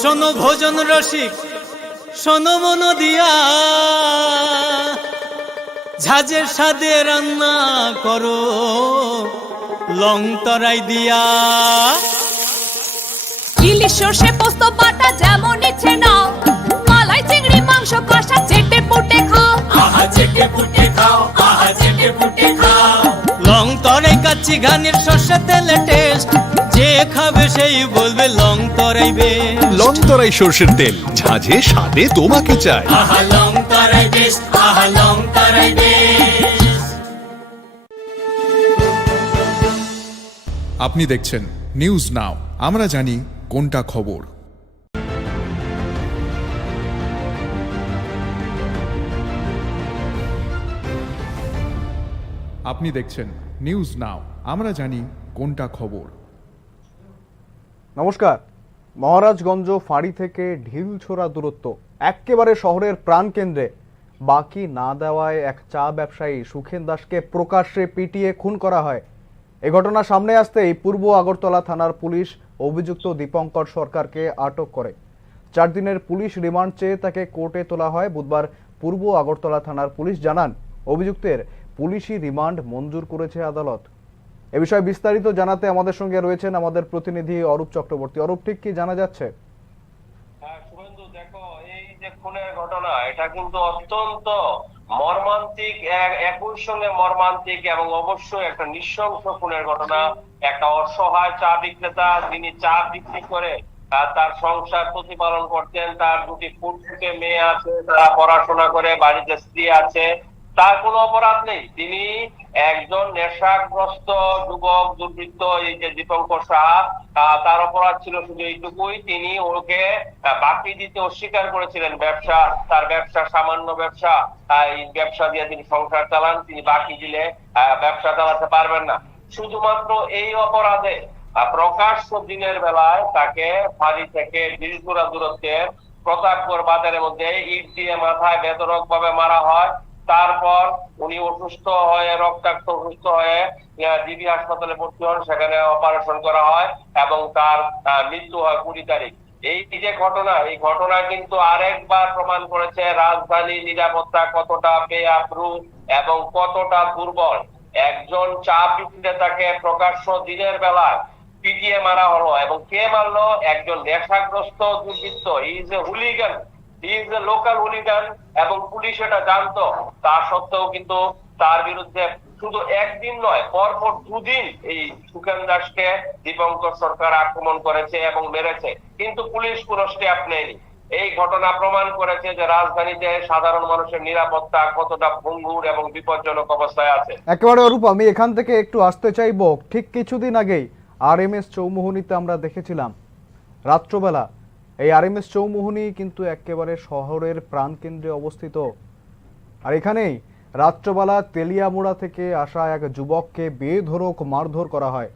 শোনো ভোজন রসিক, শোনো মন দিয়া, ঝাঁঝের স্বাদে রান্না করো লং তরাই দিয়া। ইলিশ সর্ষে পোস্ত বাটা যেমন ইচ্ছে নাও, মালাই চিংড়ি মাংস কষা চেটে পুটে খাও, আহা চেটে পুটে খাও, আহা চেটে পুটে খাও। লং তরাই কাচ্চি ঘানির সর্ষে তেলে টেস্ট, যে খাবে সেই বলবে লং তরাই বেশ। লং তরাই সর্ষের তেল, ঝাঁঝে স্বাদে তোমাকে চাই। আহা লং তরাই বেশ, আহা লং তরাই বেশ। আপনি দেখছেন নিউজ নাও, আমরা জানি কোনটা খবর। আপনি দেখছেন নিউজ নাও, আমরা জানি কোনটা খবর। নমস্কার। মহারাজগঞ্জ ফাঁড়ি থেকে ঢিলছোড়া দূরত্ব, একেবারে শহরের প্রাণকেন্দ্রে। বাকি না দেওয়ায় এক চা ব্যবসায়ী সুখেন দাসকে প্রকাশ্যে পিটিয়ে খুন করা হয়। এ ঘটনা সামনে আসতেই পূর্ব আগরতলা থানার পুলিশ অভিযুক্ত দীপঙ্কর সরকারকে আটক করে। 4 দিনের পুলিশ রিমান্ড চেয়ে তাকে কোর্টে তোলা হয়। বুধবার পূর্ব আগরতলা থানার পুলিশ জানান, অভিযুক্তের পুলিশি রিমান্ড মঞ্জুর করেছে আদালত। এ বিষয়ে বিস্তারিত জানাতে আমাদের সঙ্গে রয়েছেন আমাদের প্রতিনিধি অরূপ চক্রবর্তী। অরূপ, ঠিক কি জানা যাচ্ছে? শুভেন্দু, দেখো, এই যে খুনের ঘটনা, এটা কিন্তু অত্যন্ত মর্মান্তিক, একই সঙ্গে মর্মান্তিক এবং অবশ্যই একটা নৃশংস খুনের ঘটনা। একটা অসহায় চা বিক্রেতা, যিনি চা বিক্রি করে তার সংসার প্রতিপালন করতেন, তার 2টি ফুটফুটে মেয়ে আছে, তারা পড়াশোনা করে, বাড়িতে স্ত্রী আছে, তার কোনো অপরাধ নেই। তিনি একজন নেশাগ্রস্ত যুবক দুর্বৃত্ত, এই যে দীপঙ্কর সাহা, তার অপরাধ ছিল শুধু এইটুকুই, তিনি ওকে বাকি দিতে অস্বীকার করেছিলেন। ব্যবসা, তার ব্যবসা সামান্য ব্যবসা, এই ব্যবসা দিয়ে তিনি সংসার চালান, তিনি বাকি দিলে ব্যবসা চালাতে পারবেন না। শুধুমাত্র এই অপরাধে প্রকাশ্য দিনের বেলায় তাকে ফাঁড়ি থেকে ঢিলছোড়া দূরত্বের প্রতাপপুর বাজারের মধ্যে ইট দিয়ে মাথায় বেধড়ক ভাবে মারা হয়। তারপর উনি অসুস্থ হয়ে, রক্তাক্ত অসুস্থ হয়ে জিবি হাসপাতালে ভর্তি হন, সেখানে অপারেশন করা হয় এবং তার মৃত্যু হয় 20 তারিখ। এই যে ঘটনা, এই ঘটনা কিন্তু আরেকবার প্রমাণ করেছে রাজধানী নিরাপত্তা কতটা বেআব্রু এবং কতটা দুর্বল। একজন চা বিক্রেতাকে প্রকাশ্য দিনের বেলায় পিটিয়ে মারা হলো, এবং কে মারলো? একজন নেশাগ্রস্ত দুর্বৃত্ত। He is a hooligan, he is a local hooligan, এবং পুলিশ এটা জানতো। তা সত্ত্বেও কিন্তু তার বিরুদ্ধে শুধু একদিন নয়, পরপর 2 দিন এই সুখেন দাসকে দীপঙ্কর সরকার আক্রমণ করেছে এবং মেরেছে, কিন্তু পুলিশ কোনো স্টেপ নেয়নি। এই ঘটনা প্রমাণ করেছে যে রাজধানীতে সাধারণ মানুষের নিরাপত্তা কতটা ভঙ্গুর এবং বিপজ্জনক অবস্থায় আছে। একেবারে অরূপ, আমি এখান থেকে একটু আসতে চাইবো। ঠিক কিছুদিন আগেই RMS চৌমুহনীতে আমরা দেখেছিলাম রাত্রবেলা। এই RMS চৌমুহনী কিন্তু একেবারে শহরের প্রাণকেন্দ্রে অবস্থিত। আর এখানেই রাত্রবেলা তেলিয়ামুড়া থেকে আসা এক যুবককে বেধড়ক মারধর করা হয়।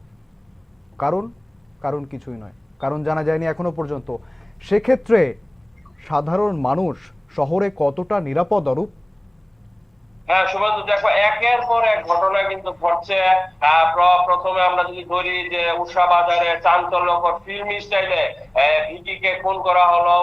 কারণ কিছুই নয়, কারণ জানা যায়নি এখনো পর্যন্ত। সেক্ষেত্রে সাধারণ মানুষ শহরে কতটা নিরাপদ, অরূপ? হ্যাঁ শুভেন্দু, দেখো, একের পর এক ঘটনা কিন্তু ঘটছে। প্রথমে আমরা যদি ধরি যে উষা বাজারে চাঞ্চল্যকর ফিল্মি স্টাইলে ভিকিকে খুন করা হলো।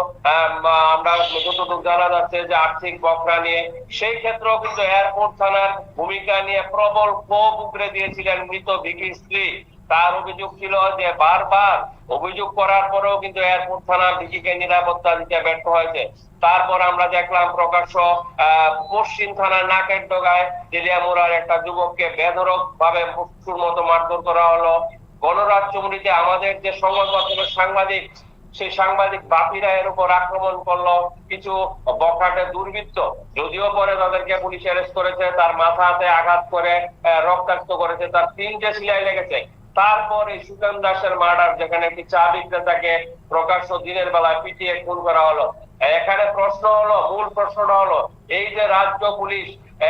আমরা যতটুকু জানা যাচ্ছে যে আর্থিক বকরা নিয়ে, সেই ক্ষেত্রেও কিন্তু এয়ারপোর্ট থানার ভূমিকা নিয়ে প্রবল ক্ষোভ উগরে দিয়েছিলেন মৃত ভিকির স্ত্রী। তার অভিযোগ ছিল যে বারবার অভিযোগ করার পরেও কিন্তু এয়ারপোর্ট থানা ভিকিকে নিরাপত্তা দিতে ব্যর্থ হয়েছে। তারপর আমরা দেখলাম প্রকাশ্য পশ্চিম থানার নাকের ডগায় তেলিয়ামুড়ার একটা যুবককে বেধড়ক ভাবে মৃত্যুর মতো মারধর করা হলো। গণরাজ্যমুড়িতে আমাদের যে সংবাদ মাধ্যমের সাংবাদিক, সেই সাংবাদিক বাপিরা এর উপর আক্রমণ করলো কিছু বখাটে দুর্বৃত্ত। যদিও পরে তাদেরকে পুলিশ অ্যারেস্ট করেছে, তার মাথাতে আঘাত করে রক্তাক্ত করেছে, তার 3টে সেলাই লেগেছে। তারপর এই সুখেন দাসের মার্ডার, যেখানে একটি চা বিক্রেতাকে প্রকাশ্য দিনের বেলায় পিটিয়ে খুন করা হলো। এখানে মূল প্রশ্নটা হলো, এই যে রাজ্য পুলিশ,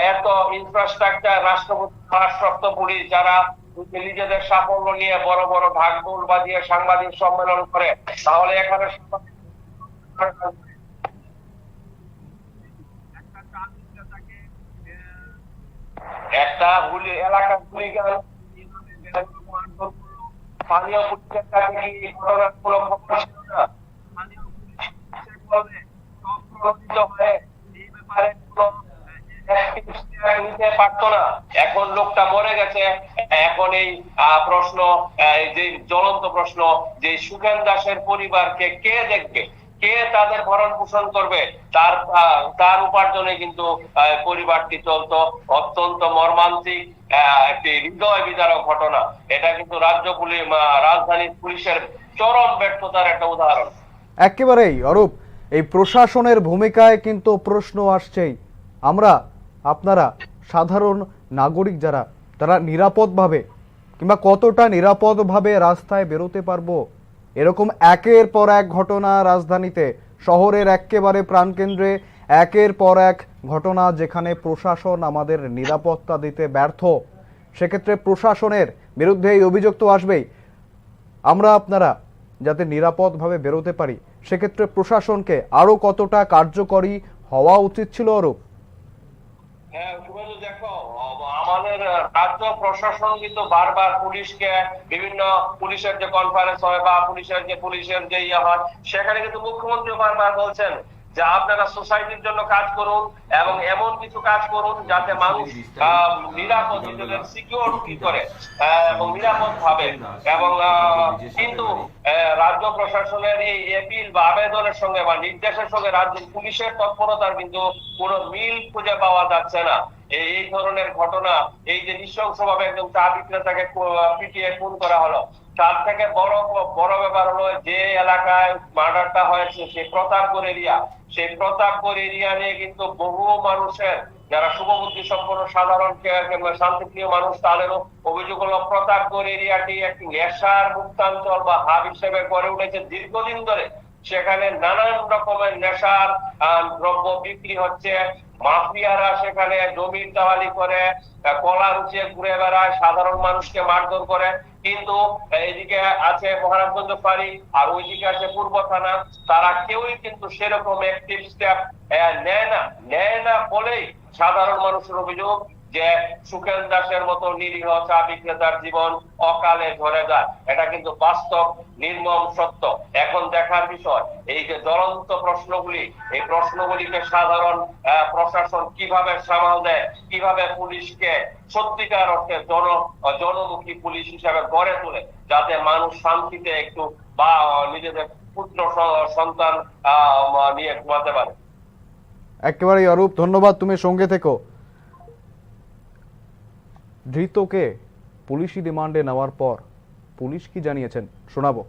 এত ইনফ্রাস্ট্রাকচার, রাষ্ট্রপ্রাপ্ত পুলিশ, যারা নিজেদের সাফল্য নিয়ে বড় বড় ঢাকঢোল বাজিয়ে সাংবাদিক সম্মেলন করে, তাহলে এখানে একটা এলাকার হুলিগান স্থানীয় পুলিশের কাছে কি ঘটনার কোনো খবর ছিল না? স্থানীয় বলে প্রভাবিত হয়ে এই ব্যাপারে কোনো নিতে পারতো না। এখন লোকটা মরে গেছে, এখন এই প্রশ্ন, এই যে জ্বলন্ত প্রশ্ন, যে সুখেন দাসের পরিবারকে কে দেখবে, কে তাদের ভরণ পোষণ করবে, তার উপার্জনে কিন্তু পরিবারটি চলতো। অত্যন্ত মর্মান্তিক একটি হৃদয় বিদারক ঘটনা। এটা কিন্তু রাজধানী পুলিশের চরম ব্যর্থতার একটা উদাহরণ। একেবারেই অরূপ, এই প্রশাসনের ভূমিকায় কিন্তু প্রশ্ন আসছেই। আপনারা সাধারণ নাগরিক যারা, তারা নিরাপদভাবে কিংবা কতটা নিরাপদভাবে রাস্তায় বেরোতে পারবো? এরকম একের পর এক ঘটনা রাজধানীতে, শহরের একেবারে প্রাণকেন্দ্রে একের পর এক ঘটনা, যেখানে প্রশাসন আমাদের নিরাপত্তা দিতে ব্যর্থ। সেক্ষেত্রে প্রশাসনের বিরুদ্ধে এই অভিযোগ তো আসবেই। আপনারা যাতে নিরাপদভাবে বেরোতে পারি, সেক্ষেত্রে প্রশাসনকে আরো কতটা কার্যকরী হওয়া উচিত ছিল অরূপ? হ্যাঁ শুভেন্দু, দেখো আমাদের রাজ্য প্রশাসন কিন্তু বারবার পুলিশকে, বিভিন্ন পুলিশের যে কনফারেন্স হয় বা পুলিশের যে ইয়ে হয়, সেখানে কিন্তু মুখ্যমন্ত্রী বারবার বলছেন যে আপনারা সোসাইটির জন্য কাজ করুন এবং এমন কিছু কাজ করুন যাতে মানুষ নিরাপদ, নিজেদের সিকিউরিটি করে এবং নিরাপদ ভাবে। এবং কিন্তু রাজ্য প্রশাসনের এই এপিল বা আবেদনের সঙ্গে বা নির্দেশের সঙ্গে রাজ্য পুলিশের তৎপরতার কিন্তু কোনো মিল খুঁজে পাওয়া যাচ্ছে না। এই ধরনের ঘটনা, এই যে নৃশংসভাবে একদম চা বিক্রেতাকে পিটিয়ে খুন করা হলো, তার থেকে বড় ব্যাপার হলো যে এলাকায় মার্ডারটা হয়েছে সেই প্রতাপগড় এরিয়া। সেই প্রতাপগড় এরিয়া নিয়ে কিন্তু বহু মানুষের, যারা শুভবুদ্ধি সম্পন্ন সাধারণ শান্তিপ্রিয় মানুষ, তাদেরও অভিযোগ হলো প্রতাপগড় এরিয়াটি একটি নেশার মুক্তাঞ্চল বা হাব হিসেবে গড়ে উঠেছে দীর্ঘদিন ধরে। সেখানে নানান রকমের নেশার দ্রব্য বিক্রি হচ্ছে। মাফিয়ারা সেখানে জমির দালালি করে, কলা রুচিয়ে ঘুরে বেড়ায়, সাধারণ মানুষকে মারধর করে। কিন্তু এদিকে আছে মহারাজগঞ্জ ফাঁড়ি আর ওইদিকে আছে পূর্ব থানা, তারা কেউই কিন্তু সেরকম অ্যাক্টিভ স্টেপ নেয় না বলেই সাধারণ মানুষের অভিযোগ যে সুখেন দাসের মতো নিরীহ চা বিক্রেতার জীবন অকালে ঝরে যায়। এটা কিন্তু বাস্তব নির্মম সত্য। এখন দেখার বিষয় এই যে জ্বলন্ত প্রশ্নগুলি, এই প্রশ্নগুলিকে সাধারণ প্রশাসন কিভাবে সামাল দেয়, কিভাবে পুলিশকে সত্যিকার অর্থে জনমুখী পুলিশ হিসাবে গড়ে তোলে, যাতে মানুষ শান্তিতে একটু বা নিজেদের পুত্র সন্তান নিয়ে ঘুমাতে পারে। একেবারেই অরূপ, ধন্যবাদ, তুমি সঙ্গে থেকো। ধৃতকে পুলিশি রিমান্ডে নেওয়ার পর পুলিশ কি জানিয়েছেন শোনাবো।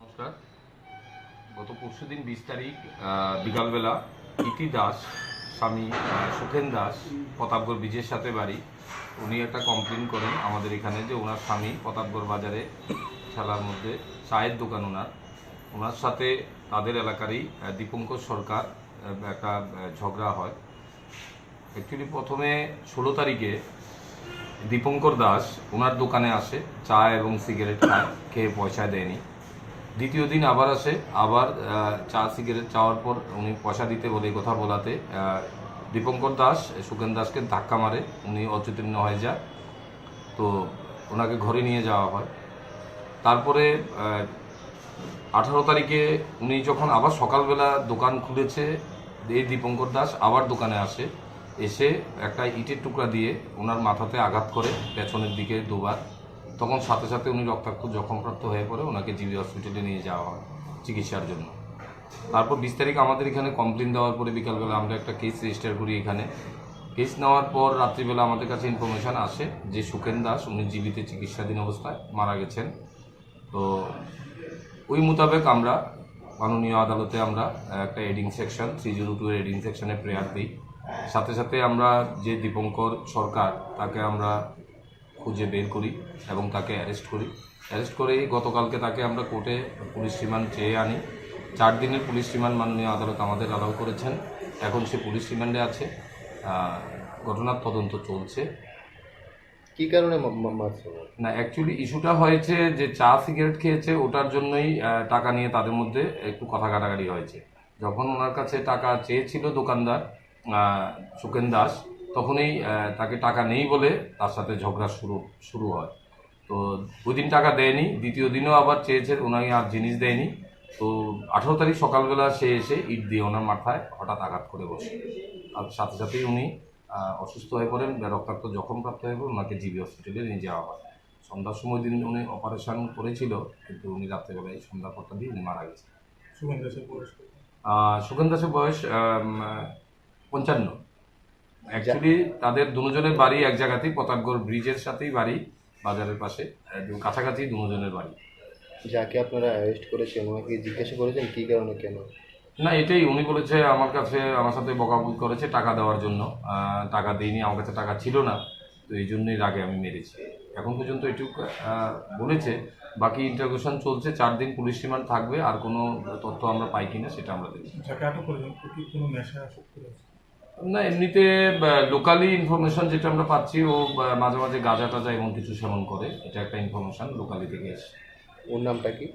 নমস্কার। গত পরশুদিন 20 তারিখ বিকালবেলা ইতি দাস, স্বামী সুখেন দাস, প্রতাপগড় ব্রিজের সাথে বাড়ি, উনি একটা কমপ্লেন করেন আমাদের এখানে যে ওনার স্বামী প্রতাপগড় বাজারে খেলার মধ্যে চায়ের দোকান ওনার সাথে তাদের এলাকারই দীপঙ্কর সরকার একটা ঝগড়া হয়। অ্যাকচুয়ালি প্রথমে 16 তারিখে দীপঙ্কর দাস ওনার দোকানে আসে, চা এবং সিগারেট খায়, খেয়ে পয়সা দেয়নি। দ্বিতীয় দিন আবার আসে, আবার চা সিগারেট চাওয়ার পর উনি পয়সা দিতে বলে কথা বলাতে দীপঙ্কর দাস সুখেন দাসকে ধাক্কা মারে, উনি অচেতন্য হয়ে যায়। তো ওনাকে ঘরে নিয়ে যাওয়া হয়। তারপরে 18 তারিখে উনি যখন আবার সকালবেলা দোকান খুলেছে, এই দীপঙ্কর দাস আবার দোকানে আসে, এসে একটা ইটের টুকরা দিয়ে ওনার মাথাতে আঘাত করে পেছনের দিকে দুবার। তখন সাথে সাথে উনি রক্তাক্ত জখমপ্রাপ্ত হয়ে পড়ে, ওনাকে জিবি হসপিটালে নিয়ে যাওয়া হয় চিকিৎসার জন্য। তারপর 20 তারিখ আমাদের এখানে কমপ্লেন দেওয়ার পরে বিকালবেলা আমরা একটা কেস রেজিস্টার করি এখানে। কেস নেওয়ার পর রাত্রিবেলা আমাদের কাছে ইনফরমেশান আসে যে সুখেন দাস উনি জীবিতে চিকিৎসাধীন অবস্থায় মারা গেছেন। তো ওই মোতাবেক আমরা মাননীয় আদালতে আমরা একটা এডিং সেকশন 302 এর এডিং সেকশনে প্রেয়ার দিই। সাথে সাথে আমরা যে দীপঙ্কর সরকার, তাকে আমরা খুঁজে বের করি এবং তাকে অ্যারেস্ট করি। অ্যারেস্ট করে গতকালকে তাকে আমরা কোর্টে পুলিশ রিমান্ড চেয়ে আনি। 4 দিনের পুলিশ রিমান্ড মাননীয় আদালত আমাদের অ্যালাউ করেছেন। এখন সে পুলিশ রিমান্ডে আছে, ঘটনার তদন্ত চলছে। কি কারণে না, অ্যাকচুয়ালি ইস্যুটা হয়েছে যে চা সিগারেট খেয়েছে, ওটার জন্যই টাকা নিয়ে তাদের মধ্যে একটু কথা কাটাকাটি হয়েছে। যখন ওনার কাছে টাকা চেয়েছিল দোকানদার সুখেন দাস, তখনই তাকে টাকা নেই বলে তার সাথে ঝগড়া শুরু হয়। তো 2 দিন টাকা দেয়নি, দ্বিতীয় দিনও আবার চেয়েছে, ওনাকে আর জিনিস দেয়নি। তো 18 তারিখ সকালবেলা সে এসে ইট দিয়ে ওনার মাথায় হঠাৎ আঘাত করে বসে, আর সাথে সাথেই উনি অসুস্থ হয়ে পড়েন, রক্তাক্ত জখমপ্রাপ্ত হয়ে পড়েন, ওনাকে জিবি হসপিটালে নিয়ে যাওয়া হয়। সন্ধ্যার সময় দিন উনি অপারেশন করেছিল, কিন্তু উনি রাত্রেবেলায় সন্ধ্যার পরটা দিয়ে উনি মারা গেছেন। সুখেন দাসের বয়স 55। অ্যাকচুয়ালি তাদের দুজনের বাড়ি এক জায়গাতেই, প্রতাপগড় ব্রিজের সাথেই বাড়ি, বাজারের পাশে, কাছাকাছি দুজনের বাড়ি। যাকে আপনারা অ্যারেস্ট করেছেন ওনাকে জিজ্ঞাসা করেছেন কী কারণে, কেন? না, এটাই উনি বলেছে আমার সাথে বকাবকি করেছে টাকা দেওয়ার জন্য। টাকা দিইনি, আমার কাছে টাকা ছিল না, তো এই জন্যই রাগে আমি মেরেছি। এখন পর্যন্ত এটুকু বলেছে, বাকি ইন্টারোগেশন চলছে। 4 দিন পুলিশ রিমান্ড থাকবে, আর কোনো তথ্য আমরা পাই কিনা সেটা আমরা দেখি। না, এমনিতে লোকালি ইনফরমেশন যেটা আমরা পাচ্ছি, ও মাঝে মাঝে গাঁজা টাজা এমন কিছু সেবন করে, এটা একটা ইনফরমেশন লোকালি থেকে এসে। ওর নামটা কি?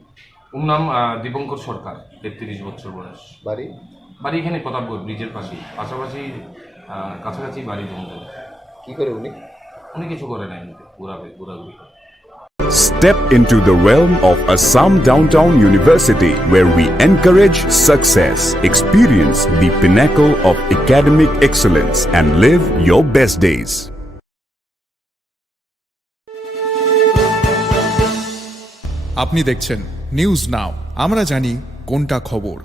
ওর নাম দীপঙ্কর সরকার, 33 বছর বয়স। বাড়ি এখানে প্রতাপগড় ব্রিজের পাশেই, পাশাপাশি কাছাকাছি বাড়ি জমজম। কি করে উনি? উনি কিছু করে না, এমনিতে ঘোরাঘুরি। Step into the realm of Assam Downtown University, where we encourage success, experience the pinnacle of academic excellence, and live your best days. আপনি দেখছেন নিউজ নাও, আমরা জানি কোনটা খবর।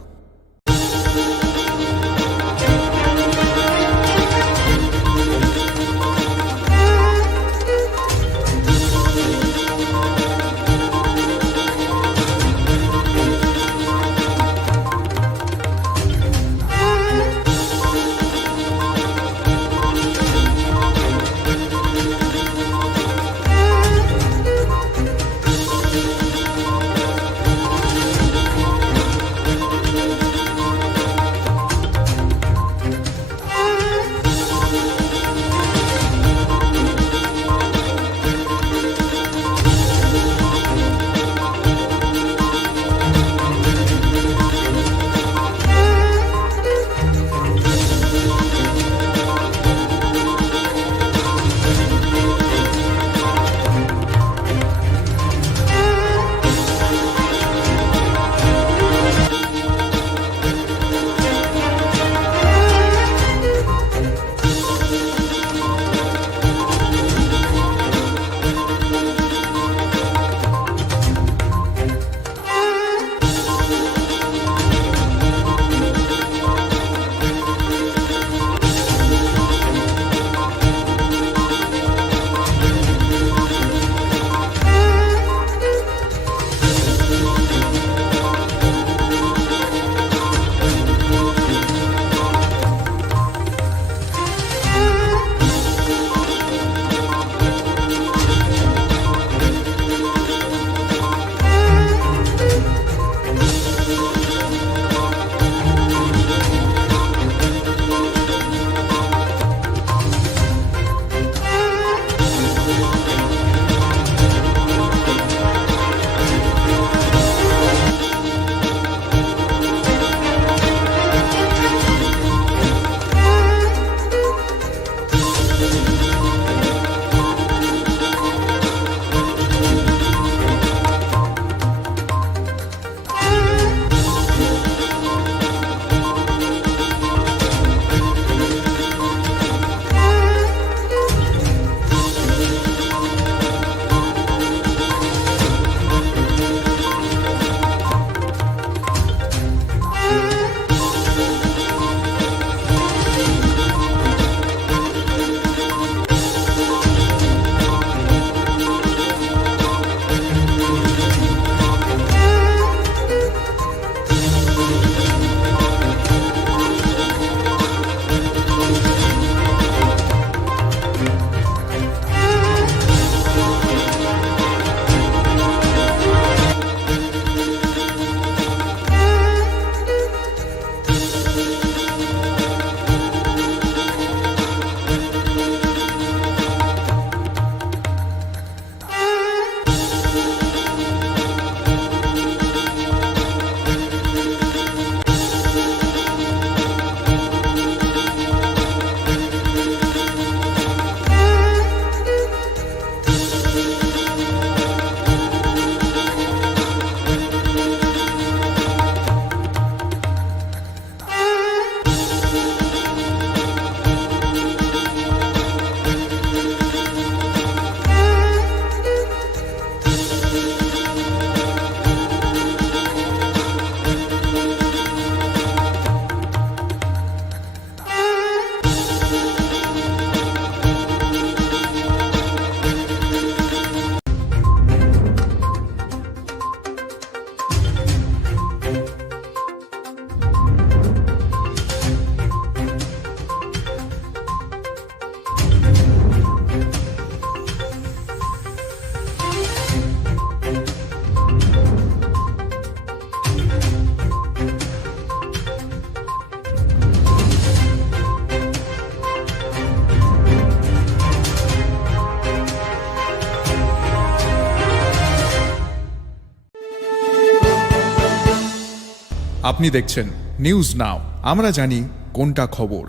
আপনি দেখছেন নিউজ নাও, আমরা জানি কোনটা খবর।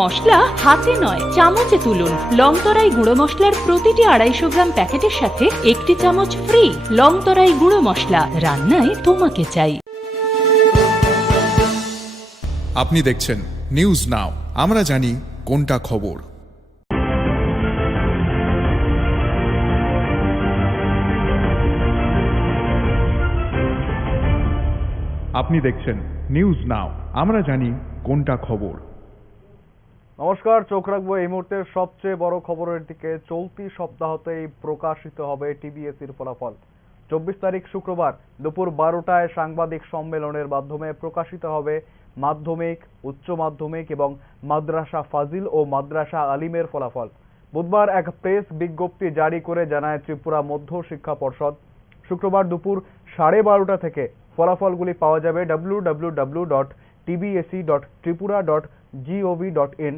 মশলা হাতে নয় চামচে তুলুন। লংতরাই গুঁড়ো মশলার প্রতিটি 250 গ্রাম প্যাকেটের সাথে 1টি চামচ ফ্রি। লংতরাই গুঁড়ো মশলা, রান্নায় তোমাকে চাই। আপনি দেখছেন নিউজ নাও, আমরা জানি কোনটা খবর। আপনি দেখছেন নিউজ নাও, আমরা জানি কোনটা খবর। নমস্কার, চোখ রাখবো এই মুহূর্তের সবচেয়ে বড় খবরের দিকে। চলতি সপ্তাহতেই প্রকাশিত হবে টিবিএসসির ফলাফল। 24 তারিখ শুক্রবার দুপুর 12টায় সাংবাদিক সম্মেলনের মাধ্যমে প্রকাশিত হবে মাধ্যমিক, উচ্চ মাধ্যমিক এবং মাদ্রাসা ফাজিল ও মাদ্রাসা আলিমের ফলাফল। বুধবার এক প্রেস বিজ্ঞপ্তি জারি করে জানায় ত্রিপুরা মধ্য শিক্ষা পর্ষদ। শুক্রবার দুপুর 12:30 থেকে ফলাফলগুলি পাওয়া যাবে www.tbsc.tripura.gov.in,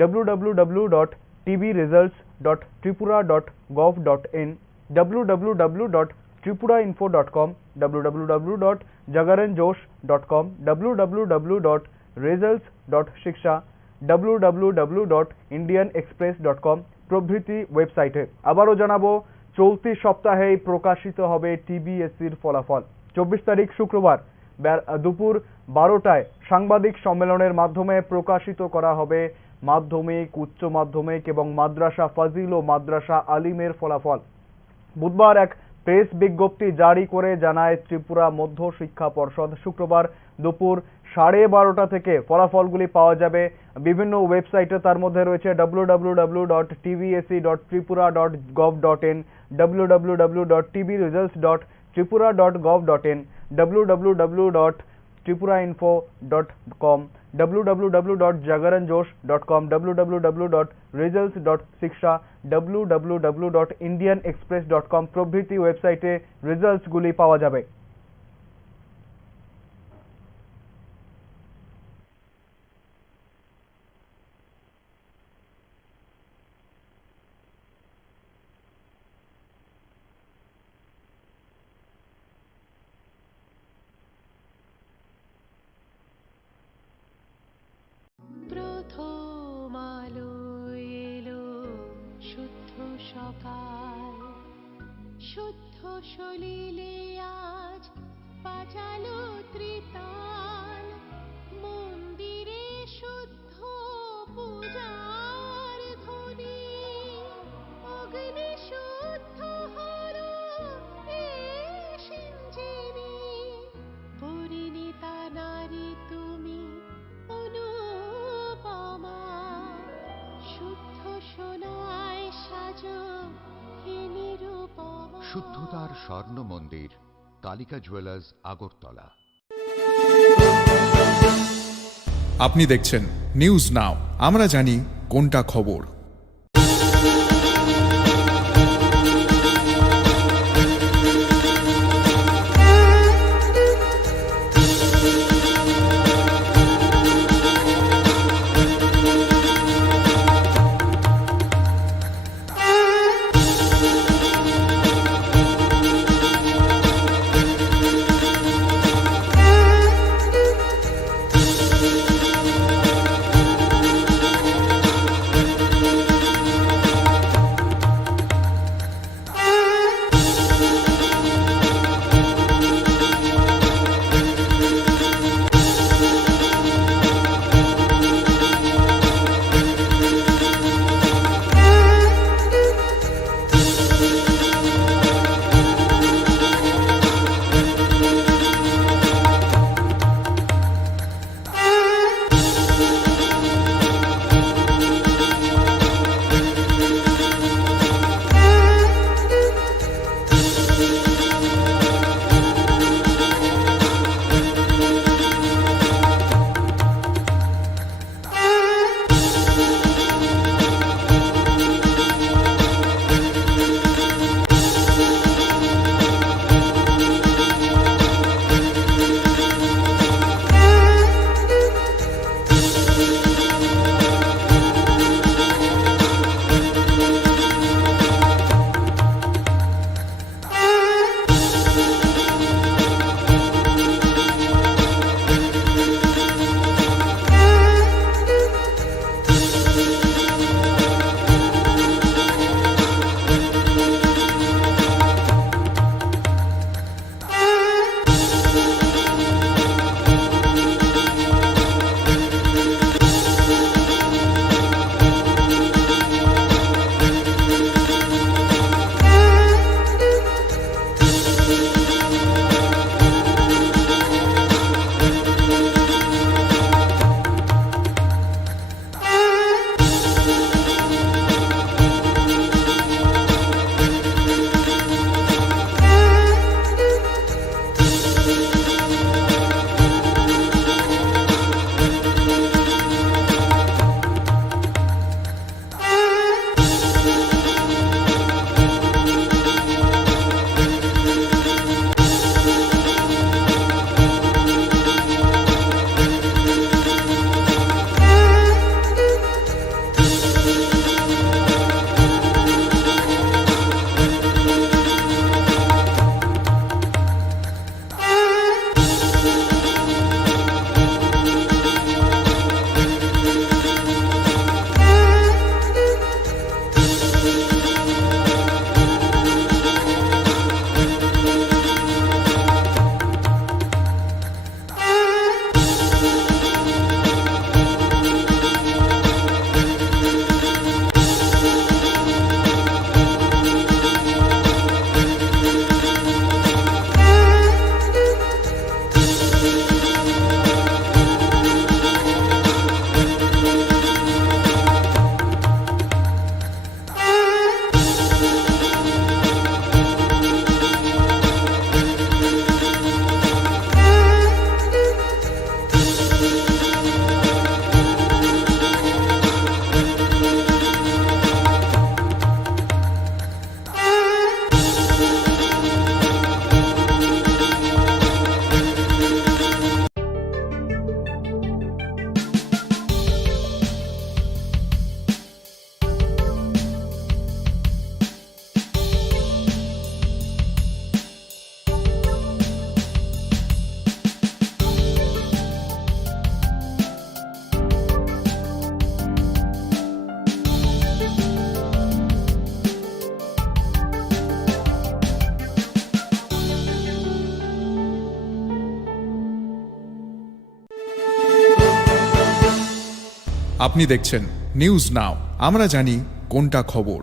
www.tbresults.tripura.gov.in, www.tripurainfo.com, www.jagaranjosh.com, www.results.shiksha, www.indianexpress.com প্রভৃতি ওয়েবসাইটে। আবারও জানাবো, চলতি সপ্তাহেই প্রকাশিত হবে টিবিএসসির ফলাফল। 24 তারিখ শুক্রবার দুপুর 12টায় সাংবাদিক সম্মেলনের মাধ্যমে প্রকাশিত করা হবে মাধ্যমিক, উচ্চ মাধ্যমিক এবং মাদ্রাসা ফাজিল ও মাদ্রাসা আলিমের ফলাফল। বুধবার এক প্রেস বিজ্ঞপ্তি জারি করে জানায় ত্রিপুরা মধ্য শিক্ষা পর্ষদ, শুক্রবার দুপুর 12:30 থেকে ফলাফলগুলি পাওয়া যাবে বিভিন্ন ওয়েবসাইটে। তার মধ্যে রয়েছে www.tvsc.tripura.gov.in, www.tbresults.tripura.gov.in, www.tripurainfo.com, www.jagaranjosh.com, www.results.shiksha, www.indianexpress.com প্রভৃতি ওয়েবসাইটে রেজাল্টসগুলি পাওয়া যাবে। প্রথম আলো এলো শুদ্ধ সকাল, শুদ্ধ সলিলে আজ বাজালো ত্রিতাল, মন্দিরে শুদ্ধ পূজার ধ্বনি, অগ্নি শুদ্ধ হলো সিঞ্জিনী, পরিণীতা নারী তুমি অনুপমা, শুদ্ধ সোনায় সাজো হে নিরুপমা। শুদ্ধতার স্বর্ণ মন্দির, কালিকা জুয়েলার্স, আগরতলা। আপনি দেখছেন নিউজ নাও, আমরা জানি কোনটা খবর। আপনি দেখছেন নিউজ নাও, আমরা জানি কোনটা খবর।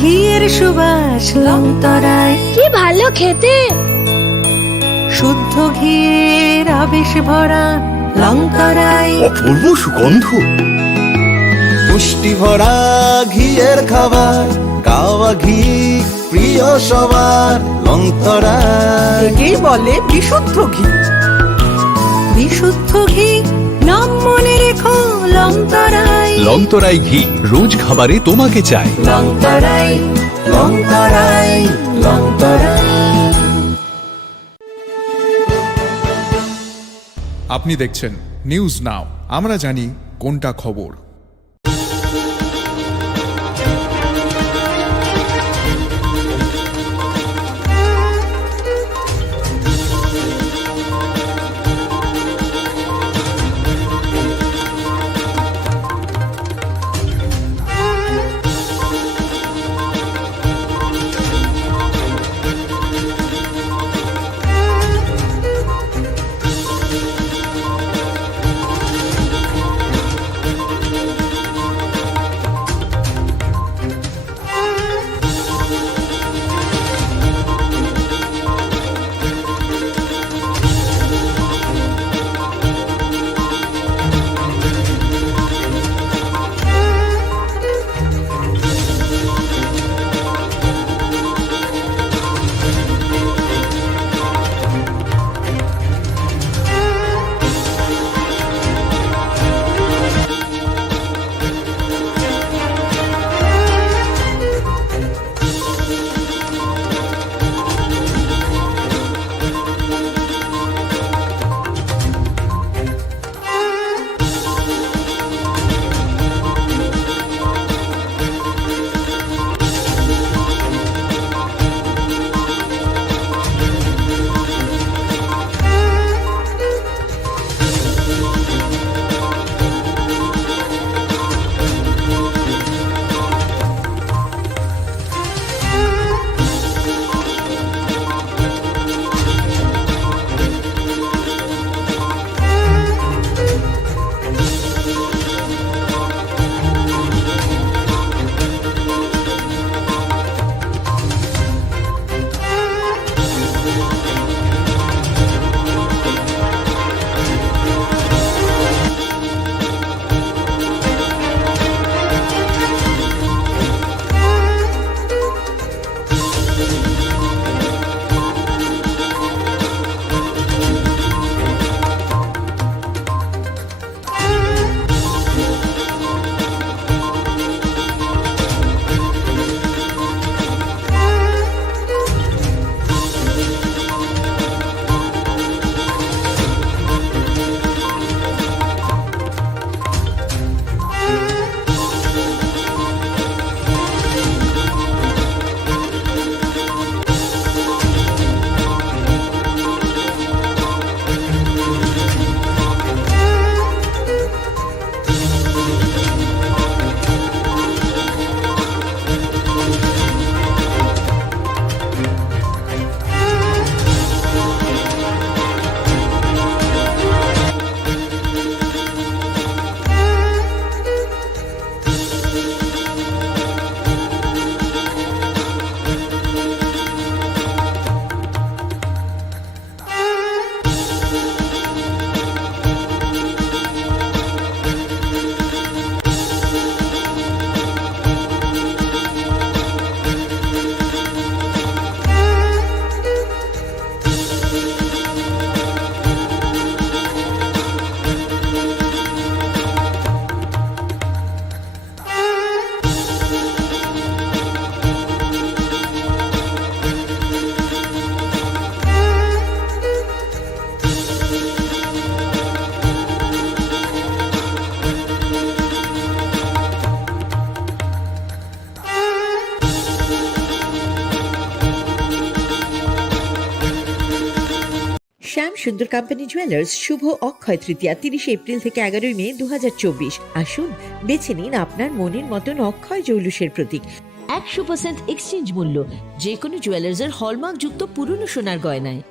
ঘিয়ের সুবাস লংতরায় কি ভালো খেতে, শুদ্ধ ঘিয়ের আবেশ ভরা লংতরায় অপূর্ব সুগন্ধ, পুষ্টি ভরা ঘিয়ের খাবার, গাওয়া ঘি প্রিয় সবার লংতরায়। একেই বলে বিশুদ্ধ ঘি। বিশুদ্ধ ঘি নাম মনে রেখো লংতরায়। লংতরাই ঘি রোজ খাবারে তোমাকে চাই। লংতরায় লংতরায় লংতরায়। আপনি দেখছেন নিউজ নাও, আমরা জানি কোনটা খবর। শ্যাম সুন্দর কোম্পানি জুয়েলার্স শুভ অক্ষয় তৃতীয়া 30 এপ্রিল থেকে 11 মে 2024। আসুন বেছে নিন আপনার মনের মতন অক্ষয় জৌলুসের প্রতীক। 100% এক্সচেঞ্জ মূল্য যে কোনো জুয়েলার্সের হলমার্কযুক্ত পুরনো সোনার গয়নায়।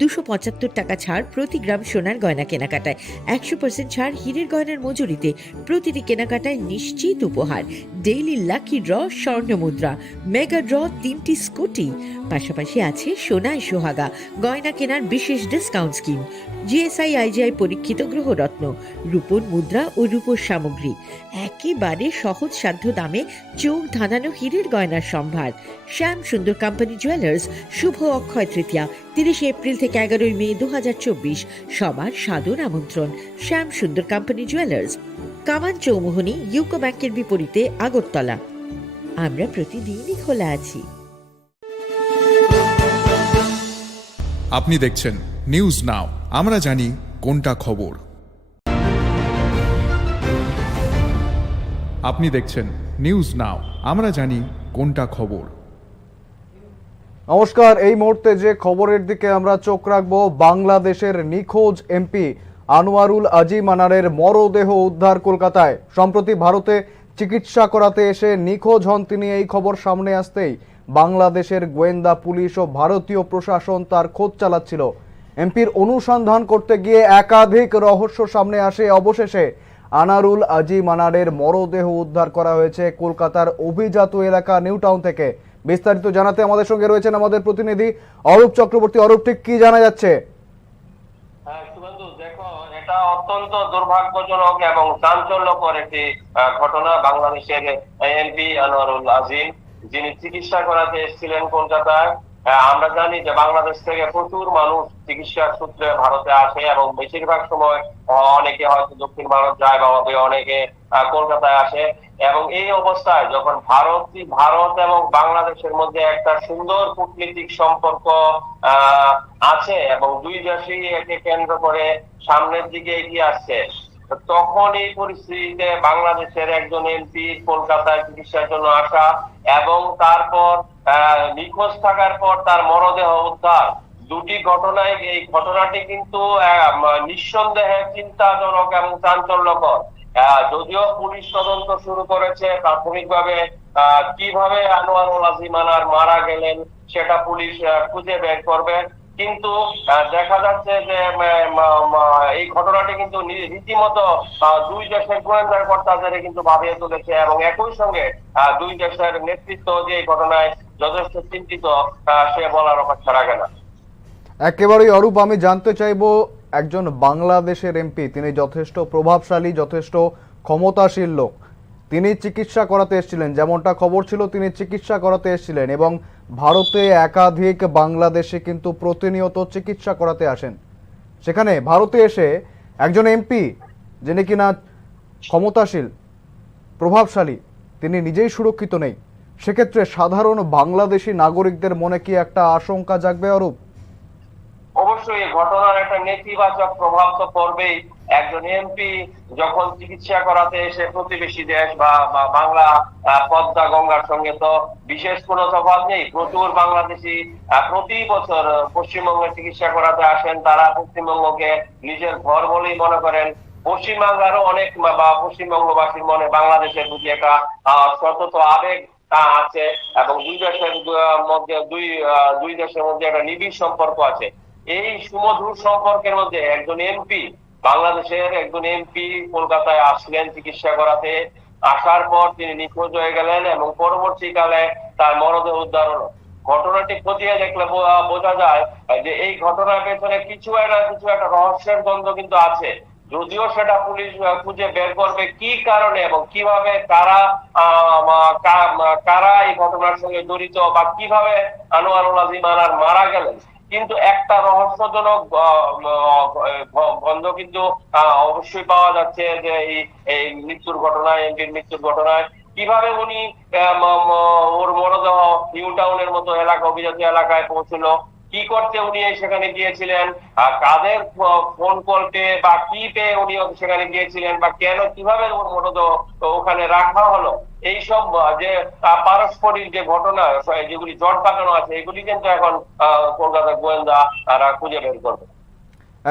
275 টাকা ছাড় প্রতি গ্রাম সোনার গয়না কেনাকাটায়। 100% ছাড় হীরের গয়নার মজুরিতে। প্রতিটি কেনাকাটায় নিশ্চিত উপহার। ডেইলি লাকি ড্র স্বর্ণ মুদ্রা, মেগা ড্র 3টি স্কুটি। পাশাপাশি আছে সোনায় সোহাগা গয়না কেনার বিশেষ ডিসকাউন্ট স্কিম। জিএসআই আইজিআই পরীক্ষিত গ্রহরত্ন, রূপোর মুদ্রা ও রূপোর সামগ্রী। একেবারে সহজ সাধ্য দামে চোখ ধাঁধানো হীরের গয়নার সম্ভার। শ্যাম সুন্দর কোম্পানি জুয়েলার্স শুভ অক্ষয় তৃতীয়া 30 এপ্রিল থেকে 11 মে 2024। সবার সাদর আমন্ত্রণ। শ্যাম সুন্দর কোম্পানি জুয়েলার্স, কামান চৌমুহনী, ইউকো ব্যাংকের বিপরীতে, আগরতলা। আমরা প্রতিদিনই খোলা আছি। আপনি দেখছেন নিউজ নাও, আমরা জানি কোনটা খবর। আপনি দেখছেন নিউজ নাও, আমরা জানি কোনটা খবর। নমস্কার, এই মুহূর্তে যে খবরের দিকে আমরা চোখ রাখবো, বাংলাদেশের নিখোঁজ এমপি আনোয়ারুল আজিম আনারের মরদেহ উদ্ধার কলকাতায়। সম্প্রতি ভারতে চিকিৎসা করাতে এসে নিখোঁজ হন তিনি। এই খবর সামনে আসতেই বাংলাদেশের গোয়েন্দা পুলিশ ও ভারতীয় প্রশাসন তার খোঁজ চালাচ্ছিল। এমপির অনুসন্ধান করতে গিয়ে একাধিক রহস্য সামনে আসে। অবশেষে আনারুল আজিম আনারের মরদেহ উদ্ধার করা হয়েছে কলকাতার অভিজাত এলাকা নিউ টাউন থেকে। বিস্তারিত জানাতে আমাদের সঙ্গে রয়েছেন আমাদের প্রতিনিধি অরূপ চক্রবর্তী। অরূপ, ঠিক কি জানা যাচ্ছে? শুভেন্দু, দেখো, এটা অত্যন্ত দুর্ভাগ্যজনক এবং চাঞ্চল্যকর একটি ঘটনা। বাংলাদেশের এমপি আনোয়ারুল আজিম, যিনি চিকিৎসা করাতে এসেছিলেন কলকাতায়। আমরা জানি যে বাংলাদেশ থেকে প্রচুর মানুষ চিকিৎসার সূত্রে ভারতে আসে এবং বেশিরভাগ সময় অনেকে হয়তো দক্ষিণ ভারত যায় বা অনেকে কলকাতায় আসে। এবং এই অবস্থায় যখন ভারত এবং বাংলাদেশের মধ্যে একটা সুন্দর কূটনীতিক সম্পর্ক আছে এবং দুই দেশই একে কেন্দ্র করে সামনের দিকে এগিয়ে আসছে, তখন এই পরিস্থিতিতে বাংলাদেশের একজন এমপি কলকাতায় চিকিৎসার জন্য আসা এবং তারপর নিখোঁজ থাকার পর তার মরদেহ উদ্ধার, দুটি ঘটনায় এই ঘটনাটি কিন্তু নিঃসন্দেহে চিন্তাজনক এবং চাঞ্চল্যকর। যদিও পুলিশ তদন্ত শুরু করেছে, প্রাথমিকভাবে কিভাবে আনোয়ারুল আজিম আনার মারা গেলেন সেটা পুলিশ খুঁজে বের করবে। কিন্তু দেখা যাচ্ছে যে এই ঘটনাটি কিন্তু রীতিমতো দুই দেশের গোয়েন্দা কর্তাদের কিন্তু ভাবিয়ে তুলেছে এবং একই সঙ্গে দুই দেশের নেতৃত্ব যে এই ঘটনায় যথেষ্ট চিন্তিত সে বলার অপেক্ষা রাখে না। একেবারেই অরূপ, আমি জানতে চাইবো, একজন বাংলাদেশের এমপি, তিনি যথেষ্ট প্রভাবশালী, যথেষ্ট ক্ষমতাশীল লোক। তিনি চিকিৎসা করাতে এসেছিলেন, যেমনটা খবর ছিল তিনি চিকিৎসা করাতে এসেছিলেন এবং ভারতে একাধিক বাংলাদেশে কিন্তু প্রতিনিয়ত চিকিৎসা করাতে আসেন। সেখানে ভারতে এসে একজন এমপি, যিনি কিনা ক্ষমতাশীল, প্রভাবশালী, তিনি নিজেই সুরক্ষিত নেই। সেক্ষেত্রে সাধারণ বাংলাদেশি নাগরিকদের মনে কি একটা আশঙ্কা জাগবে অরূপ? অবশ্যই এই ঘটনার একটা নেতিবাচক প্রভাব তো পড়বেই। একজন এমপি যখন চিকিৎসা করাতে এসে প্রতিবেশী দেশ বা বাংলা পদ্মা গঙ্গার সঙ্গে তো বিশেষ কোনো তফাৎ নেই। প্রচুর বাংলাদেশি প্রতি বছর পশ্চিমবঙ্গে চিকিৎসা করাতে আসেন। তারা পশ্চিমবঙ্গকে নিজের ঘর বলেই মনে করেন। পশ্চিমবাংলারও অনেক বা পশ্চিমবঙ্গবাসীর মনে বাংলাদেশের প্রতি একটা সতত আবেগ আছে এবং দুই দেশের মধ্যে একটা নিবিড় সম্পর্ক আছে। এই সুমধুর সম্পর্কের মধ্যে একজন এমপি, বাংলাদেশের একজন এমপি কলকাতায় আসলেন চিকিৎসা করাতে। আসার পর তিনি নিখোঁজ হয়ে গেলেন এবং পরবর্তীকালে তার মরদেহ উদ্ধার হলো। ঘটনাটি খতিয়ে দেখলে বোঝা যায় যে এই ঘটনার পেছনে কিছু একটা রহস্যের দ্বন্দ্ব কিন্তু আছে। যদিও সেটা পুলিশ খুঁজে বের করবে কি কারণে এবং কিভাবে কারা এই ঘটনার সঙ্গে জড়িত বা কিভাবে আনোয়ারুল আজিম আনার মারা গেলেন। কিন্তু একটা রহস্যজনক গন্ধ কিন্তু অবশ্যই পাওয়া যাচ্ছে যে এই মৃত্যুর ঘটনায়, এমপির মৃত্যুর ঘটনায় কিভাবে উনি ওর মরদেহ নিউ টাউনের মতো এলাকা, অভিজাত এলাকায় পৌঁছলো, কি করতে উনি সেখানে গিয়েছিলেন, কাদের ফোন কল পেয়ে বা কি পেয়ে উনি সেখানে গিয়েছিলেন বা কেন কিভাবে ওর মরদেহ ওখানে রাখা হলো, এইসব যে পারস্পরিক যে ঘটনা যেগুলি জট পাকানো আছে এগুলি কিন্তু এখন কলকাতা গোয়েন্দা তারা খুঁজে বের করবে।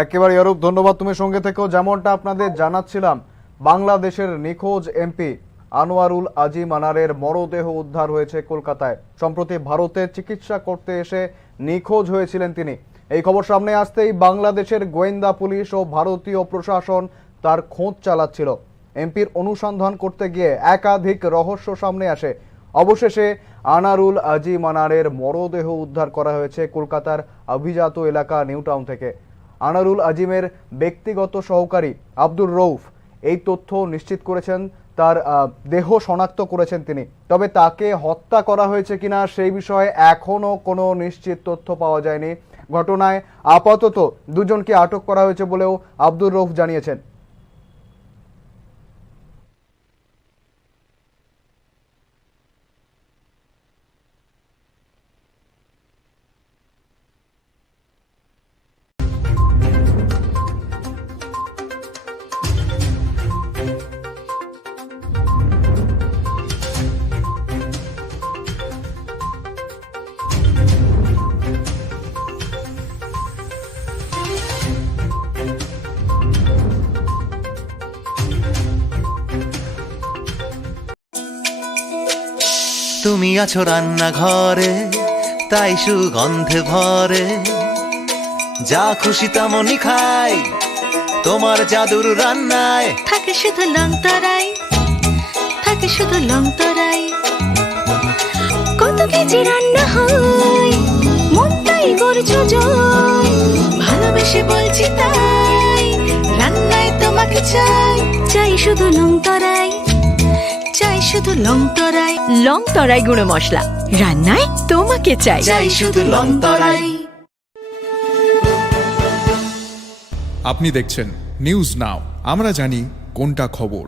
একেবারে অরূপ, ধন্যবাদ তুমি সঙ্গে থেকেও। যেমনটা আপনাদের জানাচ্ছিলাম, বাংলাদেশের নিখোঁজ এমপি আনোয়ারুল আজিম আনারের মরদেহ উদ্ধার হয়েছে কলকাতায়। সম্প্রতি ভারতে চিকিৎসা করতে এসে নিখোঁজ হয়েছিলেন তিনি। এই খবর সামনে আসতেই বাংলাদেশের গোয়েন্দা পুলিশ ও ভারতীয় প্রশাসন তার খোঁজ চালাচ্ছিল। এমপির অনুসন্ধান করতে গিয়ে একাধিক রহস্য সামনে আসে। অবশেষে আনারুল আজিম আনারের মরদেহ উদ্ধার করা হয়েছে কলকাতার অভিজাত এলাকা নিউ টাউন থেকে। আনারুল আজিমের ব্যক্তিগত সহকারী আব্দুর রউফ এই তথ্য নিশ্চিত করেছেন, তার দেহ শনাক্ত করেছেন তিনি। তবে তাকে হত্যা করা হয়েছে কিনা সেই বিষয়ে এখনো কোনো নিশ্চিত তথ্য পাওয়া যায়নি। ঘটনায় আপাতত দুজনকে আটক করা হয়েছে বলেও আব্দুর রউফ জানিয়েছেন। তুমি আছো রান্নাঘরে, তাই সুগন্ধে ভরে, যা খুশি তেমনই খাই, তোমার জাদুর রান্নায় থাকে শুধু লংতরাই, থাকে শুধু লংতরাই। কত কেজি রান্না হয়, মনটাই করছো জয়, ভালোবেসে বলছি তাই, রান্নায় তোমাকে চাই, চাই শুধু লংতরাই, চাই শুধু লংতরাই। লংতরাই গুঁড়ো মশলা, রান্নায় তোমাকে চাই, চাই শুধু লংতরাই। আপনি দেখছেন নিউজ নাও, আমরা জানি কোনটা খবর।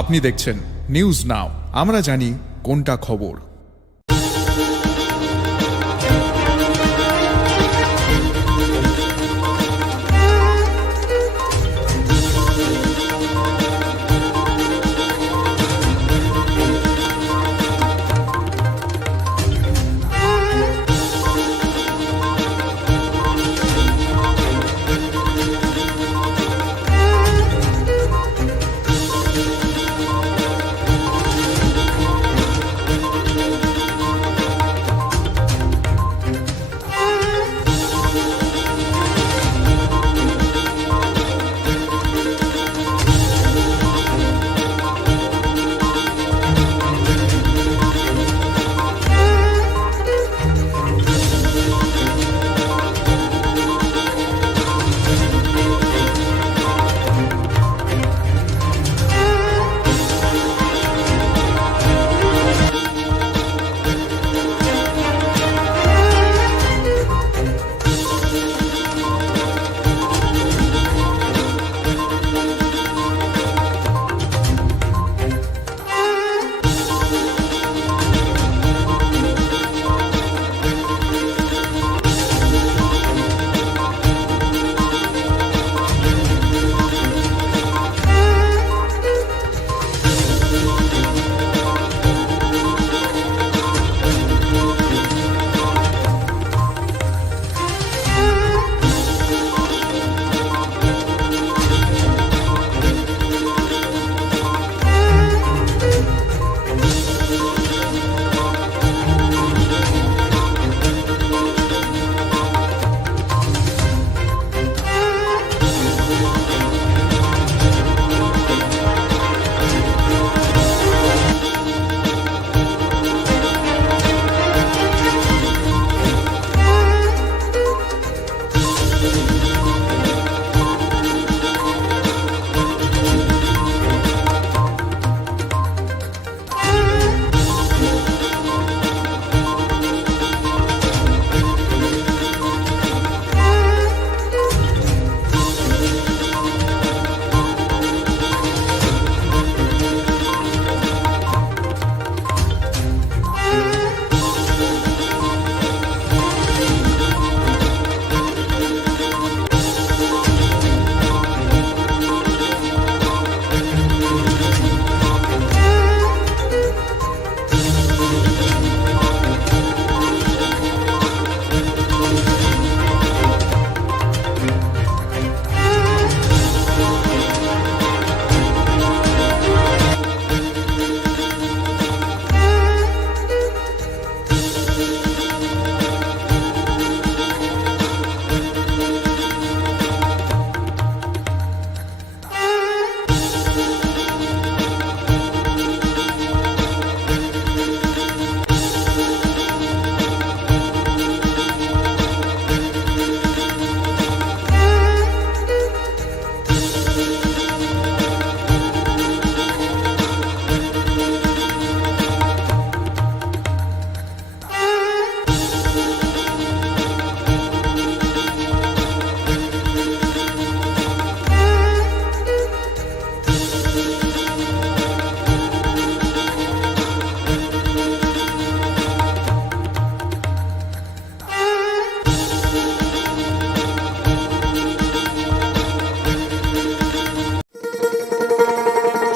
আপনি দেখছেন নিউজ নাও, আমরা জানি কোনটা খবর।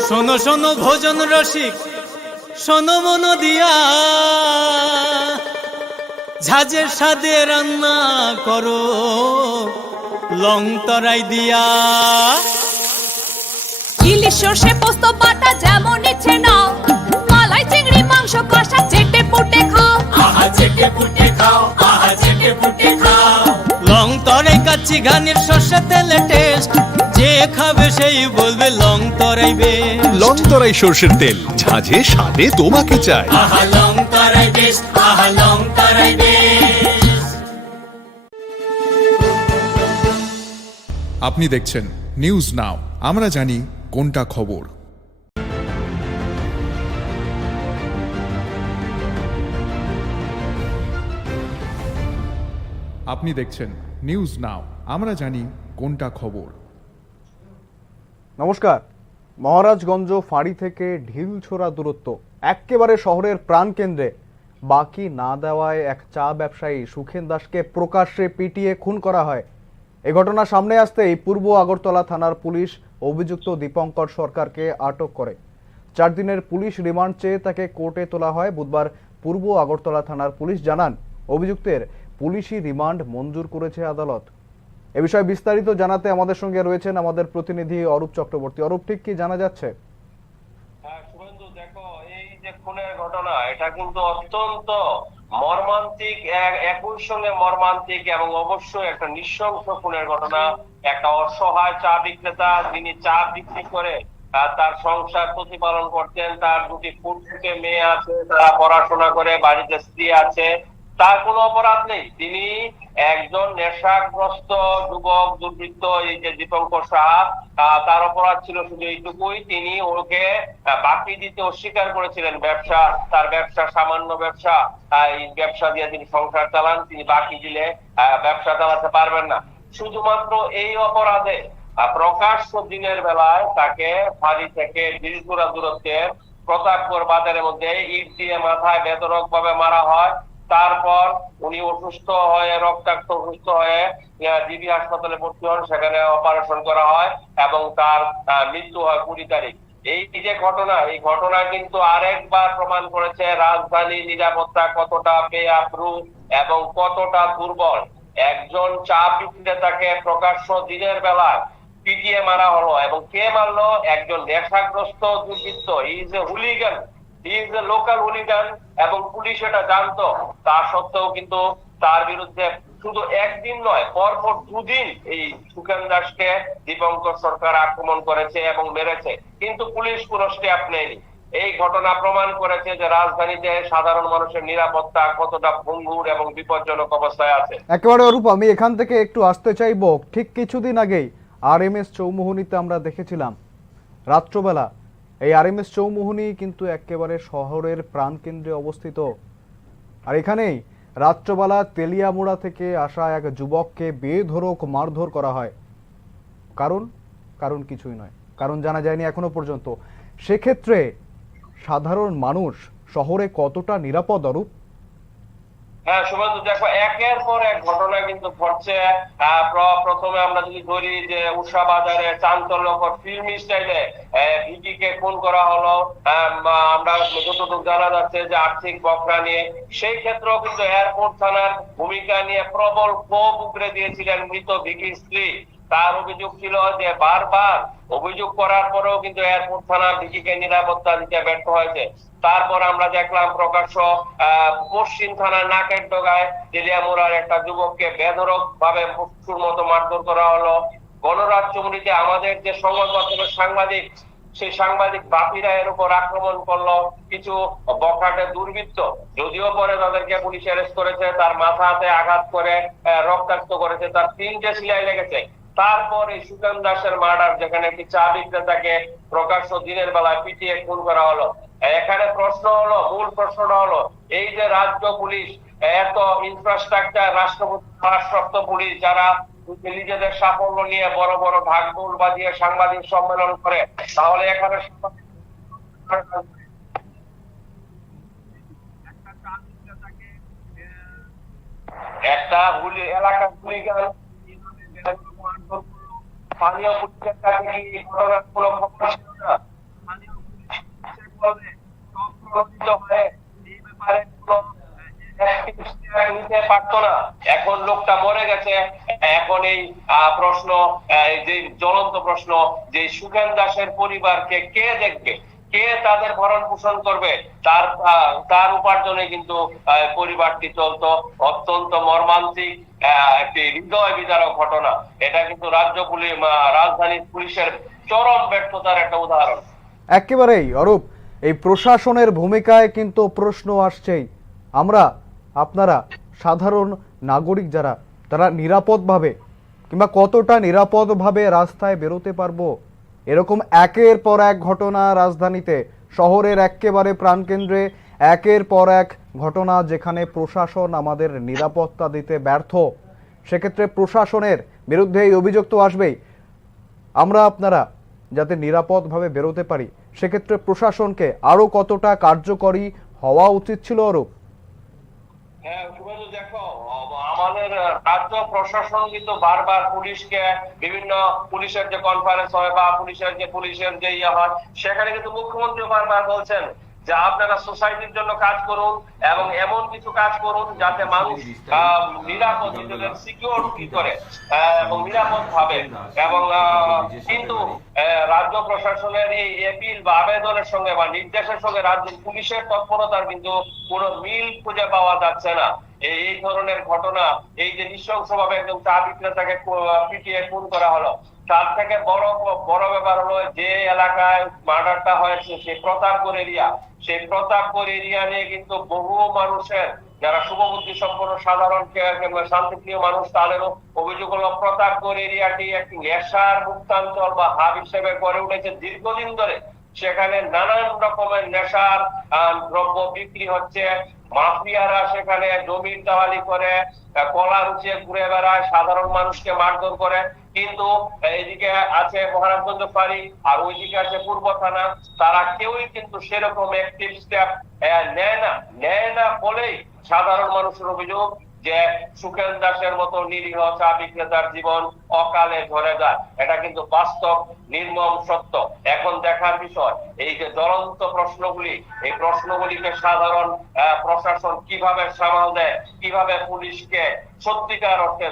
শোনো শোনো ভোজন রসিক, শোনো মন দিয়া, ঝাঁঝের স্বাদে রান্না করো লং তরাই দিয়া। ইলিশ সর্ষে পোস্ত বাটা যেমন ইচ্ছে নাও, মালাই চিংড়ি মাংস কষা চেটে পুটে খাও। আহা চেটে পুটে খাও, আহা চেটে পুটে খাও। লং তরাই কাচ্চি ঘানির সর্ষে তেলে টেস্ট, যে খাবে সেই বলবে লং তরাই বেশ। লং তরাই সর্ষের তেল, ঝাঁঝে স্বাদে তোমাকে চাই। আহা লং তরাই বেশ, আহা লং তরাই বেশ। আপনি দেখছেন নিউজ নাও, আমরা জানি কোনটা খবর। আপনি দেখছেন নিউজ নাও, আমরা জানি কোনটা খবর। নমস্কার, মহারাজগঞ্জ ফাঁড়ি থেকে ঢিলছোড়া দূরত্ব, একেবারে শহরের প্রাণকেন্দ্রে বাকি না দেওয়ায় এক চা ব্যবসায়ী সুখেন দাসকে প্রকাশ্যে পিটিয়ে খুন করা হয়। এ ঘটনা সামনে আসতেই পূর্ব আগরতলা থানার পুলিশ অভিযুক্ত দীপঙ্কর সরকারকে আটক করে। 4 দিনের পুলিশ রিমান্ড চেয়ে তাকে কোর্টে তোলা হয়। বুধবার পূর্ব আগরতলা থানার পুলিশ জানান, অভিযুক্তের পুলিশি রিমান্ড মঞ্জুর করেছে আদালত। এ বিষয়ে বিস্তারিত জানাতে আমাদের সঙ্গে রয়েছেন আমাদের প্রতিনিধি অরূপ চক্রবর্তী। অরূপ, ঠিক কি জানা যাচ্ছে? শুভেন্দু, দেখো এই যে খুনের ঘটনা, এটা কিন্তু অত্যন্ত মর্মান্তিক, একই সঙ্গে মর্মান্তিক এবং অবশ্যই একটা নৃশংস খুনের ঘটনা। একটা অসহায় চা বিক্রেতা, যিনি চা বিক্রি করে তার সংসার প্রতিপালন করতেন, তার 2টি ফুটফুটে মেয়ে আছে, তারা পড়াশোনা করে, বাড়িতে স্ত্রী আছে, তার কোনো অপরাধ নেই। তিনি একজন নেশাগ্রস্ত যুবক দুর্বৃত্ত, এই যে দীপঙ্কর সাহা, তার অপরাধ ছিল শুধু এইটুকুই, তিনি ওকে বাকি দিতে অস্বীকার করেছিলেন। তার ব্যবসা সামান্য ব্যবসা, এই ব্যবসা দিয়ে তিনি সংসার চালান, তিনি বাকি দিলে ব্যবসা চালাতে পারবেন না। শুধুমাত্র এই অপরাধে প্রকাশ্য দিনের বেলায় তাকে ফাঁড়ি থেকে ঢিলছোড়া দূরত্বে প্রতাপগড় বাজারের মধ্যে ইট দিয়ে মাথায় বেধড়ক ভাবে মারা হয়। তারপর উনি অসুস্থ হয়ে, রক্তাক্ত অসুস্থ হয়ে জিবি হাসপাতালে ভর্তি হন, সেখানে অপারেশন করা হয় এবং তার মৃত্যু হয় 20 তারিখ। এই যে ঘটনা, এই ঘটনা কিন্তু আরেকবার প্রমাণ করেছে রাজধানী নিরাপত্তা কতটা বেআব্রু এবং কতটা দুর্বল। একজন চা বিক্রেতাকে প্রকাশ্য দিনের বেলায় পিটিয়ে মারা হলো, এবং কে মারলো? একজন নেশাগ্রস্ত দুর্বৃত্ত। He is a hooligan, he is a local hooligan, এবং পুলিশ এটা জানতো। তা সত্ত্বেও কিন্তু তার বিরুদ্ধে শুধু একদিন নয়, পরপর 2 দিন এই সুখেন দাসকে দীপঙ্কর সরকার আক্রমণ করেছে এবং মেরেছে, কিন্তু পুলিশ কোনো স্টেপ নেয়নি। এই ঘটনা প্রমাণ করেছে যে রাজধানীতে সাধারণ মানুষের নিরাপত্তা কতটা ভঙ্গুর এবং বিপজ্জনক অবস্থায় আছে। একেবারে অরূপ, আমি এখান থেকে একটু আসতে চাইবো, ঠিক কিছুদিন আগেই RMS চৌমুহনীতে আমরা দেখেছিলাম রাত্রবেলা। এই RMS চৌমুহনী কিন্তু একেবারে শহরের প্রাণকেন্দ্রে অবস্থিত, আর এখানেই রাত্রবেলা তেলিয়ামুড়া থেকে আসা এক যুবককে বেধড়ক মারধর করা হয়। কারণ কিছুই নয়, কারণ জানা যায়নি এখনো পর্যন্ত। সেক্ষেত্রে সাধারণ মানুষ শহরে কতটা নিরাপদ? অরূপ, হ্যাঁ শুভেন্দু, দেখো একের পর এক ঘটনা কিন্তু ঘটছে। প্রথমে আমরা যদি ধরি যে উষা বাজারে চাঞ্চল্যকর ফিল্মি স্টাইলে ভিকিকে খুন করা হলো। আমরা যতটুকু জানা যাচ্ছে যে আর্থিক বকরা নিয়ে, সেই ক্ষেত্রেও কিন্তু এয়ারপোর্ট থানার ভূমিকা নিয়ে প্রবল ক্ষোভ উগরে দিয়েছিলেন মৃত ভিকির স্ত্রী। তার অভিযোগ ছিল যে বারবার অভিযোগ করার পরেও কিন্তু এয়ারপোর্ট থানা ভিকিকে নিরাপত্তা দিতে ব্যর্থ হয়েছে। তারপর আমরা দেখলাম প্রকাশ্য পশ্চিম থানার নাকের ডগায় তেলিয়ামুড়ার একটা যুবককে বেধড়ক ভাবে পশুর মতো মারধর করা হলো। গণরাজ্যমুড়িতে আমাদের যে সংবাদ মাধ্যমের সাংবাদিক, সেই সাংবাদিক বাপিরা এর উপর আক্রমণ করলো কিছু বখাটে দুর্বৃত্ত। যদিও পরে তাদেরকে পুলিশ অ্যারেস্ট করেছে, তার মাথাতে আঘাত করে রক্তাক্ত করেছে, তার 3টে সেলাই লেগেছে। তারপর এই সুখেন দাসের মার্ডার, যেখানে একটি চা বিক্রেতাকে প্রকাশ্য দিনের বেলায় পিটিয়ে খুন করা হলো। এখানে মূল প্রশ্নটা হলো, এই যে রাজ্য পুলিশ, এত ইনফ্রাস্ট্রাকচার, রাষ্ট্রপ্রাপ্ত পুলিশ, যারা নিজেদের সাফল্য নিয়ে বড় বড় ঢাকঢোল বাজিয়ে সাংবাদিক সম্মেলন করে, তাহলে এখানে একটা এলাকার হুলিগান স্থানীয় পুলিশের কাছে কি এই ঘটনার কোনো খবর ছিল না? স্থানীয় নিতে পারতো না। এখন লোকটা মরে গেছে। এখন এই প্রশ্ন, যে জ্বলন্ত প্রশ্ন, যে সুখেন দাসের পরিবারকে কে দেখবে, কে তাদের ভরণ পোষণ করবে? তার উপার্জনে কিন্তু পরিবারটি চলতো। অত্যন্ত মর্মান্তিক একটি হৃদয় বিদারক ঘটনা। এটা কিন্তু রাজধানীর পুলিশের চরম ব্যর্থতার একটা উদাহরণ। একেবারেই অরূপ, এই প্রশাসনের ভূমিকায় কিন্তু প্রশ্ন আসছেই। আপনারা সাধারণ নাগরিক যারা, তারা নিরাপদভাবে কিংবা কতটা নিরাপদভাবে রাস্তায় বেরোতে পারবো? এরকম একের পর এক ঘটনা রাজধানীতে, শহরের একেবারে প্রাণকেন্দ্রে একের পর এক ঘটনা, যেখানে প্রশাসন আমাদের নিরাপত্তা দিতে ব্যর্থ। সেক্ষেত্রে প্রশাসনের বিরুদ্ধে এই অভিযোগ তো আসবেই। আপনারা যাতে নিরাপদভাবে বেরোতে পারি, সেক্ষেত্রে প্রশাসনকে আরো কতটা কার্যকরী হওয়া উচিত ছিল অরূপ? হ্যাঁ শুভেন্দু, দেখো আমাদের রাজ্য প্রশাসন কিন্তু বারবার পুলিশকে বিভিন্ন পুলিশের যে কনফারেন্স হয় বা পুলিশের যে ইয়ে হয়, সেখানে কিন্তু মুখ্যমন্ত্রী বারবার বলছেন যে আপনারা সোসাইটির জন্য কাজ করুন এবং এমন কিছু কাজ করুন যাতে মানুষ নিরাপদ, নিজেদের সিকিউর করে এবং নিরাপদ ভাবে। এবং কিন্তু রাজ্য প্রশাসনের এই এপিল বা আবেদনের সঙ্গে বা নির্দেশের সঙ্গে রাজ্য পুলিশের তৎপরতার কিন্তু কোনো মিল খুঁজে পাওয়া যাচ্ছে না। এই ধরনের ঘটনা, এই যে নৃশংসভাবে একজন চা বিক্রেতাকে পিটিয়ে খুন করা হলো, তার থেকে বড় ব্যাপার হলো যে এলাকায় মার্ডারটা হয়েছে সেই প্রতাপগড় এরিয়া। সেই প্রতাপগড় এরিয়া নিয়ে কিন্তু বহু মানুষের, যারা শুভবুদ্ধি সম্পন্ন সাধারণ শান্তিপ্রিয় মানুষ, তাদেরও অভিযোগ হলো প্রতাপগড় এরিয়াটি একটি নেশার মুক্তাঞ্চল বা হাব হিসেবে গড়ে উঠেছে দীর্ঘদিন ধরে। সেখানে নানান রকমের নেশার দ্রব্য বিক্রি হচ্ছে, মাফিয়ারা সেখানে জমির দালালি করে, কলা রুচিয়ে ঘুরে বেড়ায়, সাধারণ মানুষকে মারধর করে। কিন্তু এইদিকে আছে মহারাজগঞ্জ ফাঁড়ি আর ওইদিকে আছে পূর্ব থানা, তারা কেউই কিন্তু সেরকম অ্যাক্টিভ স্টেপ নেয় না বলেই সাধারণ মানুষের অভিযোগ যে সুখেন দাসের মতো নিরীহ চা বিক্রেতার জীবন অকালে ঝরে যায়। এটা কিন্তু বাস্তব নির্মম সত্য। এখন দেখার বিষয় এই যে জ্বলন্ত প্রশ্নগুলি, এই প্রশ্নগুলিকে সাধারণ প্রশাসন কিভাবে সামাল দেয়, কিভাবে পুলিশকে সত্যিকার অর্থে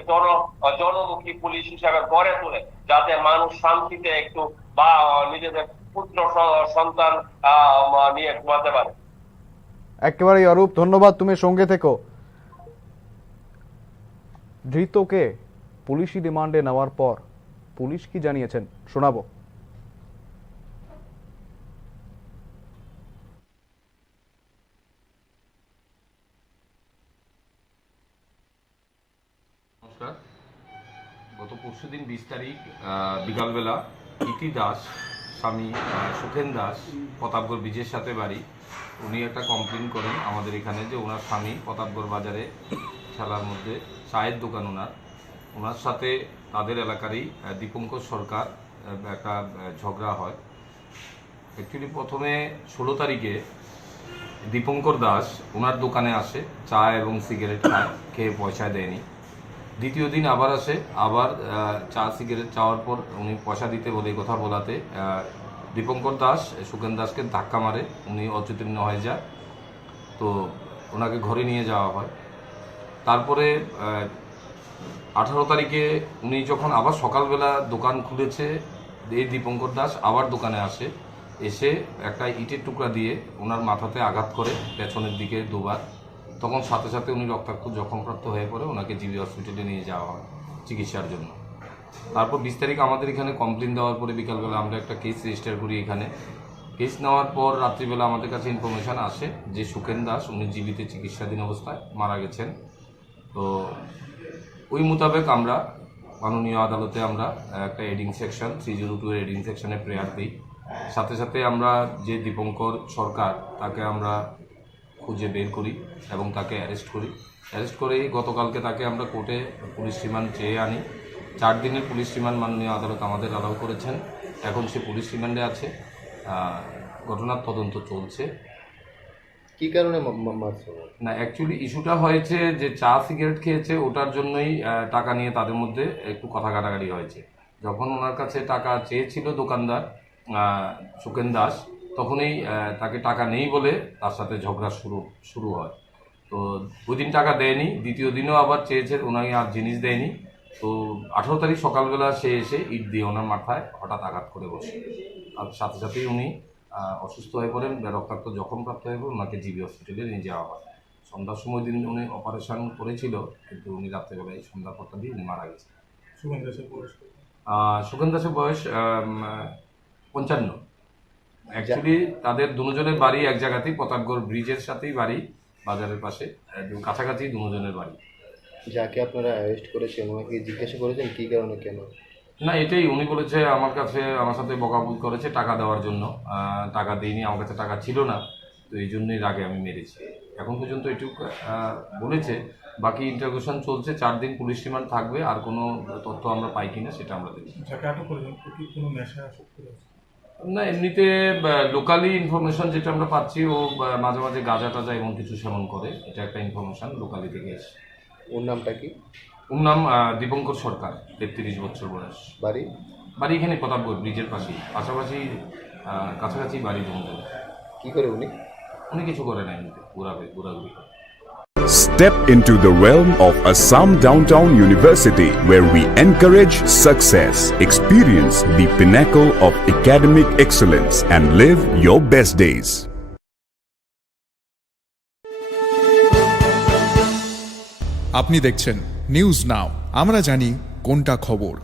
জনমুখী পুলিশ হিসাবে গড়ে তোলে, যাতে মানুষ শান্তিতে একটু বা নিজেদের পুত্র সন্তান নিয়ে ঘুমাতে পারে। একেবারেই অরূপ, ধন্যবাদ, তুমি সঙ্গে থেকো। ধৃতকে পুলিশি রিমান্ডে নেওয়ার পর পুলিশ কি জানিয়েছেন শোনাবো। নমস্কার। গত পরশুদিন 20 তারিখ বিকালবেলা ইতি দাস, স্বামী সুখেন দাস, প্রতাপগড় ব্রিজের সাথে বাড়ি, উনি একটা কমপ্লেন করেন আমাদের এখানে যে ওনার স্বামী প্রতাপগড় বাজারে ঠেলার মধ্যে চায়ের দোকান ওনার সাথে তাদের এলাকারই দীপঙ্কর সরকার একটা ঝগড়া হয়। অ্যাকচুয়ালি প্রথমে 16 তারিখে দীপঙ্কর দাস ওনার দোকানে আসে, চা এবং সিগারেট খায়, খেয়ে পয়সা দেয়নি। দ্বিতীয় দিন আবার আসে, আবার চা সিগারেট চাওয়ার পর উনি পয়সা দিতে বলে কথা বলাতে দীপঙ্কর দাস সুখেন দাসকে ধাক্কা মারে, উনি অচেতন্য হয়ে যায়। তো ওনাকে ঘরে নিয়ে যাওয়া হয়। তারপরে 18 তারিখে উনি যখন আবার সকালবেলা দোকান খুলেছে, এই দীপঙ্কর দাস আবার দোকানে আসে, এসে একটা ইটের টুকরা দিয়ে ওনার মাথাতে আঘাত করে পেছনের দিকে দুবার। তখন সাথে সাথে উনি রক্তাক্ত জখমপ্রাপ্ত হয়ে পড়ে, ওনাকে জিবি হসপিটালে নিয়ে যাওয়া হয় চিকিৎসার জন্য। তারপর 20 তারিখ আমাদের এখানে কমপ্লেন দেওয়ার পরে বিকালবেলা আমরা একটা কেস রেজিস্টার করি। এখানে কেস নেওয়ার পর রাত্রিবেলা আমাদের কাছে ইনফরমেশান আসে যে সুখেন দাস উনি জীবিত চিকিৎসাধীন অবস্থায় মারা গেছেন। তো ওই মোতাবেক আমরা মাননীয় আদালতে আমরা একটা এডিং সেকশন 302 এর এডিং সেকশনে প্রেয়ার দিই। সাথে সাথে আমরা যে দীপঙ্কর সরকার, তাকে আমরা খুঁজে বের করি এবং তাকে অ্যারেস্ট করেই গতকালকে তাকে আমরা কোর্টে পুলিশ রিমান্ড চেয়ে আনি। 4 দিনের পুলিশ রিমান্ড মাননীয় আদালত আমাদের অ্যালাউ করেছেন। এখন সে পুলিশ রিমান্ডে আছে, ঘটনার তদন্ত চলছে। কি কারণে না, অ্যাকচুয়ালি ইস্যুটা হয়েছে যে চা সিগারেট খেয়েছে, ওটার জন্যই টাকা নিয়ে তাদের মধ্যে একটু কথা কাটাকাটি হয়েছে। যখন ওনার কাছে টাকা চেয়েছিল দোকানদার সুখেন দাস, তখনই তাকে টাকা নেই বলে তার সাথে ঝগড়া শুরু হয়। তো ওই দিন টাকা দেয়নি, দ্বিতীয় দিনও আবার চেয়েছে, ওনাকে আর জিনিস দেয়নি। তো 18 তারিখ সকালবেলা সে এসে ইট দিয়ে ওনার মাথায় হঠাৎ আঘাত করে বসে, আর সাথে সাথেই উনি অসুস্থ হয়ে পড়েন, রক্তাক্ত জখমপ্রাপ্ত হয়ে পড়েন, ওনাকে জিবি হসপিটালে নিয়ে যাওয়া হয়। সন্ধ্যার সময় দিন উনি অপারেশন করেছিল, কিন্তু উনি রাত্রেবেলায় সন্ধ্যার পরটা দিয়ে উনি মারা গেছেন। সুখেন দাসের বয়স 55। অ্যাকচুয়ালি তাদের দুজনের বাড়ি এক জায়গাতেই, প্রতাপগড় ব্রিজের সাথেই বাড়ি, বাজারের পাশে, কাছাকাছি দুজনের বাড়ি। যাকে আপনারা অ্যারেস্ট করেছেন ওনাকে জিজ্ঞাসা করেছেন কি কারণে, কেন? না, এটাই উনি বলেছে আমার সাথে বকাবকি করেছে টাকা দেওয়ার জন্য, টাকা দিইনি, আমার কাছে টাকা ছিল না, তো এই জন্যই রাগে আমি মেরেছি। এখন পর্যন্ত এটুকু বলেছে। বাকি ইন্টারোগেশন চলছে, 4 দিন পুলিশ রিমান্ড থাকবে। আর কোনো তথ্য আমরা পাই কিনা সেটা আমরা দেখব। না, এমনিতে লোকালি ইনফরমেশন যেটা আমরা পাচ্ছি, ও মাঝে মাঝে গাঁজা টাজা এমন কিছু সেবন করে, এটা একটা ইনফরমেশন লোকালি থেকে এসে। ওর নামটা কি? ওর নাম দীপঙ্কর সরকার, 33 বছর বয়স। বাড়ি এখানে প্রতাপগড় ব্রিজের পাশাপাশি কাছাকাছি বাড়ি বন্ধু। কি করে উনি? উনি কিছু করে না, এমনিতে ঘোরাঘুরি করে। Step into the realm of Assam Downtown University, where we encourage success, experience the pinnacle of academic excellence, and live your best days. আপনি দেখছেন নিউজ নাও, আমরা জানি কোনটা খবর।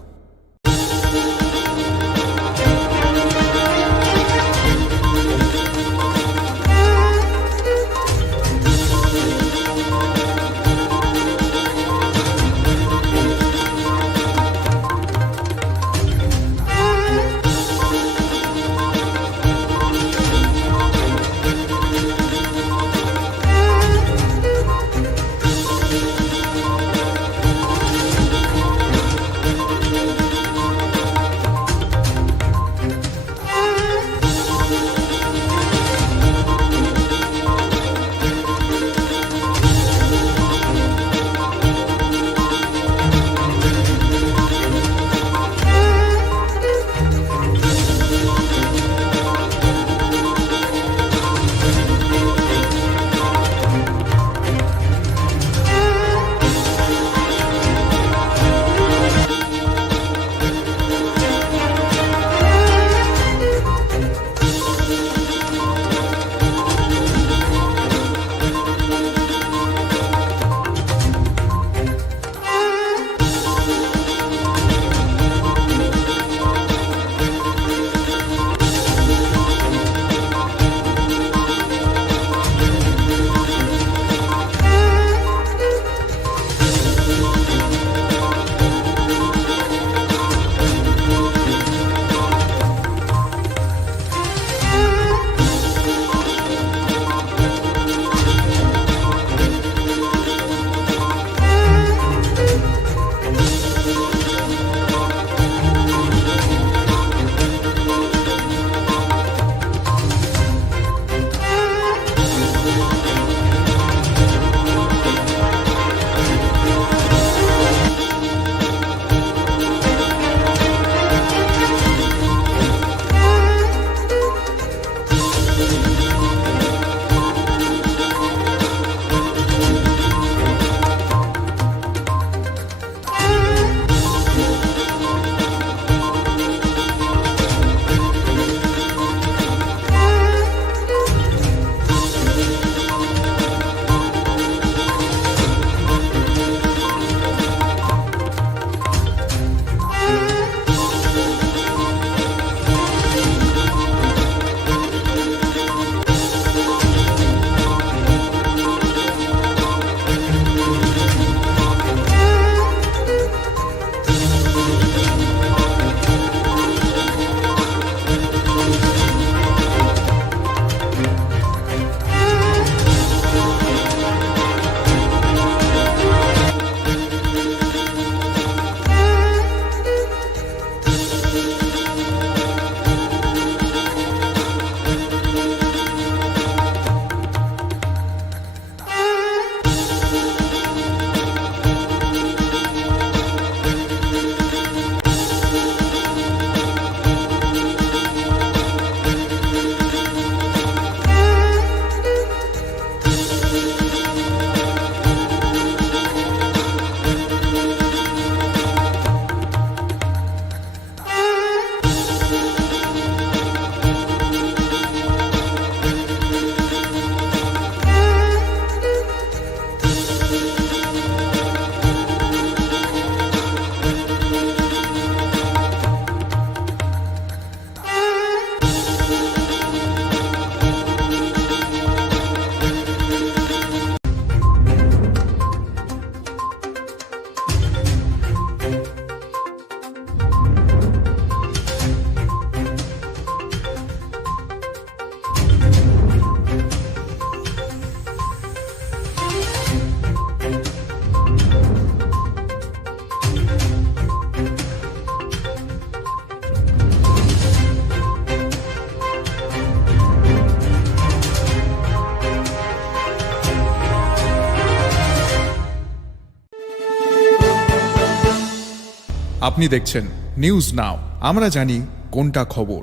আপনি দেখছেন নিউজ নাও, আমরা জানি কোনটা খবর।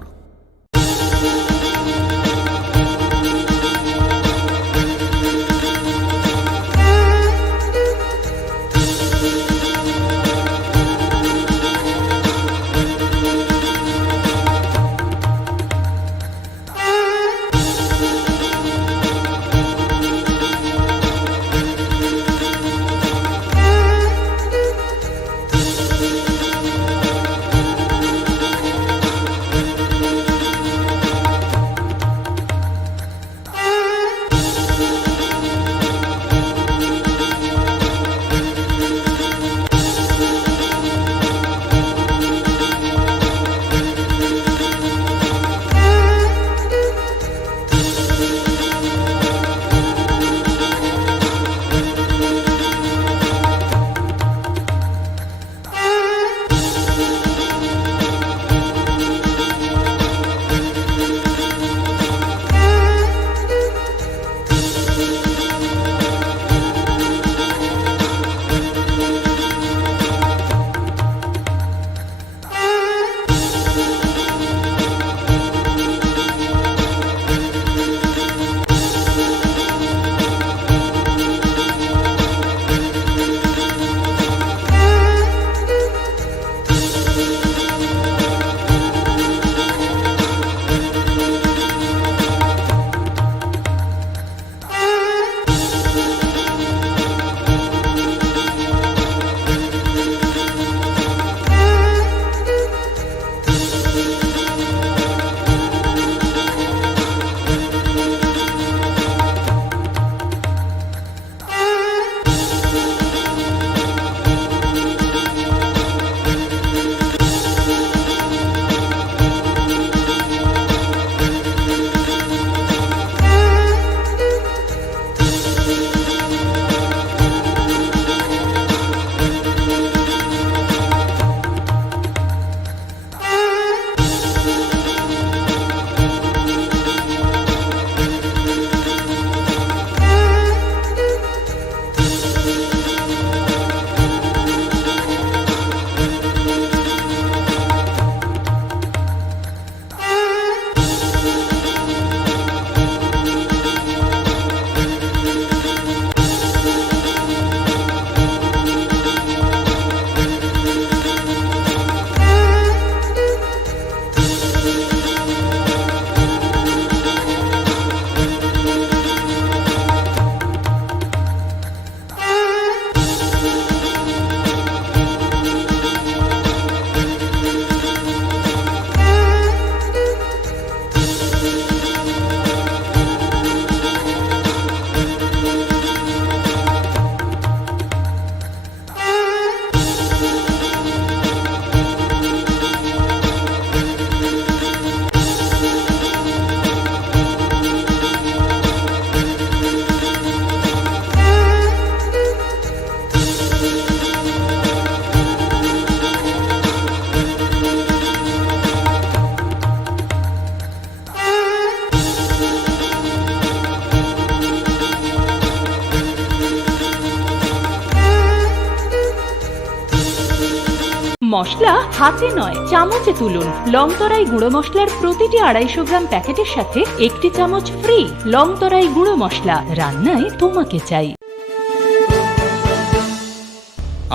মশলা হাতে নয় চামচে তুলুন। লংতরাই গুঁড়ো মশলার প্রতিটি 250 গ্রাম প্যাকেটের সাথে 1টি চামচ ফ্রি। লংতরাই গুঁড়ো মশলা, রান্নায় তোমাকে চাই।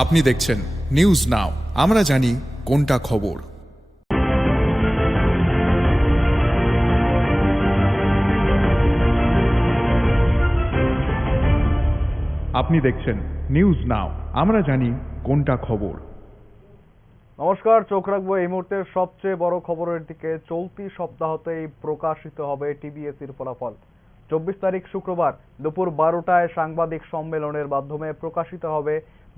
আপনি দেখছেন নিউজ নাও, আমরা জানি কোনটা খবর। আপনি দেখছেন নিউজ নাও, আমরা জানি কোনটা খবর। নমস্কার, চোখ রাখবো এই মুহূর্তের সবচেয়ে বড় খবরের দিকে। চলতি সপ্তাহতেই প্রকাশিত হবে টিবিএসসির ফলাফল। 24 তারিখ শুক্রবার দুপুর 12টায় সাংবাদিক সম্মেলনের মাধ্যমে প্রকাশিত হবে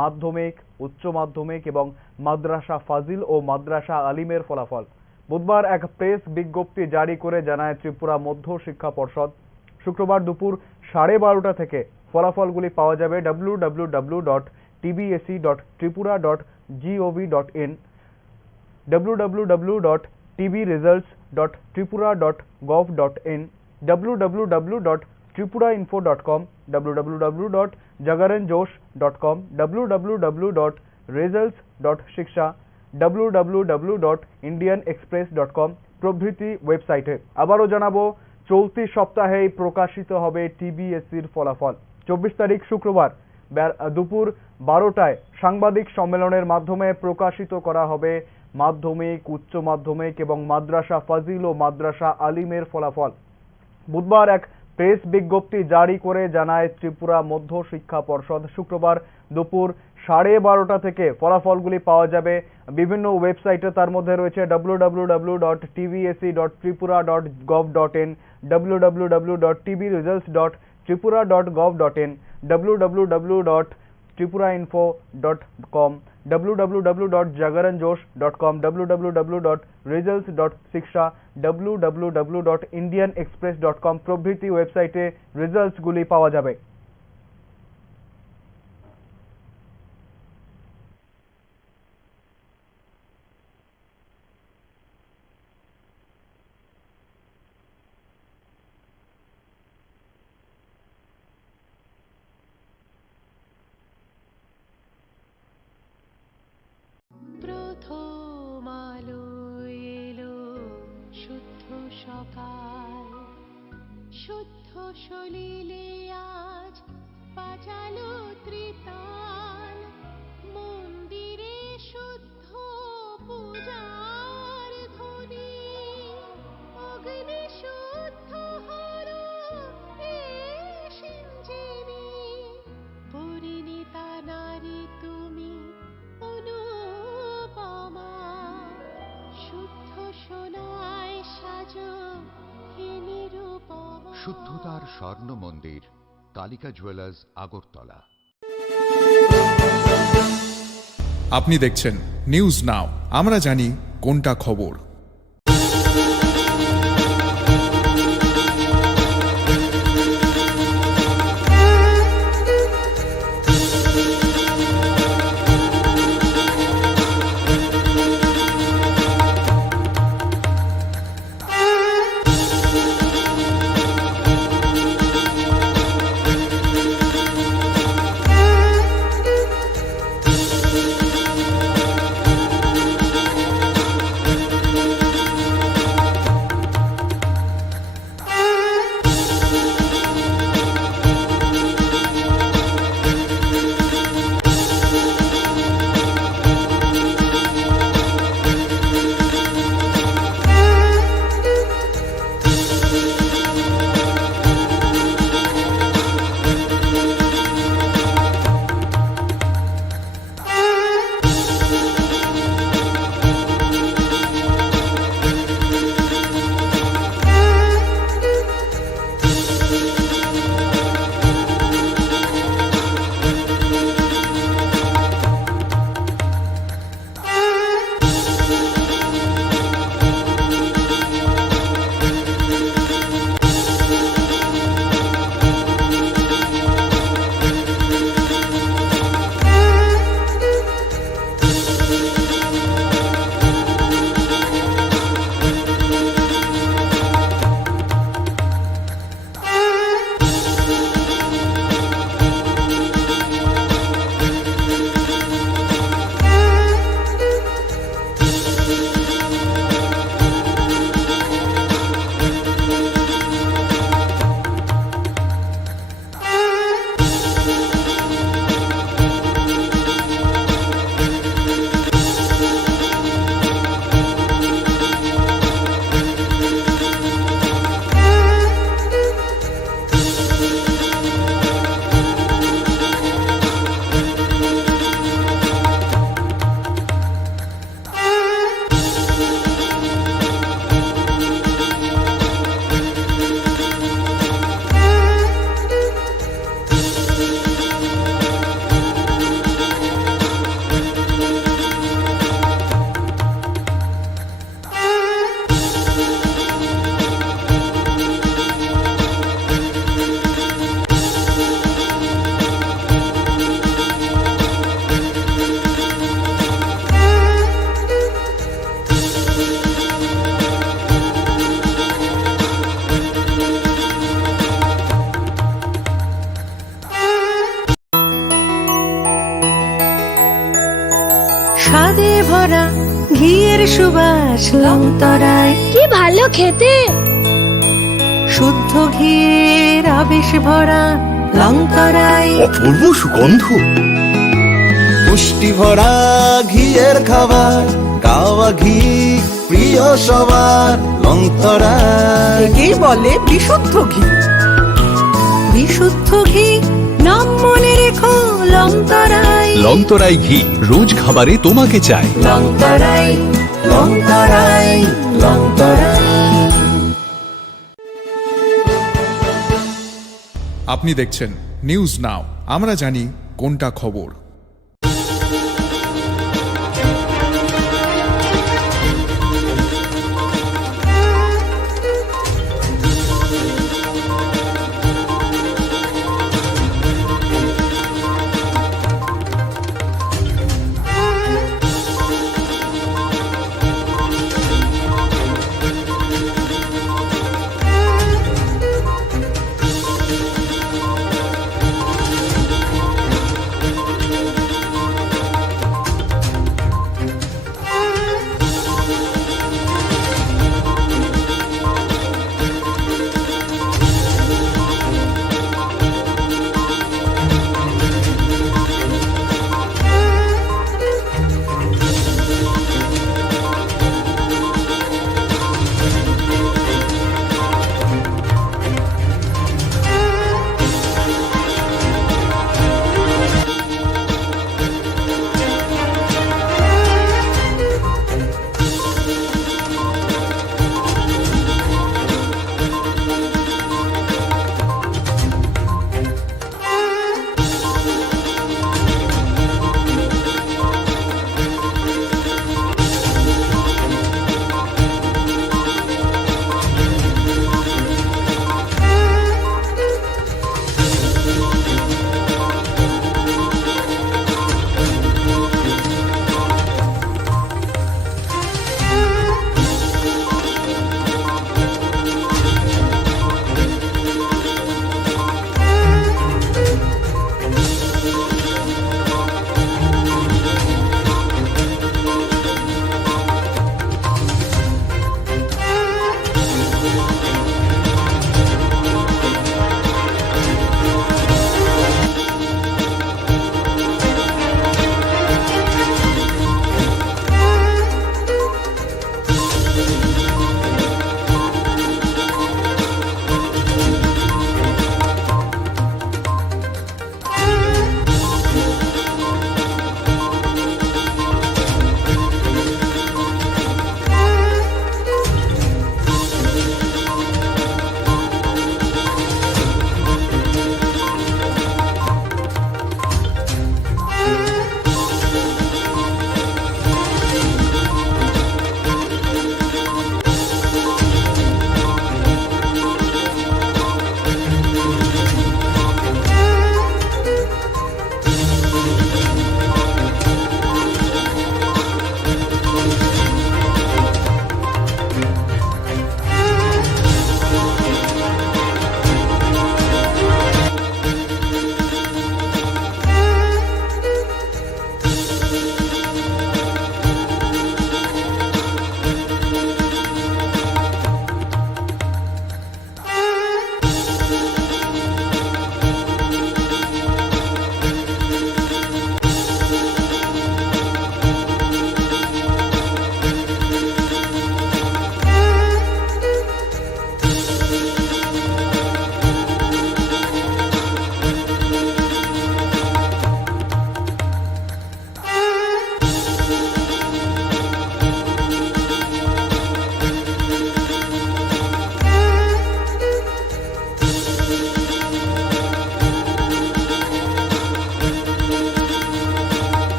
মাধ্যমিক, উচ্চ মাধ্যমিক এবং মাদ্রাসা ফাজিল ও মাদ্রাসা আলিমের ফলাফল। বুধবার এক প্রেস বিজ্ঞপ্তি জারি করে জানায় ত্রিপুরা মধ্য শিক্ষা পর্ষদ। শুক্রবার দুপুর 12:30 থেকে ফলাফলগুলি পাওয়া যাবে www.tbsc.tripura.gov.in, www.tbresults.tripura.gov.in, www.tripurainfo.com, www.jagaranjosh.com, www.results.shiksha, www.indianexpress.com প্রভৃতি ওয়েবসাইটে। আবারও জানাবো, চলতি সপ্তাহেই প্রকাশিত হবে টিবিএসসির ফলাফল। 24 তারিখ শুক্রবার দুপুর 12টায় সাংবাদিক সম্মেলনের মাধ্যমে প্রকাশিত করা হবে মাধ্যমিক, উচ্চ মাধ্যমিক এবং মাদ্রাসা ফাজিল ও মাদ্রাসা আলিমের ফলাফল। বুধবার এক প্রেস বিজ্ঞপ্তি জারি করে জানায় ত্রিপুরা মধ্য শিক্ষা পর্ষদ, শুক্রবার দুপুর 12:30 থেকে ফলাফলগুলি পাওয়া যাবে বিভিন্ন ওয়েবসাইটে। তার মধ্যে রয়েছে www.tvsc.tripura.gov.in, www.tbresults.tripura.gov.in, www.tripurainfo.com, www.jagaranjosh.com, www.results.shiksha, www.indianexpress.com প্রভৃতি ওয়েবসাইটে রেজাল্টসগুলি পাওয়া যাবে। প্রথম আলো এলো শুদ্ধ সকাল, শুদ্ধ সলিলে আজ বাজালো ত্রিতাল, মন্দিরে শুদ্ধ পূজার ধ্বনি, অগ্নি শুদ্ধ হলো এই সিঞ্জিনী, পরিণীতা নারী তুমি অনুপমা, শুদ্ধ সোনায় সাজো হে নিরুপমা। শুদ্ধতার স্বর্ণ মন্দির, কালিকা জুয়েলার্স, আগরতলা। আপনি দেখছেন নিউজ নাও, আমরা জানি কোনটা খবর। সুবাস লংতরায়, কি ভালো খেতে, শুদ্ধ ঘিয়ের আবেশ ভরা লংতরায়, অপূর্ব সুগন্ধ, পুষ্টি ভরা ঘিয়ের খাবার, কাওয়া ঘি প্রিয় সবার লংতরা। একেই বলে বিশুদ্ধ ঘি। বিশুদ্ধ ঘি নাম মনে রেখো লংতরায়, লংতরাই ঘি রোজ খাবারে তোমাকে চাই। লংতরায় লংতরায় লংতরায়। আপনি দেখছেন নিউজ নাও, আমরা জানি কোনটা খবর।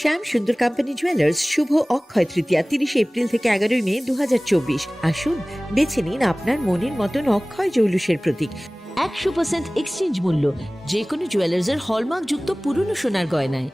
শ্যাম সুন্দর কোম্পানি জুয়েলার্স শুভ অক্ষয় তৃতীয়া 30 এপ্রিল থেকে 11 মে 2024। আসুন বেছে নিন আপনার মনের মতন অক্ষয় জৌলুসের প্রতীক। 100% এক্সচেঞ্জ মূল্য যে কোনো জুয়েলার্সের হলমার্ক যুক্ত পুরনো সোনার গয়নায়।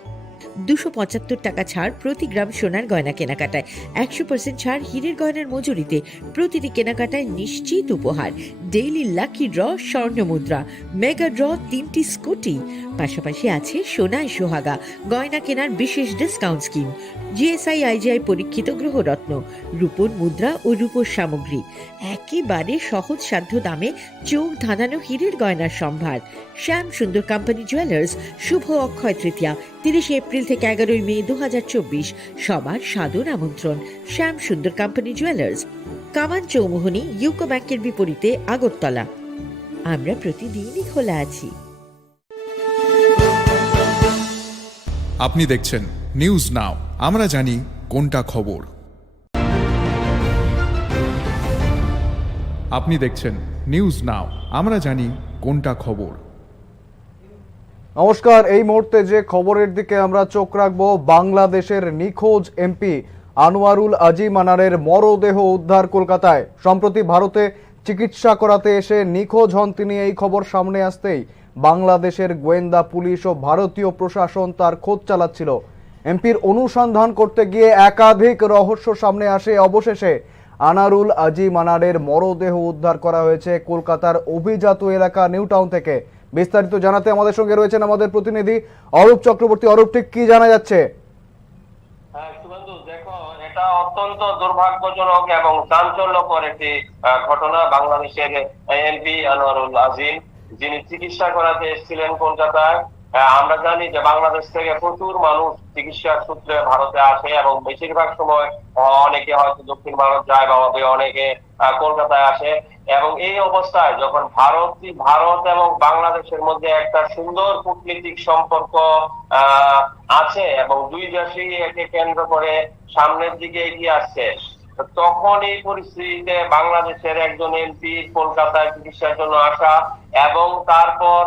275 টাকা ছাড় প্রতি গ্রাম সোনার গয়না কেনাকাটায়, 100% ছাড় হীরের গয়নার মজুরিতে, প্রতিটি কেনাকাটায় নিশ্চিত উপহার, ডেইলি লাকি ড্র স্বর্ণ মুদ্রা, মেগা ড্র 3টি স্কুটি, পাশাপাশি আছে সোনায় সোহাগা গয়না কেনার বিশেষ ডিসকাউন্ট স্কিম, জিএসআই আইজিআই পরীক্ষিত গ্রহরত্ন, রূপোর মুদ্রা ও রূপোর সামগ্রী, একেবারে সহজ সাধ্য দামে চোখ ধাঁধানো হীরের গয়নার সম্ভার। শ্যাম সুন্দর কোম্পানি জুয়েলার্স, শুভ অক্ষয় তৃতীয়া 30 এপ্রিল থেকে 11 মে 2024, সবার সাদর আমন্ত্রণ। শ্যাম সুন্দর কোম্পানি জুয়েলার্স, কামান চৌমুহনী, ইউকো ব্যাংকের বিপরীতে, আগরতলা। আমরা প্রতিদিনই খোলা আছি। আপনি দেখছেন নিউজ নাও, আমরা জানি কোনটা খবর। আপনি দেখছেন নিউজ নাও, আমরা জানি কোনটা খবর। নমস্কার, এই মুহূর্তে যে খবরের দিকে আমরা চোখ রাখবো, বাংলাদেশের নিখোঁজ এমপি আনোয়ারুল আজিম আনারের মরদেহ উদ্ধার কলকাতায়। সম্প্রতি ভারতে চিকিৎসা করাতে এসে নিখোঁজ হন তিনি। এই খবর সামনে আসতেই বাংলাদেশের গোয়েন্দা পুলিশ ও ভারতীয় প্রশাসন তার খোঁজ চালাচ্ছিল। এমপির অনুসন্ধান করতে গিয়ে একাধিক রহস্য সামনে আসে। অবশেষে আনারুল আজিম আনারের মরদেহ উদ্ধার করা হয়েছে কলকাতার অভিজাত এলাকা নিউ টাউন থেকে। বিস্তারিত জানাতে আমাদের সঙ্গে রয়েছেন আমাদের প্রতিনিধি অরূপ চক্রবর্তী। অরূপ, ঠিক কি জানা যাচ্ছে? শুভেন্দু, দেখো, এটা অত্যন্ত দুর্ভাগ্যজনক এবং চাঞ্চল্যকর একটি ঘটনা। বাংলাদেশের এমপি আনোয়ারুল আজিম, যিনি চিকিৎসা করাতে এসেছিলেন কলকাতায়। আমরা জানি যে বাংলাদেশ থেকে প্রচুর মানুষ চিকিৎসার সূত্রে ভারতে আসে এবং বেশিরভাগ সময় অনেকে হয়তো দক্ষিণ ভারত যায় বা অনেকে কলকাতায় আসে। এবং এই অবস্থায় যখন ভারত এবং বাংলাদেশের মধ্যে একটা সুন্দর কূটনীতিক সম্পর্ক আছে এবং দুই দেশই একে কেন্দ্র করে সামনের দিকে এগিয়ে আসছে, তখন এই পরিস্থিতিতে বাংলাদেশের একজন এমপি কলকাতায় চিকিৎসার জন্য আসা এবং তারপর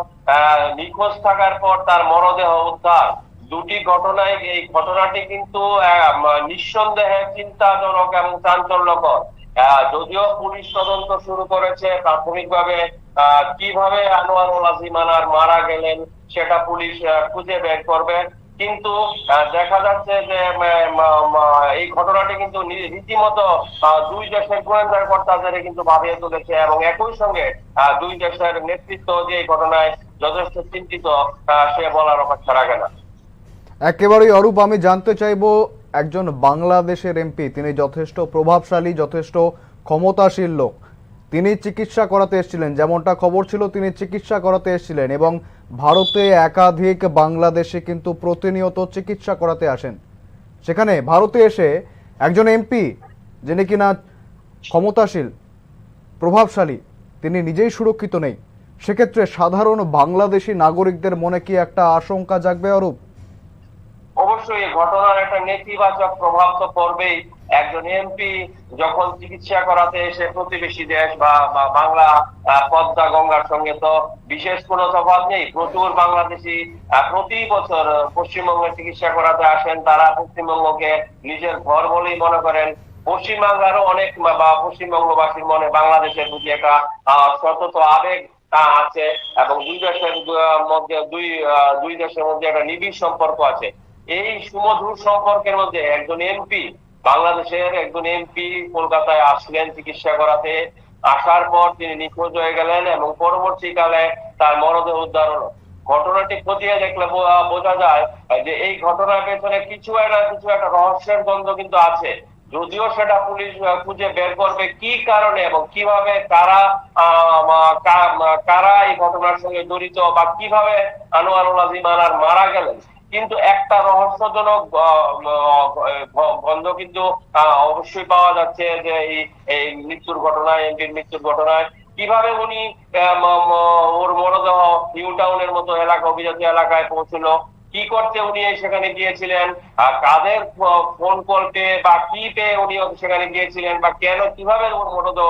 নিখোঁজ থাকার পর তার মরদেহ উদ্ধার, দুটি ঘটনায় এই ঘটনাটি কিন্তু নিঃসন্দেহে চিন্তাজনক এবং চাঞ্চল্যকর। যদিও পুলিশ তদন্ত শুরু করেছে, প্রাথমিকভাবে কিভাবে আনোয়ারুল আজিম আনার মারা গেলেন সেটা পুলিশ খুঁজে বের করবে, কিন্তু দেখা যাচ্ছে যে এই ঘটনাটি কিন্তু রীতিমতো দুই দেশের গোয়েন্দা কর্তাদের কিন্তু ভাবিয়ে তুলেছে এবং একই সঙ্গে দুই দেশের নেতৃত্ব যে এই ঘটনায় যথেষ্ট চিন্তিত, সে বলার অপেক্ষা রাখে না। একেবারেই অরূপ, আমি জানতে চাইবো, একজন বাংলাদেশের এমপি, তিনি যথেষ্ট প্রভাবশালী, যথেষ্ট ক্ষমতাশীল লোক। তিনি চিকিৎসা করাতে এসেছিলেন, যেমনটা খবর ছিল তিনি চিকিৎসা করাতে এসেছিলেন এবং ভারতে একাধিক বাংলাদেশি কিন্তু প্রতিনিয়ত চিকিৎসা করাতে আসেন। সেখানে ভারতে এসে একজন এমপি, যিনি কিনা ক্ষমতাশীল, প্রভাবশালী, তিনি নিজেই সুরক্ষিত নেই। সেক্ষেত্রে সাধারণ বাংলাদেশি নাগরিকদের মনে কি একটা আশঙ্কা জাগবে অরূপ? অবশ্যই এই ঘটনার একটা নেতিবাচক প্রভাব তো পড়বেই। একজন এমপি যখন চিকিৎসা করাতে এসে প্রতিবেশী দেশ বা বাংলা পদ্মা গঙ্গার সঙ্গে তো বিশেষ কোনো তফাৎ নেই। প্রচুর বাংলাদেশি প্রতি বছর পশ্চিমবঙ্গে চিকিৎসা করাতে আসেন। তারা পশ্চিমবঙ্গকে নিজের ঘর বলেই মনে করেন। পশ্চিমবাংলারও অনেক বা পশ্চিমবঙ্গবাসীর মনে বাংলাদেশের প্রতি একটা সতত আবেগ আছে এবং দুই দেশের মধ্যে একটা নিবিড় সম্পর্ক আছে। এই সুমধুর সম্পর্কের মধ্যে একজন এমপি, বাংলাদেশের একজন এমপি কলকাতায় আসলেন চিকিৎসা করাতে। আসার পর তিনি নিখোঁজ হয়ে গেলেন এবং পরবর্তীকালে তার মরদেহ উদ্ধার হলো। ঘটনাটি খতিয়ে দেখলে বোঝা যায় যে এই ঘটনার পেছনে কিছু একটা রহস্যের দ্বন্দ্ব কিন্তু আছে। যদিও সেটা পুলিশ খুঁজে বের করবে কি কারণে এবং কিভাবে কারা এই ঘটনার সঙ্গে জড়িত বা কিভাবে আনোয়ারুল আজিম আনার মারা গেলেন, কিন্তু একটা রহস্যজনক গন্ধ কিন্তু অবশ্যই পাওয়া যাচ্ছে যে এই মৃত্যুর ঘটনায়, এমপির মৃত্যুর ঘটনায় কিভাবে উনি ওর মরদেহ নিউ টাউনের মতো এলাকা, অভিজাত এলাকায় পৌঁছলো, কি করতে উনি সেখানে গিয়েছিলেন, কাদের ফোন কল পেয়ে বা কি পেয়ে উনি সেখানে গিয়েছিলেন বা কেন কিভাবে ওর মরদেহ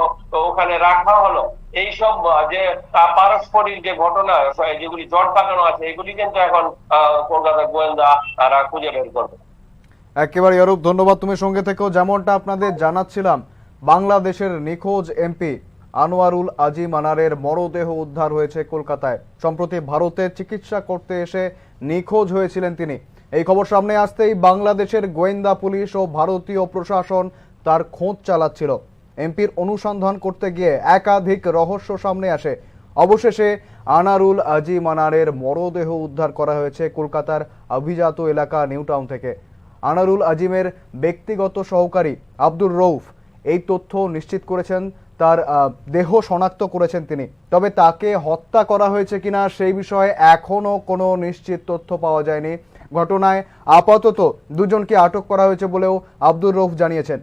ওখানে রাখা হলো, এইসব যে পারস্পরিক যে ঘটনা যেগুলি জট পাকানো আছে, এগুলি কিন্তু এখন কলকাতার গোয়েন্দা তারা খুঁজে বের করবে। একেবারে অরূপ, ধন্যবাদ তুমি সঙ্গে থেকেও। যেমনটা আপনাদের জানাচ্ছিলাম, বাংলাদেশের নিখোঁজ এমপি আনোয়ারুল আজিম আনারের মরদেহ উদ্ধার হয়েছে কলকাতায়। সম্প্রতি ভারতে চিকিৎসা করতে এসে নিখোঁজ হয়েছিলেন তিনি। এই খবর সামনে আসতেই বাংলাদেশের গোয়েন্দা পুলিশ ও ভারতীয় প্রশাসন তার খোঁজ চালাচ্ছিল। এমপির অনুসন্ধান করতে গিয়ে একাধিক রহস্য সামনে আসে। অবশেষে আনারুল আজিম আনারের মরদেহ উদ্ধার করা হয়েছে কলকাতার অভিজাত এলাকা নিউ টাউন থেকে। আনারুল আজিমের ব্যক্তিগত সহকারী আব্দুর রউফ এই তথ্য নিশ্চিত করেছেন, তার দেহ শনাক্ত করেছেন তিনি। তবে তাকে হত্যা করা হয়েছে কিনা সেই বিষয়ে এখনো কোনো নিশ্চিত তথ্য পাওয়া যায়নি। ঘটনায় আপাতত দুজনকে আটক করা হয়েছে বলেও আব্দুর রউফ জানিয়েছেন।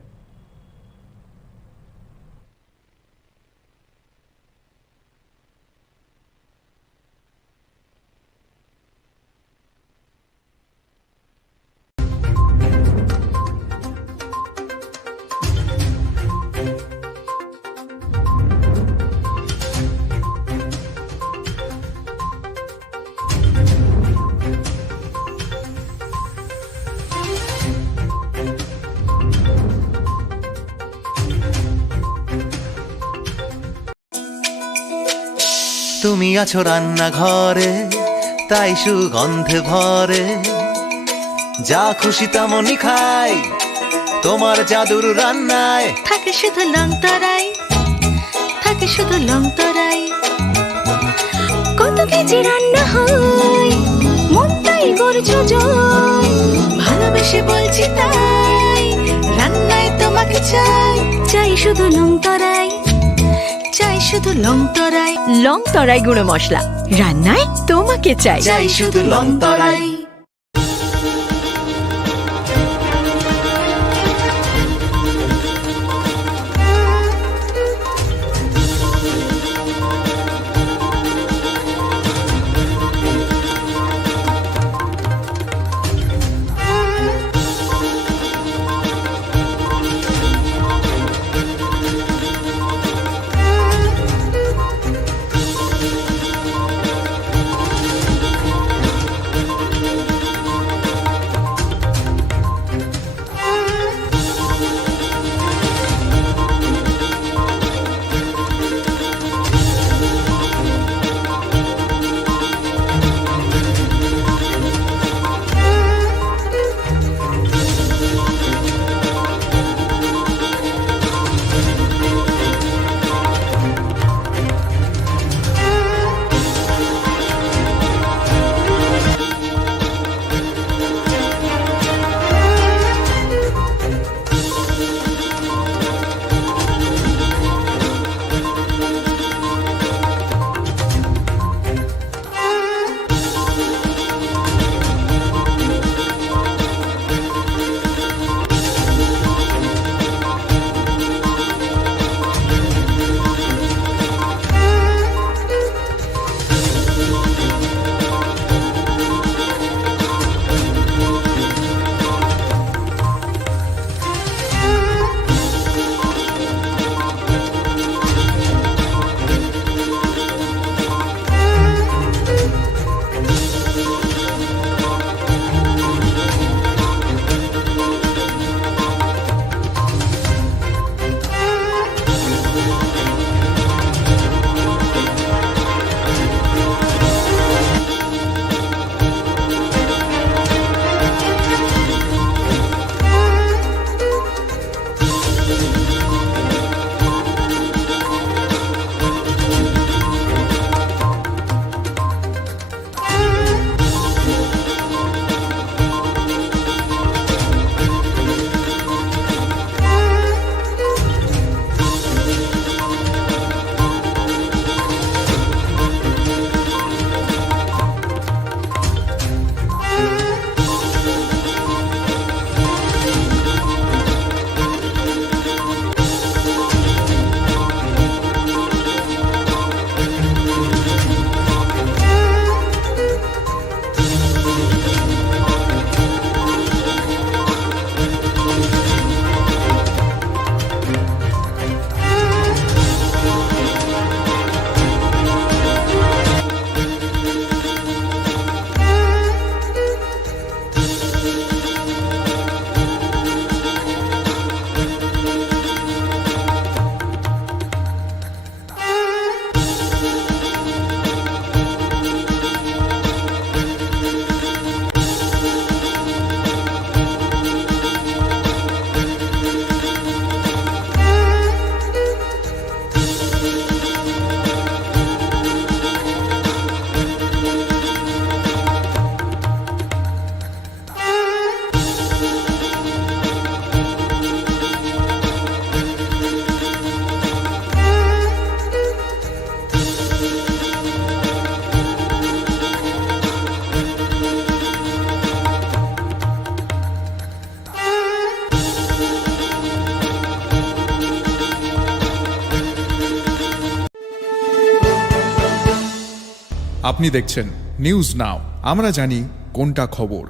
তুমি আছো রান্নাঘরে, তাই সুগন্ধে ভরে, যা খুশি তেমনই খাই তোমার জাদুর রান্নায়। থাকে শুধু লংতরাই, থাকে শুধু লংতরাই, কত কেজি রান্না হয় মনটাই করছো জয়, ভালোবেসে বলছি তাই রান্নায় তোমাকে চাই, চাই শুধু লংতরাই, চাই শুধু লংতরাই। লংতরাই গুঁড়ো মশলা, রান্নায় তোমাকে চাই, চাই শুধু লংতরাই। আপনি দেখছেন নিউজ নাও, আমরা জানি কোনটা খবর।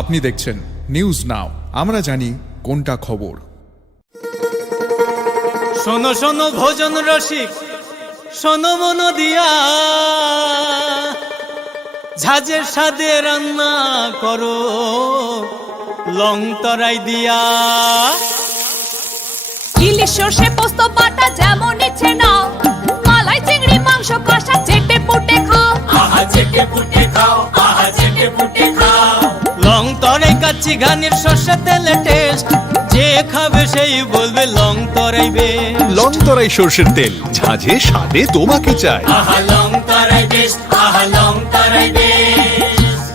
আপনি দেখছেন নিউজ নাও, আমরা জানি কোনটা খবর। শোনো শোনো ভোজন রসিক, শোনো মন দিয়া, ঝাঁঝের স্বাদে রান্না করো লং তরাই দিয়া। ইলিশ সর্ষে পোস্ত বাটা যেমন ইচ্ছে নাও, মালাই চিংড়ি মাংস কষা চেটে পুটে খাও। আহা চেটে পুটে খাও, আহা চেটে পুটে খাও। লং তরাই কাচ্চি ঘানির সর্ষে তেলে টেস্ট, যে খাবে সেই বলবে লং তরাই বেশ। লং তরাই সর্ষের তেল, ঝাঁঝে স্বাদে তোমাকে চাই। আহা লং তরাই বেস্ট, আহা লং তরাই বেস্ট।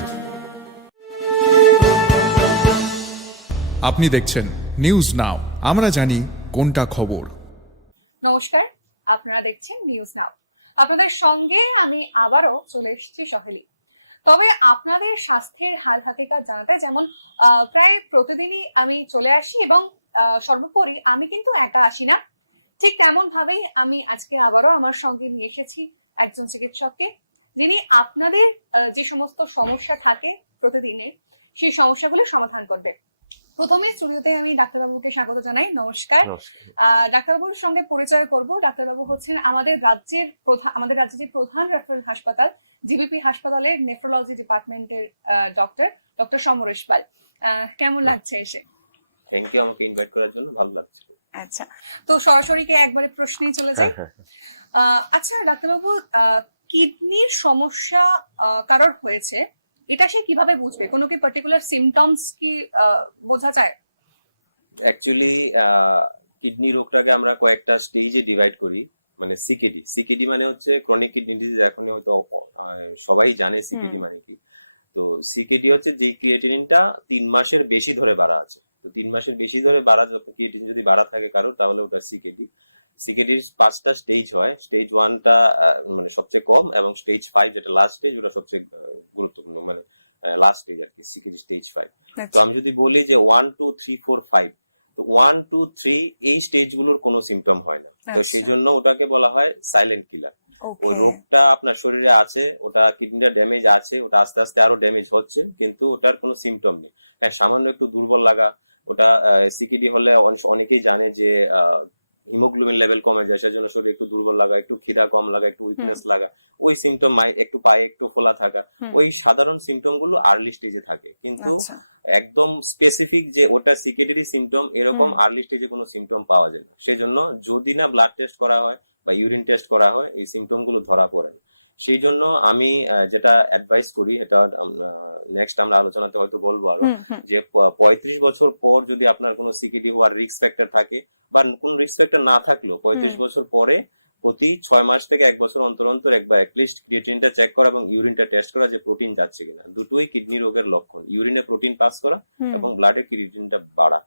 আপনি দেখছেন নিউজ নাও, আমরা জানি কোনটা খবর। নমস্কার, আপনারা দেখছেন নিউজ নাও। আপনাদের সঙ্গে আমি আবারও চলে এসেছি সহেলি। তবে আপনাদের স্বাস্থ্যের হাল হাকিকত জানাতে যেমন প্রায় প্রতিদিনই আমি চলে আসি এবং সর্বোপরি আমি কিন্তু একা আসি না, ঠিক তেমন ভাবেই আমি আজকে আবারও আমার সঙ্গে নিয়ে এসেছি একজন চিকিৎসককে, যিনি আপনাদের যে সমস্ত সমস্যা থাকে প্রতিদিনের সেই সমস্যাগুলি সমাধান করবে। প্রথমে স্টুডিওতে আমি ডাক্তারবাবুকে স্বাগত জানাই। নমস্কার। ডাক্তারবাবুর সঙ্গে পরিচয় করব। ডাক্তারবাবু হচ্ছেন আমাদের রাজ্যের যে প্রধান রেফারেল হাসপাতাল জিবিপি হাসপাতালের নেফ্রোলজি ডিপার্টমেন্টের ডক্টর সমরেশ পাল। কেমন লাগছে এসে? থ্যাংক ইউ আমাকে ইনভাইট করার জন্য, ভালো লাগছিল। আচ্ছা, তো সরাসরি একবারে প্রশ্নেই চলে যাই। আচ্ছা ডাক্তারবাবু, কিডনির সমস্যা কারোর হয়েছে, এটা সে কিভাবে বুঝবে? কোনো কি পার্টিকুলার সিমটমস কি বোঝা যায়? অ্যাকচুয়ালি কিডনি রোগটাকে আমরা কয়েকটা স্টেজে ডিভাইড করি, মানে সিকেডি মানে হচ্ছে ক্রনিক কিডনি ডিজিজ। এখন হয়তো সবাই জানে সিকেডি মানে কি। তো সিকেডি হচ্ছে যে ক্রিয়েটিনিনটা 3 মাসের বেশি ধরে বাড়া আছে। তো 3 মাসের বেশি ধরে বাড়া ক্রিয়েটিনিন যদি বাড়া থাকে কারোর, তাহলে ওটা সিকেডি। সিকেডির 5টা স্টেজ হয়। স্টেজ 1টা মানে সবচেয়ে কম, এবং স্টেজ 5 যেটা লাস্ট স্টেজ, ওটা সবচেয়ে গুরুত্বপূর্ণ, মানে লাস্ট স্টেজ আর কি, সিকেডি স্টেজ 5। তো আমি যদি বলি যে 1 2 3 4 5, তো 1 2 3 এই স্টেজগুলোর কোনো সিমটম হয় না। তো সেই জন্য ওটাকে বলা হয় সাইলেন্ট কিলার। ওই রোগটা আপনার শরীরে আছে, ওটা কিডনিটা ড্যামেজ আছে, ওটা আস্তে আস্তে আরো ড্যামেজ হচ্ছে, কিন্তু ওটার কোনো সিমটম নেই। হ্যাঁ, সামান্য একটু দুর্বল লাগা, ওটা সিকেডি হলে অনেকেই জানে যে হিমোগ্লোবিন লেভেল কমে যায়, সেজন্য শরীরে একটু দুর্বল লাগা, একটু খিদা কম লাগা, একটু উইকনেস লাগা, ওই সিমটম, একটু পায়ে একটু ফোলা থাকা, ওই সাধারণ সিমটম গুলো আর্লি স্টেজে থাকে। কিন্তু একদম স্পেসিফিক যে ওটা সিকেডিরই সিমটম, এরকম আর্লি স্টেজে কোনো সিমটম পাওয়া যায় না। সেজন্য যদি না ব্লাড টেস্ট করা হয় বা ইউরিন টেস্ট করা হয়, এই সিমটম গুলো ধরা পড়ে না। সেই জন্য আমি যেটা অ্যাডভাইস করি, এটা নেক্সট আমরা আলোচনাতে হয়তো বলবো আরো, যে 35 বছর পর যদি আপনার কোনো সিকেডি হওয়ার রিস্ক ফ্যাক্টর থাকে, বা কোন রিস্ক ফ্যাক্টর না থাকলেও 35 বছর পরে প্রতি 6 মাস থেকে 1 বছর অন্তর অন্তর একবার অ্যাটলিস্ট ক্রিয়েটিনটা চেক করা এবং ইউরিনটা টেস্ট করা যে প্রোটিন যাচ্ছে কিনা। দুটোই কিডনি রোগের লক্ষণ, ইউরিনে প্রোটিন পাস করা এবং ব্লাডে ক্রিয়েটিনটা বাড়া।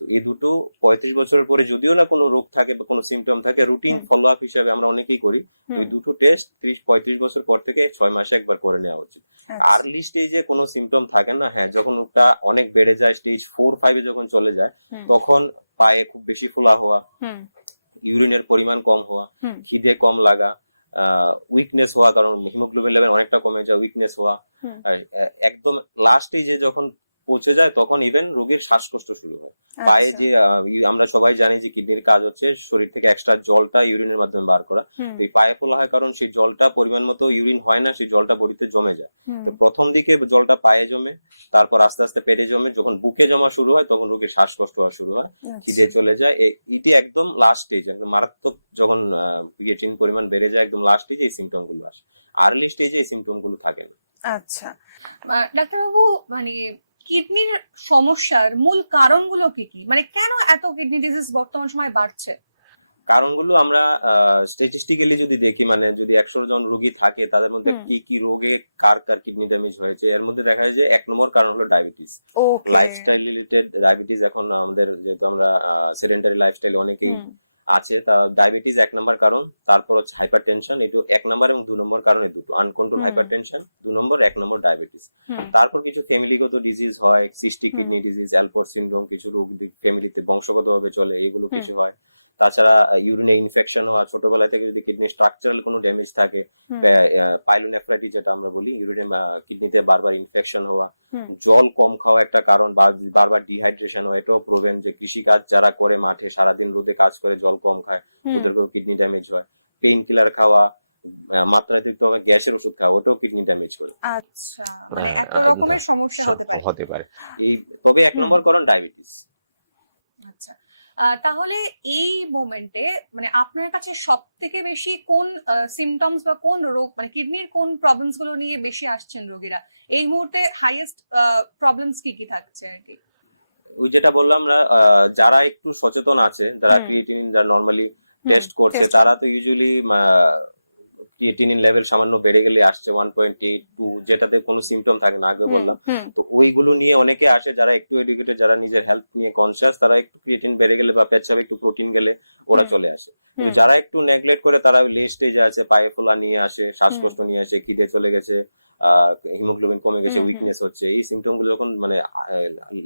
তো এই দুটো 35 বছরের পরে যদিও না কোনো রোগ থাকে বা কোনো সিমটম থাকে, রুটিন ফলো আপ হিসাবে আমরা অনেকেই করি। ওই দুটো টেস্ট 35 বছর পর থেকে 6 মাসে একবার করে নেওয়া উচিত। আর্লি স্টেজে কোনো সিমটম থাকে না। হ্যাঁ, যখন রোগটা অনেক বেড়ে যায়, স্টেজ 4 5 এ যখন চলে যায়, তখন পায়ে খুব বেশি ফোলা হওয়া, ইউরিনের পরিমাণ কম হওয়া, খিদে কম লাগা, উইকনেস হওয়া, কারণ হিমোগ্লোবিন লেভেল অনেকটা কমে যায়, উইকনেস হওয়া, একদম লাস্ট স্টেজে যখন পৌঁছে যায় তখন ইভেন রোগীর শ্বাসকষ্ট শুরু হয়। পায়ে যে আমরা সবাই জানি যে কিডনির কাজ হচ্ছে শরীর থেকে এক্সট্রা জলটা ইউরিনের মাধ্যমে বার করা। তো এই পায়ে ফোলা হয় কারণ সেই জলটা পরিমাণ মতো ইউরিন হয় না, সেই জলটা বডিতে জমে যায়। তো প্রথম দিকে জলটা পায়ে জমে, তারপর আস্তে আস্তে পেটে জমে, যখন বুকে জমা শুরু হয় তখন রোগীর শ্বাসকষ্ট হওয়া শুরু হয়, খিদে চলে যায়। এটি একদম লাস্ট স্টেজ, একদম মারাত্মক যখন ক্রিয়েটিন পরিমাণ বেড়ে যায়, একদম লাস্ট স্টেজে এই সিমটম গুলো আসে। আর্লি স্টেজে এই সিমটম গুলো থাকে না। আচ্ছা ডাক্তারবাবু, মানে কিডনির সমস্যার মূল কারণগুলো কি কি? মানে কেন এত কিডনি ডিজিজ বর্তমান সময় বাড়ছে? কারণগুলো আমরা স্ট্যাটিস্টিক্যালি যদি দেখি, মানে যদি 100 জন রোগী থাকে তাদের মধ্যে কি কি রোগে কার কার কিডনি ড্যামেজ হয়েছে, এর মধ্যে দেখা যায় যে 1 নম্বর কারণ হলো ডায়াবেটিস। লাইফস্টাইল রিলেটেড ডায়াবেটিস, এখন আমাদের যেহেতু আমরা সেডেন্টারি লাইফস্টাইল অনেকেই আছে, তা ডায়াবেটিস 1 নম্বর কারণ। তারপর হচ্ছে হাইপারটেনশন, এটা 1 নম্বর এবং 2 নম্বর কারণ, এই দুটো। আনকন্ট্রোল হাইপারটেনশন 2 নম্বর, 1 নম্বর ডায়াবেটিস। তারপর কিছু ফ্যামিলিগত ডিজিজ হয়, সিস্টিক কিডনি ডিজিজ, অ্যালপোর্ট সিনড্রোম, কিছু রোগ ফ্যামিলিতে বংশগতভাবে চলে, এগুলো কিছু হয়। তাছাড়া ইউরিনে ইনফেকশন হওয়া, ছোটবেলা থেকে যদি কিডনি স্ট্রাকচারাল কোনো ড্যামেজ থাকে, পাইলোনেফ্রাইটিস যেটা আমরা বলি, ইউরিনে কিডনিতে বারবার ইনফেকশন হওয়া, জল কম খাওয়া একটা কারণ, বারবার ডিহাইড্রেশন হয়, এটাও প্রোভেন যে কৃষিকাজ যারা করে মাঠে সারাদিন রোদে কাজ করে জল কম খায়, ওদেরকেও কিডনি ড্যামেজ হয়। পেইন কিলার খাওয়া, মাত্রাতিরিক্ত গ্যাসের ওষুধ খাওয়া, ওটাও কিডনি ড্যামেজ করে। আচ্ছা, মানে এত রকমের সমস্যা হতে পারে। এই তবে 1 নম্বর কারণ ডায়াবেটিস। আচ্ছা, তাহলে এই মোমেন্টে মানে আপনার কাছে সব থেকে বেশি কোন সিমটমস বা কোন রোগ, মানে কিডনির কোন প্রবলেমস গুলো নিয়ে বেশি আসছেন রোগীরা? এই মুহূর্তে হাইয়েস্ট প্রবলেমস কি কি থাকছে আর কি? ওই যেটা বললাম আমরা, যারা একটু সচেতন আছে, যারা ক্রিয়েটিনিন যারা নরমালি টেস্ট করছে, তারা তো ইউজুয়ালি ক্রিয়েটিনিন লেভেল সামান্য বেড়ে গেলে আসছে 1.82, যেটাতে কোনো সিমটম থাকে না, আগে বললাম। তো ওইগুলো নিয়ে অনেকে আসে যারা একটু এডুকেটেড, যারা নিজের হেলথ নিয়ে কনসিয়াস, তারা একটু ক্রিয়েটিন বেড়ে গেলে বা পেচ্ছাপে একটু প্রোটিন গেলে ওরা চলে আসে। কিন্তু যারা একটু নেগলেক্ট করে, তারা লে স্টেজে আছে, পায়ে ফোলা নিয়ে আসে, শ্বাসকষ্ট নিয়ে আসে, খিদে চলে গেছে, হিমোগ্লোবিন কমে গেছে, উইকনেস হচ্ছে, এই সিমটম গুলো যখন মানে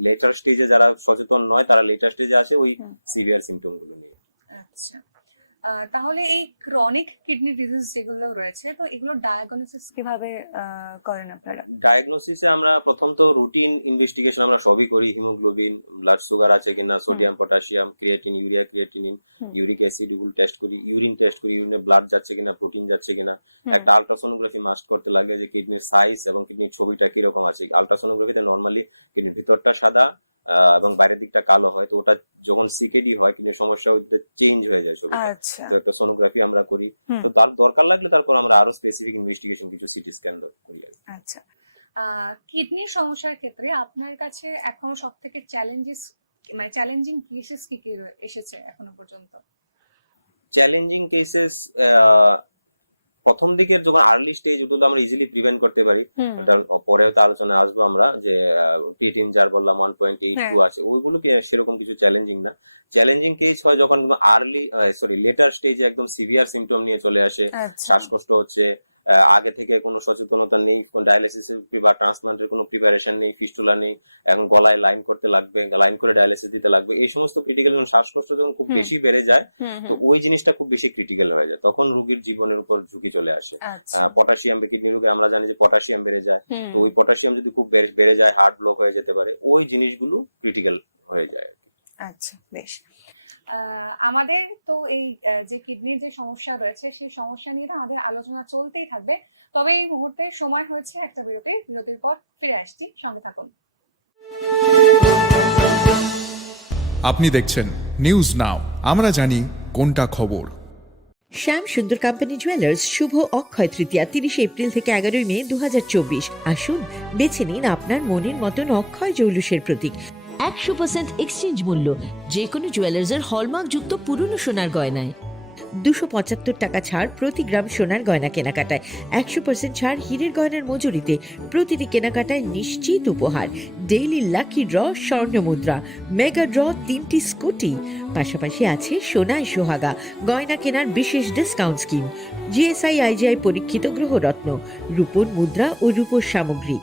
লেটার স্টেজে যারা সচেতন নয় তারা লেটার স্টেজে আসে ওই সিভিয়ার সিমটম গুলো নিয়ে। আচ্ছা, তাহলে এই ক্রনিক কিডনি ডিজিজ যেগুলো রয়েছে, তো এগুলো ডায়াগনোসিস কিভাবে করেন আপনারা? ডায়াগনোসিসে আমরা প্রথম তো রুটিন ইনভেস্টিগেশন আমরা সবই করি, হিমোগ্লোবিন, ব্লাড সুগার আছে কিনা, sodium, potassium, creatine, urea creatinine, uric acid, এগুলো টেস্ট করি, ইউরিন টেস্ট করি, ইউরিনে ব্লাড যাচ্ছে কিনা, প্রোটিন যাচ্ছে কিনা, একটা আলট্রাসোনোগ্রাফি মাস্ট করতে লাগে যে কিডনির সাইজ এবং কিডনির ছবিটা কিরকম আছে। আলট্রাসোনোগ্রাফিতে নর্মালি কিডনির ভিতরটা সাদা এবং বাইরের দিকটা কালো হয়, তো ওটা যখন সিকেডি হয় কিডনির সমস্যা চেঞ্জ হয়ে যায় ছবিটা, তো একটা সোনোগ্রাফি আমরা করি। তো তার দরকার লাগলে তারপর আমরা আরো স্পেসিফিক ইনভেস্টিগেশন কিছু সিটি স্ক্যান করি আর কি। আচ্ছা, কিডনির সমস্যার ক্ষেত্রে আপনার কাছে এখনো সব থেকে চ্যালেঞ্জিং কেসেস কি কি এসেছে এখনো পর্যন্ত? চ্যালেঞ্জিং কেসেস প্রথম দিকের যখন আর্লি স্টেজ, ওটা তো আমরা ইজিলি প্রিভেন্ট করতে পারি, ওটা পরে হয়তো আলোচনায় আসবো আমরা, যে ক্রিয়েটিন যার বললাম 1.82 আছে, ওইগুলো কি সেরকম কিছু চ্যালেঞ্জিং না। চ্যালেঞ্জিং কেস হয় যখন লেটার স্টেজে একদম সিভিয়ার সিমটম নিয়ে চলে আসে, শ্বাসকষ্ট হচ্ছে, আগে থেকে কোনো সচেতনতা নেই, ডায়ালিসিস বা ট্রান্সপ্লান্টের কোনো প্রিপারেশন নেই, ফিস্টুলা নেই, এখন গলায় লাইন করতে লাগবে, লাইন করে ডায়ালিসিস দিতে লাগবে, এই সমস্ত ক্রিটিক্যাল, যখন শ্বাসকষ্ট যখন খুব বেশি বেড়ে যায়, তো ওই জিনিসটা খুব বেশি ক্রিটিক্যাল হয়ে যায়, তখন রোগীর জীবনের উপর ঝুঁকি চলে আসে। পটাশিয়াম, কিডনি রোগে আমরা জানি যে পটাশিয়াম বেড়ে যায়, তো ওই পটাশিয়াম যদি খুব বেড়ে যায় হার্ট ব্লক হয়ে যেতে পারে, ওই জিনিসগুলো ক্রিটিক্যাল হয়ে যায় আর কি। আচ্ছা, বেশ। আমাদের তো এই যে কিডনির যে সমস্যা রয়েছে সেই সমস্যা নিয়ে আমাদের আলোচনা চলতেই থাকবে, তবে এই মুহূর্তে সময় হয়েছে একটা বিরতির পর ফিরে আসছি, সঙ্গে থাকুন। আপনি দেখছেন নিউজ নাও, আমরা জানি কোনটা খবর। শ্যাম সুন্দর কোম্পানি জুয়েলার্স শুভ অক্ষয় তৃতীয়া 30 এপ্রিল থেকে 11 মে 2024। আসুন বেছে নিন আপনার মনের মতন অক্ষয় জৌলুসের প্রতীক। 100% এক্সচেঞ্জ মূল্য যে কোনো জুয়েলার্সের হলমার্কযুক্ত পুরনো সোনার গয়নায়। 275 টাকা ছাড় প্রতি গ্রাম সোনার গয়না কেনাকাটায়। 100% ছাড় হীরের গয়নার মজুরিতে। প্রতিটি কেনাকাটায় নিশ্চিত উপহার, ডেইলি লাকি ড্র, স্বর্ণ মুদ্রা, মেগা ড্র, 3টি স্কুটি। পাশাপাশি আছে সোনায় সোহাগা গয়না কেনার বিশেষ ডিসকাউন্ট স্কিম, জিএসআই আইজিআই পরীক্ষিত গ্রহরত্ন, রূপোর মুদ্রা ও রূপোর সামগ্রী,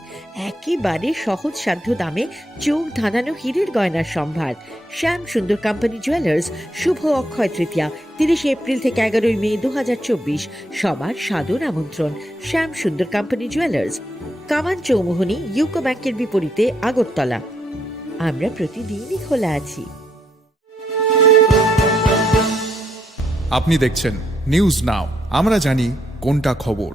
একেবারে সহজ সাধ্য দামে চোখ ধাঁধানো হীরের গয়নার সম্ভার। শ্যাম সুন্দর কোম্পানি জুয়েলার্স শুভ অক্ষয় তৃতীয়া 30 এপ্রিল থেকে 11 মে 2024। সবার সাদর আমন্ত্রণ। শ্যাম সুন্দর কোম্পানি জুয়েলার্স, কামান চৌমুহনী, ইউকো ব্যাংকের বিপরীতে, আগরতলা। আমরা প্রতিদিনই খোলা আছি। আপনি দেখছেন নিউজ নাও, আমরা জানি কোনটা খবর।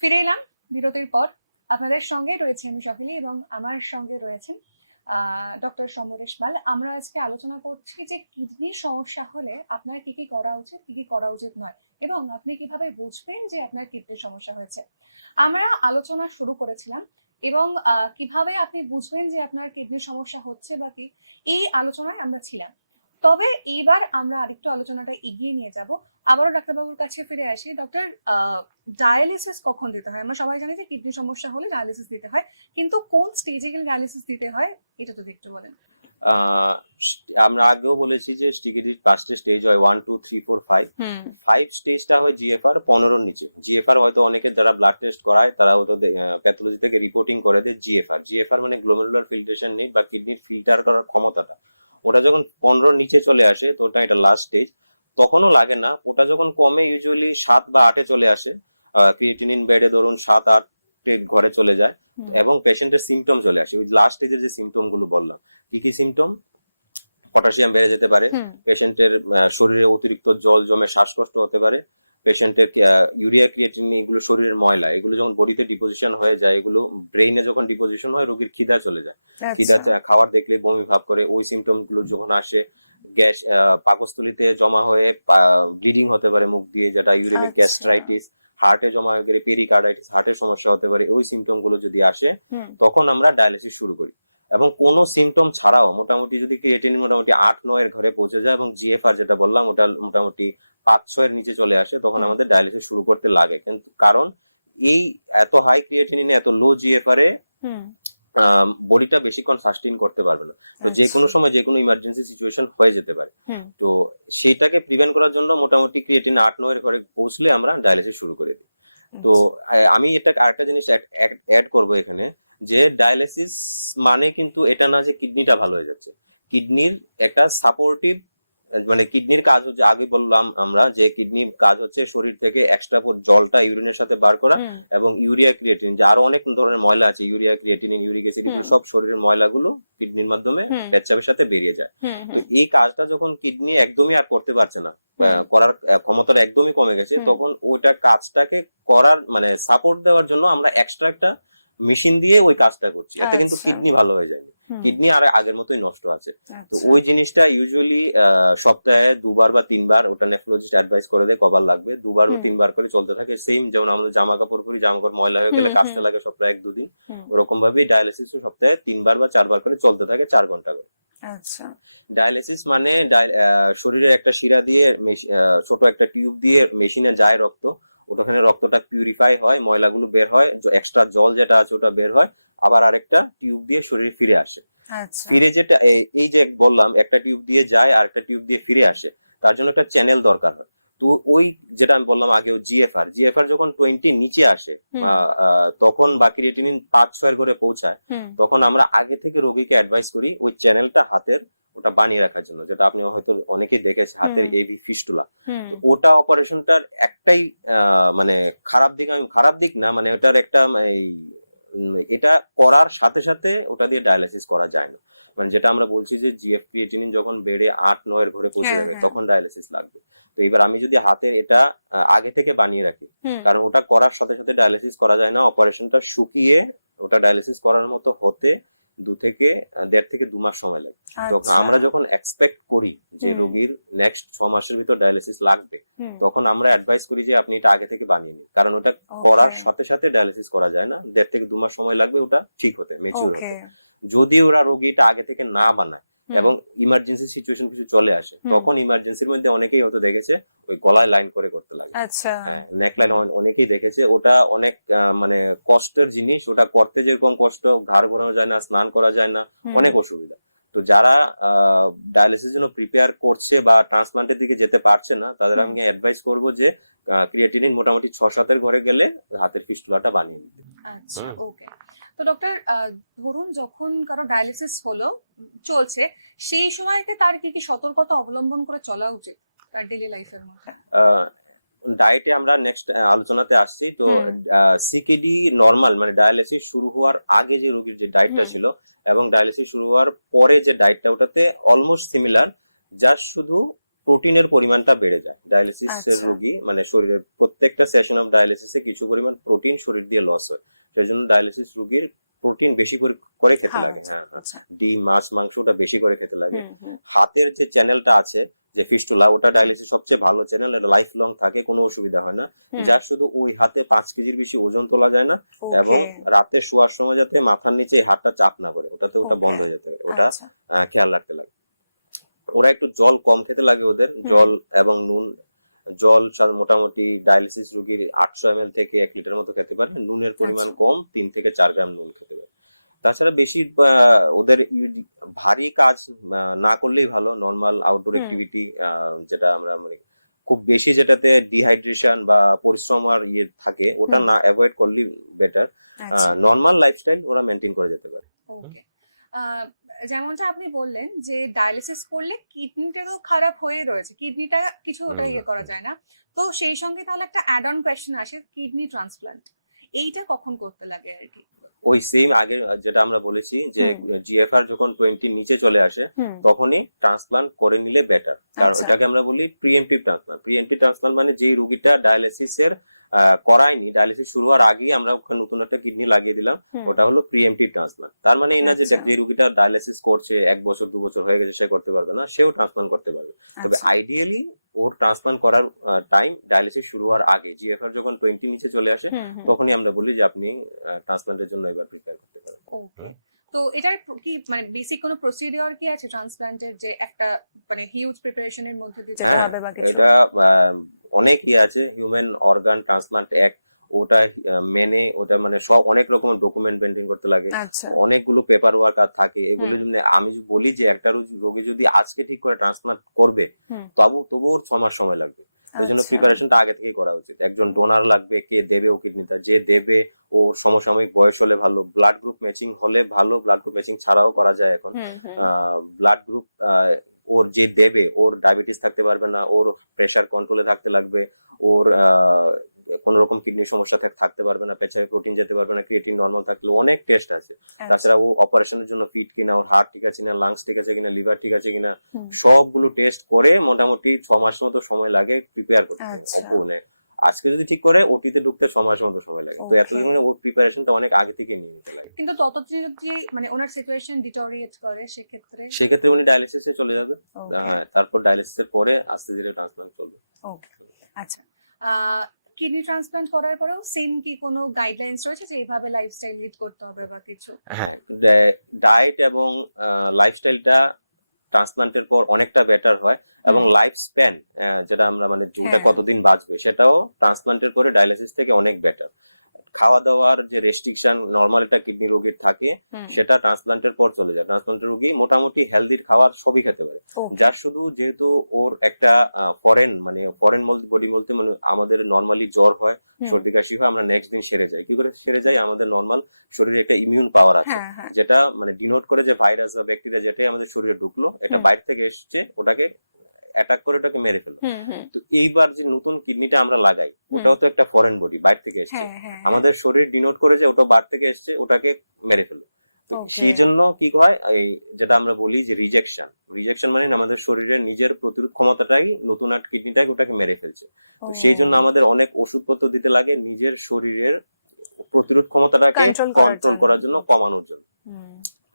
ফিরে এলাম বিরতির পর। আপনাদের সঙ্গে রয়েছে আমি সহেলি এবং আমার সঙ্গে রয়েছেন ডক্টর সমরেশ মাল। আমরা আজকে আলোচনা করছি যে কিডনির সমস্যা হলে আপনার কি কি করা উচিত, কি কি করা উচিত নয়, এবং আপনি কিভাবে বুঝবেন যে আপনার কিডনির সমস্যা হয়েছে। আমরা আলোচনা শুরু করেছিলাম এবং কিভাবে আপনি বুঝবেন যে আপনার কিডনির সমস্যা হচ্ছে বা কি, এই আলোচনায় আমরা ছিলাম। তবে এইবার আমরা আরেকটু আলোচনাটা এগিয়ে নিয়ে যাব। আবারও ডাক্তারবাবুর কাছে ফিরে আসি। ডক্টর, ডায়ালিসিস কখন দিতে হয়? আমরা সবাই জানি যে কিডনি সমস্যা হলে ডায়ালিসিস দিতে হয়, কিন্তু কোন স্টেজে গেলে ডায়ালিসিস দিতে হয় এটা যদি একটু বলেন। আমরা আগেও বলেছি যে স্টিকিডির 5টা স্টেজ হয়, 1 2 3 4 5। 5 স্টেজটা হয় জিএফআর 15-র নিচে। জিএফআর হয়তো অনেকে যারা ব্লাড টেস্ট করায় তারা হয়তো প্যাথোলজি থেকে রিপোর্টিং করে দেয় জিএফআর মানে গ্লোমেরুলার ফিল্ট্রেশন নেই বা কিডনির ফিল্টার করার ক্ষমতাটা, ওটা যখন 15-র নিচে চলে আসে তো ওটা এটা লাস্ট স্টেজ। তখনও লাগে না, ওটা যখন কমে ইউজুয়ালি 7 বা 8-এ চলে আসে, ক্রিয়েটিনিন বেডে ধরুন 7-8 ঘরে চলে যায় এবং পেশেন্টের সিমটম চলে আসে। ওই লাস্ট স্টেজের যে সিমটম গুলো বললাম, কি কি সিমটম? পটাশিয়াম বেড়ে যেতে পারে, পেশেন্টের শরীরে অতিরিক্ত জল জমে শ্বাসকষ্ট হতে পারে, পেশেন্টের ইউরিয়া ক্রিয়েটিনিন, এগুলো শরীরের ময়লা, এগুলো যখন বডিতে ডিপোজিশন হয়ে যায়, এগুলো ব্রেইনে যখন ডিপোজিশন হয় রোগীর খিদা চলে যায়, খিদা খাবার দেখলে বমি ভাব করে, ওই সিমটম গুলো যখন আসে, গ্যাস পাকস্থলীতে জমা হয়ে ব্লিডিং হতে পারে মুখ দিয়ে, যেটা ইউরিমিক গ্যাস্ট্রাইটিস, হার্টে জমা হয়ে গেলে পেরিকার্ডাইটিস, হার্টের সমস্যা হতে পারে, ওই সিমটম গুলো যদি আসে তখন আমরা ডায়ালিসিস শুরু করি। এবং কোনো সিমটম ছাড়াও মোটামুটি যদি ক্রিয়েটিনিন মোটামুটি 8-9-এর ঘরে পৌঁছে যায় এবং জিএফআর যেটা বললাম ওটা মোটামুটি 5-6-এর নিচে চলে আসে, তখন আমাদের ডায়ালিসিস শুরু করতে লাগে। কিন্তু কারণ এই এত হাই ক্রিয়েটিনিনে এত লো জিএফআর এ বডিটা বেশিক্ষণ সাস্টেইন করতে পারবে না, তো যে কোনো সময় যে কোনো ইমার্জেন্সি সিচুয়েশন হয়ে যেতে পারে। তো সেটাকে প্রিভেন্ট করার জন্য মোটামুটি ক্রিয়েটিনিন 8-9-এর ঘরে পৌঁছলে আমরা ডায়ালিসিস শুরু করে দিই। তো আমি এটা আরেকটা জিনিস অ্যাড করব এখানে, যে ডায়ালিসিস মানে কিন্তু এটা না যে কিডনিটা ভালো হয়ে যাচ্ছে। কিডনির একটা সাপোর্টিভ, মানে কিডনির কাজ হচ্ছে, আগে বললাম আমরা যে কিডনির কাজ হচ্ছে শরীর থেকে এক্সট্রা জলটা ইউরিনের সাথে বার করা, এবং ইউরিয়া ক্রিয়েটিন, যে আরো অনেক ধরনের ময়লা আছে, ইউরিয়া ক্রিয়েটিন, ইউরিক অ্যাসিড, এগুলো সব শরীরের ময়লাগুলো কিডনির মাধ্যমে পেচ্ছাপের সাথে বেরিয়ে যায়। তো এই কাজটা যখন কিডনি একদমই আর করতে পারছে না, করার ক্ষমতাটা একদমই কমে গেছে, তখন ওইটা কাজটাকে করার মানে সাপোর্ট দেওয়ার জন্য আমরা এক্সট্রা একটা মেশিন দিয়ে ওই কাজটা করছি। এতে কিন্তু কিডনি ভালো হয়ে যায়নি, কিডনি আর আগের মতোই নষ্ট আছে। তো ওই জিনিসটা ইউজুয়ালি সপ্তাহে 2 বার বা 3 বার, ওটা নেফ্রোলজিস্ট অ্যাডভাইস করে দেয় কবার লাগবে, 2 বার বা 3 বার করে চলতে থাকে। সেম যেমন আমাদের জামা কাপড় পরি, জামা কাপড় ময়লা হয়ে গেলে কাচতে লাগে সপ্তাহে 1-2 দিন, ওরকম ভাবেই ডায়ালিসিসও সপ্তাহে 3 বার বা 4 বার করে চলতে থাকে, 4 ঘন্টা করে। আচ্ছা, ডায়ালিসিস মানে শরীরের একটা শিরা দিয়ে ছোট একটা টিউব দিয়ে মেশিনে যায় রক্ত, ওখানে রক্তটা পিউরিফাই হয়, ময়লাগুলো বের হয়, এক্সট্রা জল যেটা আছে ওটা বের হয়, আবার আরেকটা টিউব দিয়ে শরীরে ফিরে আসে। ফিরে যেটা এই যে বললাম একটা টিউব দিয়ে যায় আর একটা টিউব দিয়ে ফিরে আসে, তার জন্য একটা চ্যানেল দরকার হয়। তো ওই যেটা আমি বললাম আগেও, জিএফআর যখন 20 নিচে আসে তখন বা ক্রিয়েটিনিন 5-6 করে পৌঁছায়, তখন আমরা আগে থেকে রোগীকে অ্যাডভাইস করি ওই চ্যানেলটা হাতের ওটা বানিয়ে রাখার জন্য, যেটা আপনি হয়তো অনেকেই দেখেছে হাতের এভি ফিস্টুলা। ওটা অপারেশনটার একটাই মানে খারাপ দিক না, মানে ওটার একটা এটা করার সাথে সাথে ওটা দিয়ে ডায়ালিসিস করা যায় না। মানে যেটা আমরা বলছি যে জিএফ ক্রিয়েটিনিন যখন বেড়ে 8-9 ঘরে পৌঁছে যাবে তখন ডায়ালিসিস লাগবে। তো এবার আমি যদি হাতের এটা আগে থেকে বানিয়ে রাখি, কারণ ওটা করার সাথে সাথে ডায়ালিসিস করা যায় না, অপারেশনটা শুকিয়ে ওটা ডায়ালিসিস করার মতো হতে 1.5 থেকে 2 মাস সময় লাগে। তখন আমরা যখন এক্সপেক্ট করি যে রোগীর নেক্সট 6 মাসের ভিতর ডায়ালিসিস লাগবে, তখন আমরা অ্যাডভাইস করি যে আপনি এটা আগে থেকে বানিয়ে নিন, কারণ ওটা করার সাথে সাথে ডায়ালিসিস করা যায় না, 1.5 থেকে 2 মাস সময় লাগবে ওটা ঠিক হতে, ম্যাচিউর হতে। যদি ওরা রোগীটা আগে থেকে না বানায় এবং ইমার্জেন্সি সিচুয়েশন কিছু চলে আসে, তখন ইমার্জেন্সির মধ্যে অনেকেই হয়তো দেখেছে ওই গলায় লাইন করে করতে লাগে, হ্যাঁ নেক লাইন অনেকেই দেখেছে। ওটা অনেক মানে কষ্টের জিনিস, ওটা করতে যেরকম কষ্ট, ঘাড় ঘোরানো যায় না, স্নান করা যায় না, অনেক অসুবিধা। তো যারা ডায়ালিসিসের জন্য প্রিপেয়ার করছে বা ট্রান্সপ্লান্টের দিকে যেতে পারছে না, তাদের আমি অ্যাডভাইস করব যে ক্রিয়েটিনিন মোটামুটি 6-7 ঘরে গেলে হাতের ফিস্টুলাটা বানিয়ে নিতে। আচ্ছা, ওকে। তো ডক্টর, ধরুন যখন কারো ডায়ালিসিস হলো, চলছে, সেই সময়তে তার কি কি সতর্কতা অবলম্বন করে চলা উচিত তার ডেইলি লাইফের মধ্যে? ডায়েটে আমরা নেক্সট আলোচনাতে আসছি। তো সিকেডি নরমাল মানে ডায়ালিসিস শুরু হওয়ার আগে যে রোগীর যে ডায়েটটা ছিল এবং ডায়ালিসিস শুরু হওয়ার পরে যে ডায়েটটা, ওটাতে অলমোস্ট সিমিলার, জাস্ট শুধু প্রোটিনের পরিমাণটা বেড়ে যায়। ডায়ালিসিসের রোগী মানে শরীরের প্রত্যেকটা সেশন অফ ডায়ালিসিসে কিছু পরিমাণ প্রোটিন শরীর দিয়ে লস হয়, সেজন্য ডায়ালিসিস রোগীর প্রোটিন বেশি করে খেতে লাগে। হ্যাঁ, ডিম, মাছ, মাংস ওটা বেশি করে খেতে লাগে। হাতের যে চ্যানেলটা আছে যে ফিস্টুলা, ওটা ডায়ালিসিস সবচেয়ে ভালো চ্যানেল, এটা লাইফ লং থাকে, কোনো অসুবিধা হয় না। যা শুধু ওই হাতে 5 কেজির বেশি ওজন তোলা যায় না, এবং রাতে শোয়ার সময় যাতে মাথার নিচে হাতটা চাপ না করে, ওটাতে ওটা বন্ধ হয়ে যেতে পারে, ওটা খেয়াল রাখতে লাগে। ওরা একটু জল কম খেতে লাগে, ওদের জল এবং নুন, জল মোটামুটি ডায়ালিসিস রোগীর 800 ml থেকে 1 লিটার মতো খেতে পারে, নুনের পরিমাণ কম, 3 থেকে 4 গ্রাম নুন খেতে পারে। তাছাড়া বেশি ওদের ভারী কাজ না করলেই ভালো, নর্মাল আউটডোর অ্যাক্টিভিটি, যেটা আমরা খুব বেশি যেটাতে ডিহাইড্রেশন বা পরিশ্রম আর ইয়ে থাকে, ওটা না অ্যাভয়েড করলেই বেটার। নর্মাল লাইফস্টাইল ওরা মেনটেন করে যেতে পারে। ওকে, যেমনটা আপনি বললেন যে ডায়ালিসিস করলে কিডনিটা তো খারাপ হয়ে রয়েছে, কিডনিটা কিছু ওটা ইয়ে করা যায় না, তো সেই সঙ্গে তাহলে একটা অ্যাড অন কোয়েশ্চেন আসে, কিডনি ট্রান্সপ্লান্ট এইটা কখন করতে লাগে আর কি? ওই সেম আগে যেটা আমরা বলেছি যে জিএফআর যখন 20 নিচে চলে আসে, তখনই ট্রান্সপ্লান্ট করে নিলে বেটার, কারণ এটাকে আমরা বলি প্রিএমটিভ ট্রান্সপ্লান্ট। প্রিএমটিভ ট্রান্সপ্লান্ট মানে যেই রোগীটা ডায়ালিসিসের করায়নি, ডায়ালিসিস শুরু হওয়ার আগেই আমরা ওখানে নতুন একটা কিডনি লাগিয়ে দিলাম, ওটা হলো প্রিএমটিভ ট্রান্সপ্লান্ট। তার মানে এই না যে যে রোগীটা ডায়ালিসিস করছে 1 বছর 2 বছর হয়ে গেছে সে করতে পারবে না, সেও ট্রান্সপ্লান্ট করতে পারবে। তবে আইডিয়ালি ওর ট্রান্সপ্লান্ট করার টাইম ডায়ালিসিস শুরু হওয়ার আগে, জিএফআর যখন 20 নিচে চলে আসে, তখনই আমরা বলি যে আপনি ট্রান্সপ্লান্টের জন্য এবার প্রিপেয়ার করতে পারেন। ওকে, তো এটার কি মানে বেসিক কোনো প্রসিডিওর কি আছে ট্রান্সপ্লান্টের, যে একটা মানে হিউজ প্রিপারেশনের মধ্যে দিয়ে যেতে হবে বা কিছু? এটা অনেক আছে, হিউম্যান অর্গান ট্রান্সপ্লান্ট অ্যাক্ট, ওটা মেনে ওটা মানে সব অনেক রকমের ডকুমেন্ট মেনটেন করতে লাগে, অনেকগুলো পেপার ওয়ার্ক আর থাকে। এগুলো আমি বলি যে একটা রোগী যদি আজকে ঠিক করে ট্রান্সপ্লান্ট করবে, তবুও ওর 6 মাস সময় লাগবে। এই জন্য প্রিপারেশনটা আগে থেকেই করা উচিত। একজন ডোনার লাগবে, কে দেবে ও কিডনিটা, যে দেবে ওর সমসাময়িক বয়স হলে ভালো, ব্লাড গ্রুপ ম্যাচিং হলে ভালো, ব্লাড গ্রুপ ম্যাচিং ছাড়াও করা যায় এখন। ব্লাড গ্রুপ ওর যে দেবে ওর ডায়াবেটিস থাকতে পারবে না, ওর প্রেসার কন্ট্রোলে থাকতে লাগবে, ওর কোন রকম কিডনির সমস্যা থাকতে পারবে না, পেছাবে প্রোটিন যেতে পারবে না, ক্রিয়েটিন নরমাল থাকলে, অনেক টেস্ট আছে। তাছাড়া ও অপারেশনের জন্য ফিট কিনা, ওর হার্ট ঠিক আছে কিনা, লাংস ঠিক আছে কিনা, লিভার ঠিক আছে কিনা, সবগুলো টেস্ট করে মোটামুটি 6 মাস মতো সময় লাগে প্রিপেয়ার করতে। আজকে যদি ঠিক করে ওটিতে ঢুকতে 6 মাস মতো সময় লাগে। তো এতদিন ওর প্রিপারেশনটা অনেক আগে থেকে নিয়ে নিতে লাগে। কিন্তু ততদিন যদি মানে ওনার সিচুয়েশন ডিটোরিয়েট করে সেক্ষেত্রে উনি ডায়ালিসিসে চলে যাবে। হ্যাঁ, তারপর ডায়ালিসিসের পরে আস্তে ধীরে ট্রান্সপ্লান্ট চলবে। ওকে, আচ্ছা। কিডনি ট্রান্সপ্লান্ট করার পরেও সেম কি কোনো গাইডলাইনস রয়েছে যে এইভাবে লাইফস্টাইল লিড করতে হবে বা কিছু? হ্যাঁ, ডায়েট এবং লাইফস্টাইলটা ট্রান্সপ্লান্টের পর অনেকটা বেটার হয়, এবং লাইফ স্প্যান যেটা আমরা মানে ওটা কতদিন বাঁচবে সেটাও ট্রান্সপ্লান্টের পরে ডায়ালিসিস থেকে অনেক বেটার। খাওয়া দাওয়ার যে রেস্ট্রিকশন নর্মাল একটা কিডনি রোগীর থাকে সেটা ট্রান্সপ্লান্টের পর চলে যায়। ট্রান্সপ্লান্টের রোগী মোটামুটি হেলদি খাবার সবই খেতে পারে, যার শুধু যেহেতু ওর একটা ফরেন বডি বলতে মানে আমাদের নর্মালি জ্বর হয়, সর্দি কাশি হয়, আমরা নেক্সট দিন সেরে যাই। কি করে সেরে যাই? আমাদের নর্মাল শরীরে একটা ইমিউন পাওয়ার আছে যেটা মানে ডিনোট করে যে ভাইরাস বা ব্যাকটেরিয়া যেটাই আমাদের শরীরে ঢুকলো, এটা বাইরে থেকে এসছে, ওটাকে অ্যাটাক করে ওটাকে মেরে ফেলো। তো এইবার যে নতুন কিডনিটা আমরা লাগাই ওটাও তো একটা ফরেন বডি, বাইরে থেকে এসছে, আমাদের শরীর ডিনোট করে যে ওটা বাইরে থেকে এসছে, ওটাকে মেরে ফেলো। তো সেই জন্য কি হয়, এই যেটা আমরা বলি যে রিজেকশন মানে আমাদের শরীরের নিজের প্রতিরোধ ক্ষমতাটাই নতুন একটা কিডনিটাকে ওটাকে মেরে ফেলছে। তো সেই জন্য আমাদের অনেক ওষুধপত্র দিতে লাগে নিজের শরীরের প্রতিরোধ ক্ষমতাটাকে কন্ট্রোল করার জন্য, কমানোর জন্য।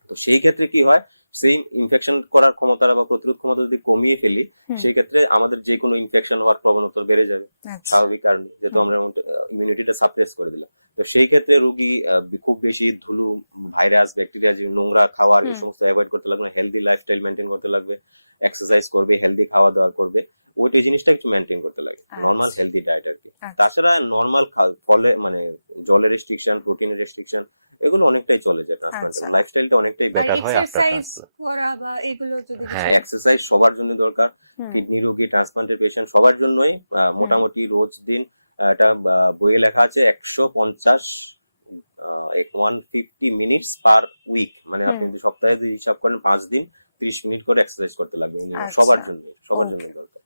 তো সেই ক্ষেত্রে কি হয়, সেই ইনফেকশন করার ক্ষমতা বা প্রতিরোধ ক্ষমতা যদি কমিয়ে ফেলি, সেই ক্ষেত্রে আমাদের যে কোনো ইনফেকশন হওয়ার প্রবণতা বেড়ে যাবে স্বাভাবিক কারণে, যেহেতু আমরা ইমিউনিটিটা সাপ্রেস করে দিলাম। তো সেই ক্ষেত্রে রোগী খুব বেশি ধুলো, ভাইরাস, ব্যাকটেরিয়া, যে নোংরা খাওয়ার এই সমস্ত অ্যাভয়েড করতে লাগবে, হেলদি লাইফস্টাইল মেনটেন করতে লাগবে, এক্সারসাইজ করবে, হেলদি খাওয়া দাওয়া করবে, ওইটা জিনিসটা একটু মেনটেন করতে লাগে, নর্মাল হেলদি ডায়েট আর কি। তাছাড়া নর্মাল ফলে মানে জলের রেস্ট্রিকশন, প্রোটিনের রেস্ট্রিকশন, এগুলো অনেকটাই চলে যায় ট্রান্সপ্লান্টের লাইফস্টাইলটা অনেকটাই। আর এক্সারসাইজ করা বা এগুলো যদি কিছু? এক্সারসাইজ সবার জন্য দরকার, কিডনি রোগী, ট্রান্সপ্লান্টের পেশেন্ট সবার জন্যই। মোটামুটি রোজ দিন এটা বইয়ে লেখা আছে 150 মিনিটস পার উইক, মানে আপনি যদি সপ্তাহে যদি হিসাব করেন 5 দিন 30 মিনিট করে এক্সারসাইজ করতে লাগবে সবার জন্য দরকার।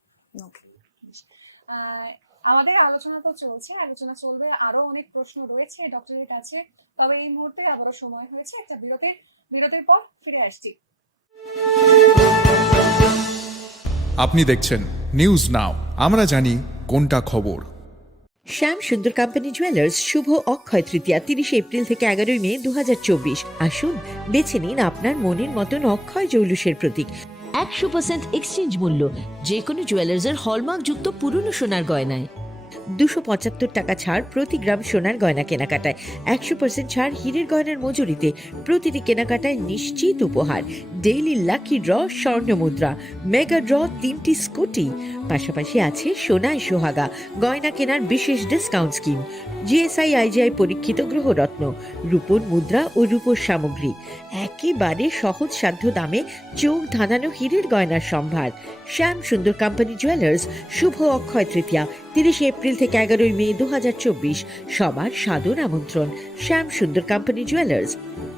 আমাদের আলোচনা তো চলছে, আলোচনা চলবে, আরো অনেক প্রশ্ন রয়েছে ডক্টরের কাছে, তবে এই মুহূর্তে আবারও সময় হয়েছে একটা বিরতির পর ফিরে আসছি। আপনি দেখছেন নিউজ নাও, আমরা জানি কোনটা খবর। শ্যাম সুন্দর কোম্পানি জুয়েলার্স শুভ অক্ষয় তৃতীয়া 30 এপ্রিল থেকে 11 মে 2024। আসুন বেছে নিন আপনার মনের মতন অক্ষয় জৌলুসের প্রতীক। 100% এক্সচেঞ্জ মূল্য যে কোনো জুয়েলার্সের হলমার্ক যুক্ত পুরনো সোনার গয়নায়। 275 টাকা ছাড় প্রতি গ্রাম সোনার গয়না কেনাকাটায়। 100% ছাড় হীরের গয়নার মজুরিতে। প্রতিটি কেনাকাটায় নিশ্চিত উপহার, ডেইলি লাকি ড্র, স্বর্ণ মুদ্রা, মেগা ড্র, 3টি স্কুটি। পাশাপাশি আছে সোনায় সোহাগা গয়না কেনার বিশেষ ডিসকাউন্ট স্কিম, জিএসআই আইজিআই পরীক্ষিত গ্রহরত্ন, রূপোর মুদ্রা ও রূপোর সামগ্রী। একেবারে সহজ সাধ্য দামে চোখ ধাঁধানো হীরের গয়নার সম্ভার। শ্যাম সুন্দর কোম্পানি জুয়েলার্স শুভ অক্ষয় তৃতীয়া 30 এপ্রিল থেকে 11 মে 2024। সবার সাদর আমন্ত্রণ। শ্যাম সুন্দর কোম্পানি জুয়েলার্স,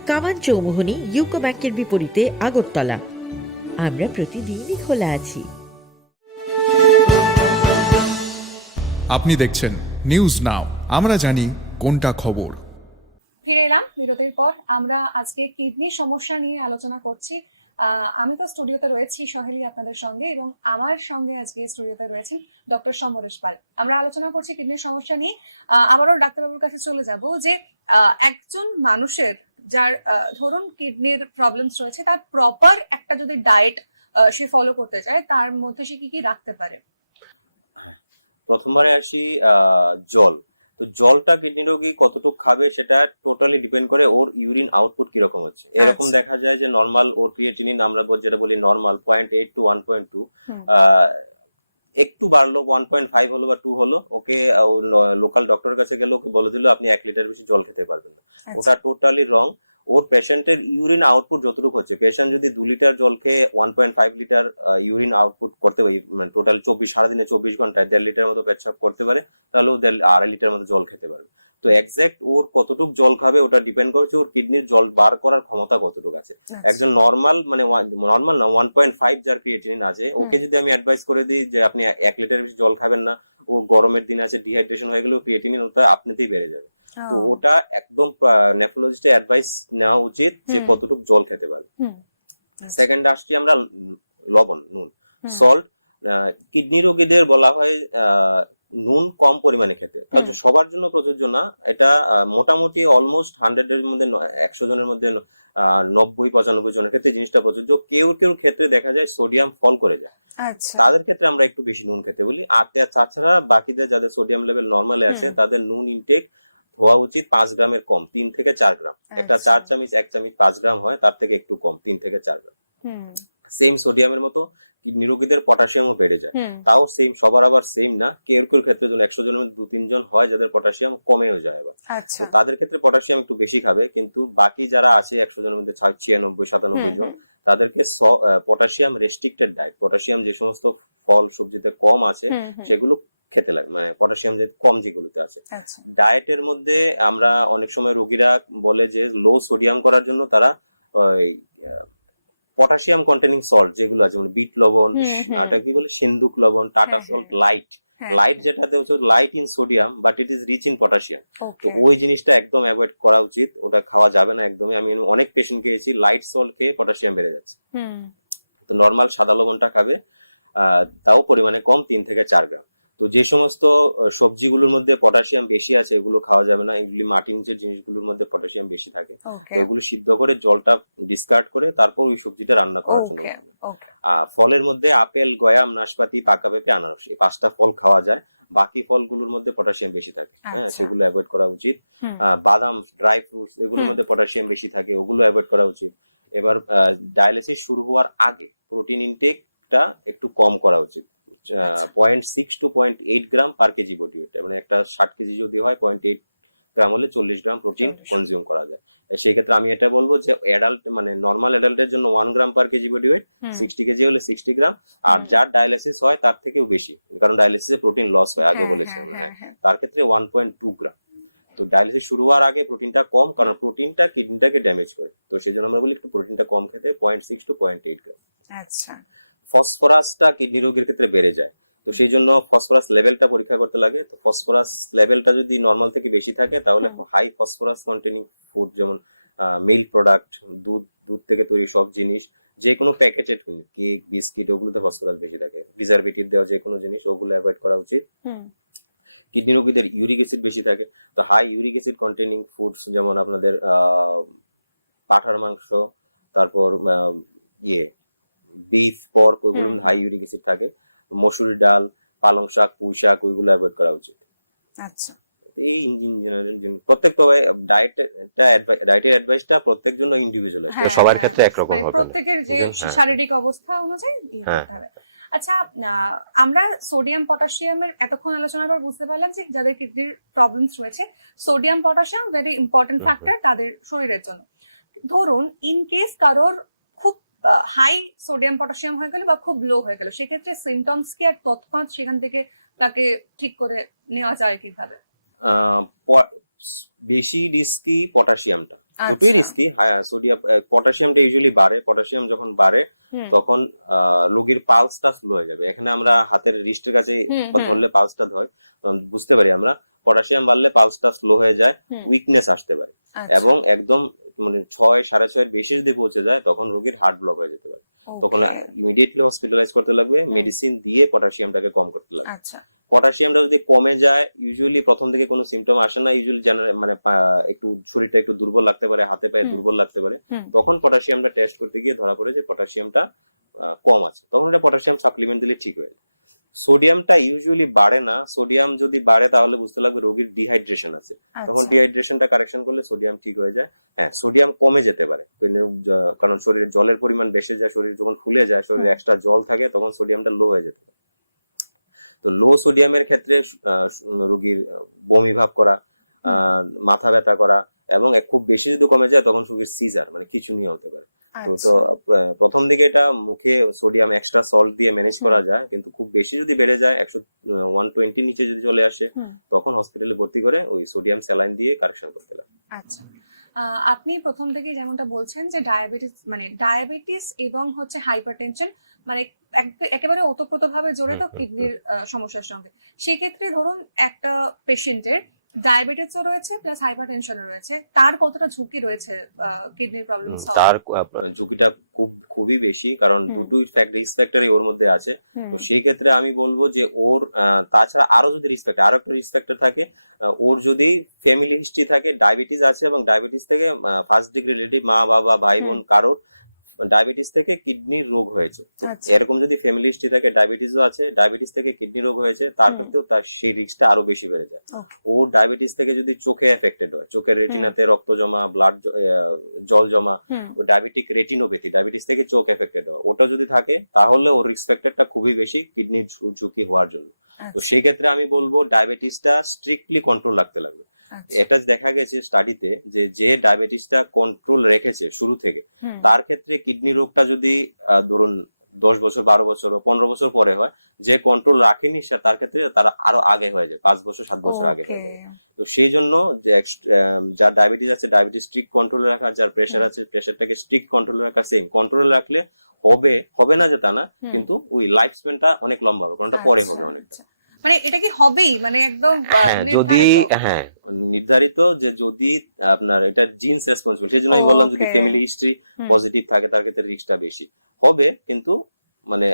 কামান চৌমুহনী, ইউকো ব্যাংকের বিপরীতে, আগরতলা। আমরা প্রতিদিনই খোলা আছি। আপনি দেখছেন নিউজ নাও, আমরা জানি কোনটা খবর। ফিরে এলাম বিরতির পর। আমরা আজকে কিডনি সমস্যা নিয়ে আলোচনা করছি। আমি তো স্টুডিওতে রয়েছি সহেলি আপনাদের সঙ্গে, এবং আমার সঙ্গে আজকে স্টুডিওতে রয়েছেন ডক্টর সমরেশ পাল। আমরা আলোচনা করছি কিডনির সমস্যা নিয়ে। আবারও ডাক্তারবাবুর কাছে চলে যাব যে একজন মানুষের যার ধরুন কিডনির প্রবলেমস রয়েছে, তার প্রপার একটা যদি ডায়েট সে ফলো করতে চায়, তার মধ্যে সে কি কি রাখতে পারে? প্রথমবারে আসি জল। তো জলটা কিডনি রোগী কতটুকু খাবে সেটা টোটালি ডিপেন্ড করে ওর ইউরিন আউটপুট কিরকম হচ্ছে। এরকম দেখা যায় যে নর্মাল ওর ক্রিয়েটিনিন আমরা যেটা বলি নর্মাল 0.8 to 1.2, একটু বাড়লো 1.5 হলো বা 2 হলো, ওকে লোকাল ডক্টরের কাছে গেলে ওকে বলে দিল আপনি 1 লিটার বেশি জল খেতে পারবেন না। ওটা টোটালি রং। ওর পেশেন্টের ইউরিন আউটপুট যতটুকু হচ্ছে, পেশেন্ট যদি 2 লিটার জল খেয়ে 1.5 লিটার ইউরিন আউটপুট করতে পারে, মানে টোটাল সারাদিনে 24 ঘন্টায় 1.5 লিটার মতো পেচ্ছাপ করতে পারে, তাহলে ও 2.5 লিটার মতো জল খেতে পারবে। তো এক্সাক্ট ওর কতটুকু জল খাবে ওটা ডিপেন্ড করছে ওর কিডনির জল বার করার ক্ষমতা কতটুকু আছে। একজন নর্মাল মানে নর্মাল না 1.5 যার ক্রিয়েটিনিন আছে, ওকে যদি আমি অ্যাডভাইস করে দিই যে আপনি 1 লিটার বেশি জল খাবেন না, ও গরমের দিনে আছে ডিহাইড্রেশন হয়ে গেলে ক্রিয়েটিনিন ওটা আপনিতেই বেড়ে যাবে। তো ওটা একদম নেফ্রোলজিস্টের অ্যাডভাইস নেওয়া উচিত যে কতটুকু জল খেতে পারবে। সেকেন্ড আসছি আমরা লবণ, নুন, সল্ট। কিডনি রোগীদের বলা হয় নুন কম পরিমাণে খেতে, তাহলে সবার জন্য প্রযোজ্য না এটা। মোটামুটি অলমোস্ট 100 এর মধ্যে 100 জনের মধ্যে 90-95 জনের ক্ষেত্রে জিনিসটা প্রযোজ্য। কেউ কেউ ক্ষেত্রে দেখা যায় সোডিয়াম ফল করে যায়, তাদের ক্ষেত্রে আমরা একটু বেশি নুন খেতে বলি। আর তাছাড়া বাকিদের যাদের সোডিয়াম লেভেল নর্মালে আছে তাদের নুন ইনটেক হওয়া উচিত 5 গ্রামের কম, 3 থেকে 4 গ্রাম। একটা 4 চামচ 1 চামচ 5 গ্রাম হয়, তার থেকে একটু কম 3 থেকে 4 গ্রাম। সেম সোডিয়ামের মতো কিডনি রোগীদের পটাশিয়ামও বেড়ে যায়, তাও সেম সবার আবার সেম না। কেউ কেউ ক্ষেত্রে 100 জনের মধ্যে 2-3 জন হয় যাদের পটাশিয়াম কমেও যায় আবার, তো তাদের ক্ষেত্রে পটাশিয়াম একটু বেশি খাবে। কিন্তু বাকি যারা আছে 100 জনের মধ্যে 96-97 জন, তাদেরকে পটাশিয়াম রেস্ট্রিক্টেড ডায়েট, পটাশিয়াম যে সমস্ত ফল সবজিতে কম আছে সেগুলো খেতে লাগে, মানে পটাশিয়াম যে কম যেগুলোতে আছে। ডায়েটের মধ্যে আমরা অনেক সময় রোগীরা বলে যে লো সোডিয়াম করার জন্য তারা পটাশিয়াম কন্টেনিং সল্ট যেগুলো আছে, মানে বিট লবণ, এটা কি বলে সিন্দুক লবণ, টাটা সল্ট লাইট, লাইট যেটাতে হচ্ছে light in sodium but it is rich in potassium. তো ওই জিনিসটা একদম অ্যাভয়েড করা উচিত, ওটা খাওয়া যাবে না একদমই। আমি অনেক পেশেন্ট খেয়েছি লাইট সল্ট খেয়ে পটাশিয়াম বেড়ে যাচ্ছে। তো নর্মাল সাদা লবণটা খাবে, তাও পরিমাণে কম, 3 থেকে 4 গ্রাম। তো যে সমস্ত সবজিগুলোর মধ্যে পটাশিয়াম বেশি আছে এগুলো খাওয়া যাবে না, এগুলি মাটির নিচের জিনিসগুলোর মধ্যে পটাশিয়াম বেশি থাকে। তো এগুলো সিদ্ধ করে জলটা ডিসকার্ড করে তারপর ওই সবজিটা রান্না করার জন্য। ফলের মধ্যে আপেল, গয়াম, নাশপাতি, পাকা পেঁপে, আনারস, এই 5টা ফল খাওয়া যায়। বাকি ফলগুলোর মধ্যে পটাশিয়াম বেশি থাকে, হ্যাঁ সেগুলো অ্যাভয়েড করা উচিত। বাদাম, ড্রাই ফ্রুটস এগুলোর মধ্যে পটাশিয়াম বেশি থাকে, ওগুলো অ্যাভয়েড করা উচিত। এবার ডায়ালিসিস শুরু হওয়ার আগে প্রোটিন ইনটেকটা একটু কম করা উচিত, 0.6 to 0.8 gram per KG body weight. মানে একটা 60 কেজি যদি হয় 0.8 গ্রাম হলে 40 গ্রাম প্রোটিন কনজিউম করা যায়। সেই ক্ষেত্রে আমি এটা বলবো যে অ্যাডাল্ট মানে নর্মাল অ্যাডাল্টের জন্য 1 গ্রাম পার কেজি বডি ওয়েট, 60 কেজি হলে 60 গ্রাম। আর যার ডায়ালিসিস হয় তার থেকেও বেশি, কারণ ডায়ালিসিসে প্রোটিন লস হয় আগে বলেছি আমরা, হ্যাঁ তার ক্ষেত্রে 1.2 গ্রাম। তো ডায়ালিসিস শুরু হওয়ার আগে প্রোটিনটা কম, কারণ প্রোটিনটা কিডনিটাকে ড্যামেজ করে। তো সেই জন্য আমরা বলি একটু প্রোটিনটা কম খেতে, 0.6 to 0.8 গ্রাম। আচ্ছা, ফসফরাসটা কিডনি রোগীর ক্ষেত্রে বেড়ে যায়, তো সেই জন্য ফসফরাস লেভেলটা পরীক্ষা করতে লাগে। তো ফসফরাস লেভেলটা যদি নর্মাল থেকে বেশি থাকে তাহলে হাই ফসফরাস কন্টেনিং ফুড যেমন মিল্ক প্রোডাক্ট, দুধ থেকে তৈরি সব জিনিস, যে কোনো প্যাকেটেড কেক, বিস্কিট, ওগুলোতে ফসফরাস বেশি থাকে। প্রিজারভেটিভ দেওয়া যে কোনো জিনিস ওগুলো অ্যাভয়েড করা উচিত। কিডনি রোগীদের ইউরিক অ্যাসিড বেশি থাকে, তো high uric acid containing foods যেমন আপনাদের পাঠার মাংস, তারপর বিফ, পর্ক, ওইগুলো হাই ইউরিক অ্যাসিড থাকে। মসুরি ডাল, পালং শাক, পুঁই শাক, ওইগুলো অ্যাভয়েড করা উচিত। আচ্ছা, এই ইন জেনারেল প্রত্যেক, তবে ডায়েটের অ্যাডভাইসটা প্রত্যেক জন্য ইন্ডিভিজুয়াল, সবার ক্ষেত্রে একরকম, মানে প্রত্যেকের যে শারীরিক অবস্থা অনুযায়ী ইয়ে করতে হবে। আচ্ছা, আমরা সোডিয়াম পটাশিয়ামের এতক্ষণ আলোচনার পর বুঝতে পারলাম যে যাদের কিডনির প্রবলেমস রয়েছে sodium potassium very important factor তাদের শরীরের জন্য। ধরুন ইন কেস কারোর খুব হাই সোডিয়াম পটাশিয়াম হয়ে গেল বা খুব লো হয়ে গেল, সেক্ষেত্রে সিমটমস কি আর তৎক্ষণাৎ সেখান থেকে তাকে ঠিক করে নেওয়া যায় কিভাবে? বেশি রিস্কি পটাশিয়ামটা, দুটোই রিস্কি। সোডিয়াম পটাশিয়ামটা ইউজুয়ালি বাড়ে, পটাশিয়াম যখন বাড়ে তখন রোগীর পালসটা স্লো হয়ে যাবে। এখানে আমরা হাতের রিস্টের কাছে ধরলে পালসটা হয়, বুঝতে পারি আমরা পটাশিয়াম বাড়লে পালসটা স্লো হয়ে যায়, উইকনেস আসতে পারে, এবং একদম মানে 6-6.5 বেশি যদি পৌঁছে যায় তখন রোগীর হার্ট ব্লক হয়ে যেতে পারে। তখন ইমিডিয়েটলি হসপিটালাইজ করতে লাগবে, মেডিসিন দিয়ে পটাশিয়ামটাকে কম করতে লাগবে। পটাশিয়ামটা যদি কমে যায়, ইউজুয়ালি প্রথম থেকে কোনো সিমটম আসে না, ইউজুয়ালি মানে একটু শরীরটা একটু দুর্বল লাগতে পারে, হাতে পায়ে দুর্বল লাগতে পারে, তখন পটাশিয়ামটা টেস্ট করতে গিয়ে ধরা পড়ে যে পটাশিয়ামটা কম আছে, তখন এটা পটাশিয়াম সাপ্লিমেন্ট দিলে ঠিক হয়ে যায়। সোডিয়ামটা ইউজুয়ালি বাড়ে না, সোডিয়াম যদি বাড়ে তাহলে বুঝতে লাগবে রোগীর ডিহাইড্রেশন আছে, তখন ডিহাইড্রেশনটা কারেকশন করলে সোডিয়াম ঠিক হয়ে যায়। হ্যাঁ, সোডিয়াম কমে যেতে পারে, কারণ শরীরে জলের পরিমাণ বেশি যায়, শরীর যখন ফুলে যায়, শরীরে এক্সট্রা জল থাকে, তখন সোডিয়ামটা লো হয়ে যেতে পারে। তো লো সোডিয়ামের ক্ষেত্রে রোগীর বমি ভাব করা, মাথা ব্যথা করা, এবং খুব বেশি যদি কমে যায় তখন রোগীর সিজার মানে খিঁচুনি হতে পারে। তো আচ্ছা। প্রথম দিকে এটা মুখে সোডিয়াম এক্সট্রা সল্ট দিয়ে ম্যানেজ করা যায়, কিন্তু খুব বেশি যদি বেড়ে যায় 120 নিচে যদি চলে আসে তখন হসপিটালে ভর্তি করে ওই সোডিয়াম স্যালাইন দিয়ে কারেকশন করতে লাগে। আচ্ছা, আপনি প্রথম থেকে যেমনটা বলছেন যে ডায়াবেটিস এবং হচ্ছে হাইপারটেনশন মানে একেবারে ওতপ্রোতভাবে জড়িত কিডনির সমস্যার সঙ্গে। সেক্ষেত্রে ধরুন একটা পেশেন্টের ডায়াবেটিসও রয়েছে প্লাস হাইপারটেনশনও রয়েছে, তার কতটা ঝুঁকি রয়েছে কিডনির প্রবলেমস হওয়ার? তার ঝুঁকিটা খুবই বেশি, কারণ দুটোই রিস্ক ফ্যাক্টরই ওর মধ্যে আছে। তো সেই ক্ষেত্রে আমি বলবো যে ওর তাছাড়া আরো যদি আরো একটা রিস্ক ফ্যাক্টর থাকে, ওর যদি ফ্যামিলি হিস্ট্রি থাকে ডায়াবেটিস আছে এবং ডায়াবেটিস থেকে ফার্স্ট ডিগ্রি রিলেটিভ মা বাবা ভাই বোন কারোর ডায়াবেটিস থেকে কিডনির রোগ হয়েছে, তো এরকম যদি ফ্যামিলি হিস্ট্রি থাকে ডায়াবেটিসও আছে, ডায়াবেটিস থেকে কিডনি রোগ হয়েছে, তার ক্ষেত্রেও তার সেই রিস্কটা আরো বেশি বেড়ে যায়। ও ডায়াবেটিস থেকে যদি চোখে এফেক্টেড হয়, চোখের রেটিনাতে রক্ত জমা, ব্লাড জল জমা, ও ডায়াবেটিক রেটিনোপ্যাথি, ডায়াবেটিস থেকে চোখ এফেক্টেড হয়, ওটা যদি থাকে তাহলে ওর রিস্ক ফ্যাক্টরটা খুবই বেশি কিডনির ঝুঁকি হওয়ার জন্য। তো সেই ক্ষেত্রে আমি বলবো ডায়াবেটিসটা স্ট্রিক্টলি কন্ট্রোল রাখতে লাগবে। এটা দেখা গেছে স্টাডিতে যে ডায়াবেটিসটা কন্ট্রোল রেখেছে শুরু থেকে, তার ক্ষেত্রে কিডনি রোগটা যদি ধরুন 10 বছর 12 বছর 15 বছর পরে হয়, যে কন্ট্রোল রাখেনি তার ক্ষেত্রে তারা আরো আগে হয়ে যায়, 5 বছর 7 বছর আগে হয়ে যায়। তো সেই জন্য যার ডায়াবেটিস আছে ডায়াবেটিস স্ট্রিক্ট কন্ট্রোলে রাখা, যার প্রেশার আছে প্রেশারটাকে স্ট্রিক্ট কন্ট্রোলে রাখা, সেম কন্ট্রোলে রাখলে হবে না যে তা না, কিন্তু ওই লাইফ স্প্যানটা অনেক লম্বা হবে, কারণ পরে হবে অনেকটা। মানে এটা কি হবেই মানে একদম নির্ধারিত? হ্যাঁ নির্ধারিত, যে যদি আপনার এটা জিনস রেসপন্সিবল, সেই জন্য আমি বললাম যদি ফ্যামিলি হিস্ট্রি পজিটিভ থাকে তার ক্ষেত্রে রিস্কটা বেশি হবে, কিন্তু মানে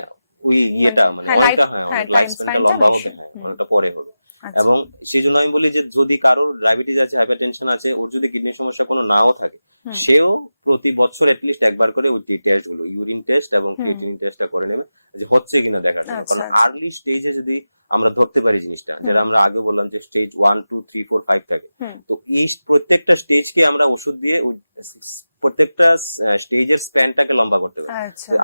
ওই ইয়েটা মানে অনেকটা অনেক লাইফ স্প্যানটা লম্বা হবে, অনেকটা পরে হবে। এবং সেই জন্য আমি বলি যে যদি কারোর ডায়াবেটিস আছে হাইপারটেনশন আছে, ওর যদি কিডনির সমস্যা কোনো নাও থাকে, সেও প্রতি বছর এটলিস্ট একবার করে ওই টেস্ট গুলো ইউরিন টেস্ট এবং ক্রিয়েটিনিন টেস্টটা করে নেবে, যে হচ্ছে কিনা দেখার জন্য। কারণ আর্লি স্টেজে যদি আমরা ধরতে পারি জিনিসটা, যেটা আমরা আগে বললাম যে স্টেজ 1 2 3 4 5 থাকে, তো এই প্রত্যেকটা স্টেজকে আমরা ওষুধ দিয়ে প্রত্যেকটা স্টেজের স্প্যানটাকে লম্বা করতে পারি,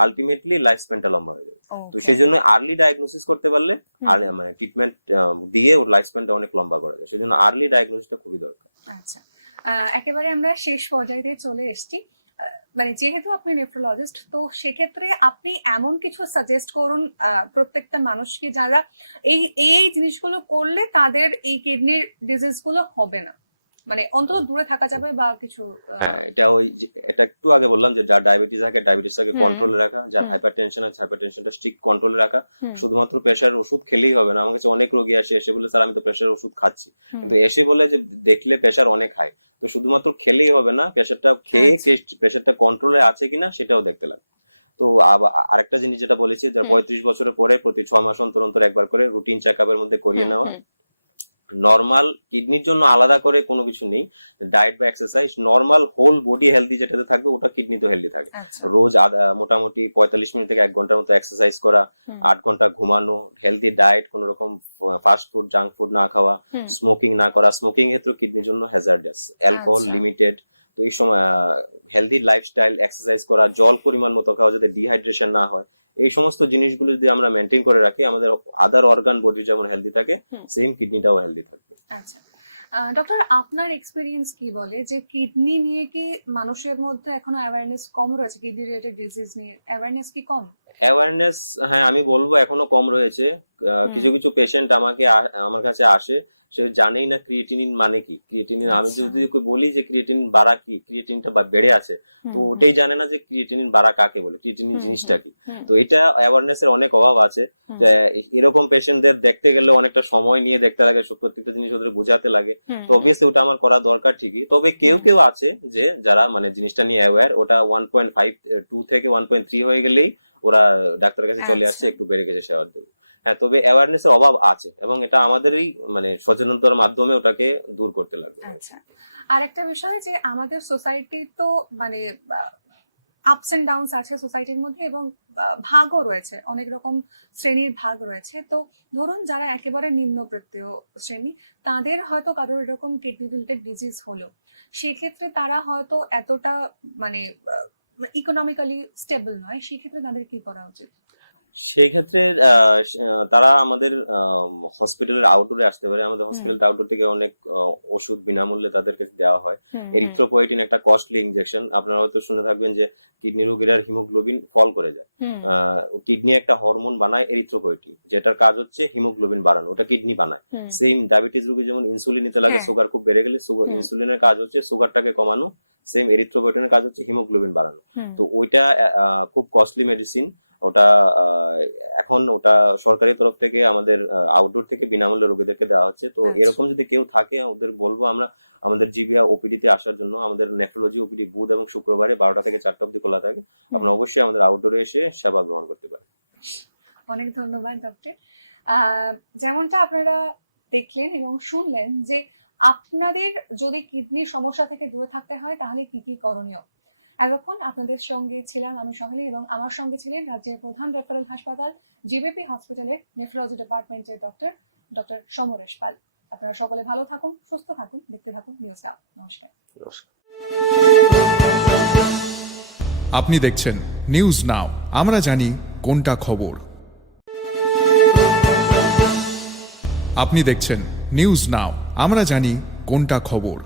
আলটিমেটলি লাইফ স্প্যানটা লম্বা হয়ে যাবে। তো সেই জন্য আর্লি ডায়াগনোসিস করতে পারলে মানে ট্রিটমেন্ট দিয়ে ওর লাইফ স্প্যানটা অনেক লম্বা করা যায়, সেই জন্য আর্লি ডায়াগনোসিসটা খুবই দরকার। আচ্ছা, একেবারে আমরা শেষ পর্যায়ে চলে এসেছি। মানে যেহেতু আপনি নেফ্রোলজিস্ট, তো সেক্ষেত্রে আপনি এমন কিছু সাজেস্ট করুন প্রত্যেকটা মানুষকে যারা এই জিনিসগুলো করলে তাদের এই কিডনির ডিজিজ গুলো হবে না, মানে অন্তত দূরে থাকা যাবে বা কিছু। এটা একটু আগে বললাম যে যার ডায়াবেটিস থাকে ডায়াবেটিসটাকে কন্ট্রোলে রাখা, যার হাইপারটেনশন আছে হাইপারটেনশনটা স্ট্রিক্ট কন্ট্রোলে রাখা। শুধুমাত্র প্রেশার ওষুধ খেলেই হবে না। আমার কাছে অনেক রোগী এসে বলে স্যার আমি তো প্রেশার ওষুধ খাচ্ছি, কিন্তু এসে বলে যে দেখলে প্রেশার অনেক হাই, তো শুধুমাত্র খেলেই হবে না, প্রেশারটা খেয়ে প্রেশারটা কন্ট্রোলে আছে কিনা সেটাও দেখতে লাগবে। তো আরেকটা জিনিস যেটা বলেছি, যার 35 বছরের পরে প্রতি 6 মাস অন্তর অন্তর একবার করে রুটিন চেকআপের মধ্যে করিয়ে নেওয়া। নর্মাল কিডনির জন্য আলাদা করে কোনো কিছু নেই, ডায়েট বা exercise, normal whole body healthy যেটাতে থাকবে ওটা কিডনি তো হেলদি থাকে। রোজ মোটামুটি 45 মিনিট থেকে 1 ঘন্টার মতো এক্সারসাইজ করা, 8 ঘন্টা ঘুমানো, হেলদি ডায়েট, কোনো রকম ফাস্ট ফুড জাঙ্ক ফুড না খাওয়া, স্মোকিং না করা, স্মোকিং ক্ষেত্রে কিডনির জন্য হ্যাজার্ডাস, অ্যালকোহল লিমিটেড। তো এই সময় হেলদি লাইফস্টাইল, এক্সারসাইজ করা, জল পরিমাণ মতো খাওয়া যাতে ডিহাইড্রেশন না হয়, এই সমস্ত জিনিসগুলো যদি আমরা মেনটেন করে রাখি, আমাদের আদার অর্গান বডি যেমন হেলদি থাকে সেম কিডনিটাও হেলদি থাকবে। আচ্ছা ডক্টর, আপনার এক্সপেরিয়েন্স কি বলে যে কিডনি নিয়ে কি মানুষের মধ্যে এখনো অ্যাওয়ারনেস কম রয়েছে? কিডনি রিলেটেড ডিজিজ নিয়ে অ্যাওয়ারনেস কি কম? অ্যাওয়ারনেস হ্যাঁ আমি বলবো এখনো কম রয়েছে। কিছু কিছু পেশেন্ট আমার কাছে আসে, সে জানেই না ক্রিয়েটিনিন মানে কি। ক্রিয়েটিনিন আমি যদি বলি যে ক্রিয়েটিনিন বাড়া কি, ক্রিয়েটিনিনটা বেড়ে আছে, তো ওটাই জানে না যে ক্রিয়েটিনিন বাড়া কাকে বলে, ক্রিয়েটিনিন জিনিসটা কি। তো এটা অ্যাওয়ারনেস এর অনেক অভাব আছে। এরকম পেশেন্টদের দেখতে গেলে অনেকটা সময় নিয়ে দেখতে লাগে, প্রত্যেকটা জিনিস ওদের বোঝাতে লাগে। তো অবভিয়াসলি ওটা আমার করা দরকার ঠিকই। তবে কেউ কেউ আছে যে যারা মানে জিনিসটা নিয়ে অ্যাওয়্যার, ওটা 1.52 থেকে 1.3 হয়ে গেলেই ওরা ডাক্তারের কাছে চলে আসছে, একটু বেড়ে গেছে সেবার জন্য। হ্যাঁ, তবে অ্যাওয়ারনেস এর অভাব আছে এবং এটা আমাদেরই মানে সচেতনতার মাধ্যমে ওটাকে দূর করতে লাগবে। আচ্ছা, আরেকটা বিষয় যে আমাদের সোসাইটি তো মানে আপস এন্ড ডাউনস আছে সোসাইটির মধ্যে, এবং ভাগও রয়েছে, অনেক রকম শ্রেণীর ভাগ রয়েছে। তো ধরুন যারা একেবারে নিম্নবিত্তীয় শ্রেণী, তাদের হয়তো কারোর এরকম কিডনি রিলেটেড ডিজিজ হলো, সেক্ষেত্রে তারা হয়তো এতটা মানে ইকোনমিক্যালি স্টেবল নয়, সেক্ষেত্রে তাদের কি করা উচিত? সেই ক্ষেত্রে তারা আমাদের হসপিটালের আউটডোরে আসতে পারে। আমাদের হসপিটাল আউটডোর থেকে অনেক ওষুধ বিনামূল্যে তাদের কাছে দেওয়া হয়। এরিথ্রোপয়েটিন একটা কস্টলি ইনজেকশন, আপনারা হয়তো শুনে থাকবেন যে কিডনি রোগীর হিমোগ্লোবিন ফল করে যায়। কিডনি একটা হরমোন বানায় এরিথ্রোপয়েটিন, যেটার কাজ হচ্ছে হিমোগ্লোবিন বাড়ানো, ওটা কিডনি বানায়। সেম ডায়াবেটিস রোগী যেমন ইনসুলিন নিতে লাগে, সুগার খুব বেড়ে গেলে ইনসুলিনের কাজ হচ্ছে সুগারটাকে কমানো, সেম এরিথ্রোপয়েটিনের কাজ হচ্ছে হিমোগ্লোবিন বাড়ানো। তো ওইটা খুব কস্টলি মেডিসিন। ওটা এখন ওটা সরকারি তরফ থেকে আমাদের আউটডোর থেকে বিনামূল্যে রোগীদেরকে দেওয়া হচ্ছে। তো এরকম যদি কেউ থাকে ওদের বলবো আমরা আমাদের জিবিয়া ওপিডি তে আসার জন্য। আমাদের নেফ্রোলজি ওপিডি বুধ এবং শুক্রবারে 12টা থেকে 4টা অবধি খোলা থাকে। আপনারা অবশ্যই আমাদের আউটডোরে এসে সেবা গ্রহণ করতে পারেন। অনেক ধন্যবাদ ডক্টর। যেমনটা আপনারা দেখলেন এবং শুনলেন যে আপনাদের যদি কিডনির সমস্যা থেকে দূরে থাকতে হয় তাহলে কি কি করণীয়। এতক্ষণ আপনাদের সঙ্গে ছিলাম আমি সহেলি এবং আমার সঙ্গে ছিলেন রাজ্যের প্রধান রেফারেল হাসপাতাল জিবিপি হসপিটালের নেফ্রোলজি ডিপার্টমেন্টের ডক্টর সমরেশ পাল। আপনারা সকলে ভালো থাকুন, সুস্থ থাকুন, দেখতে থাকুন নিউজ নাও। নমস্কার। আপনি দেখছেন নিউজ নাও, আমরা জানি কোনটা খবর। আপনি দেখছেন নিউজ নাও, আমরা জানি কোনটা খবর।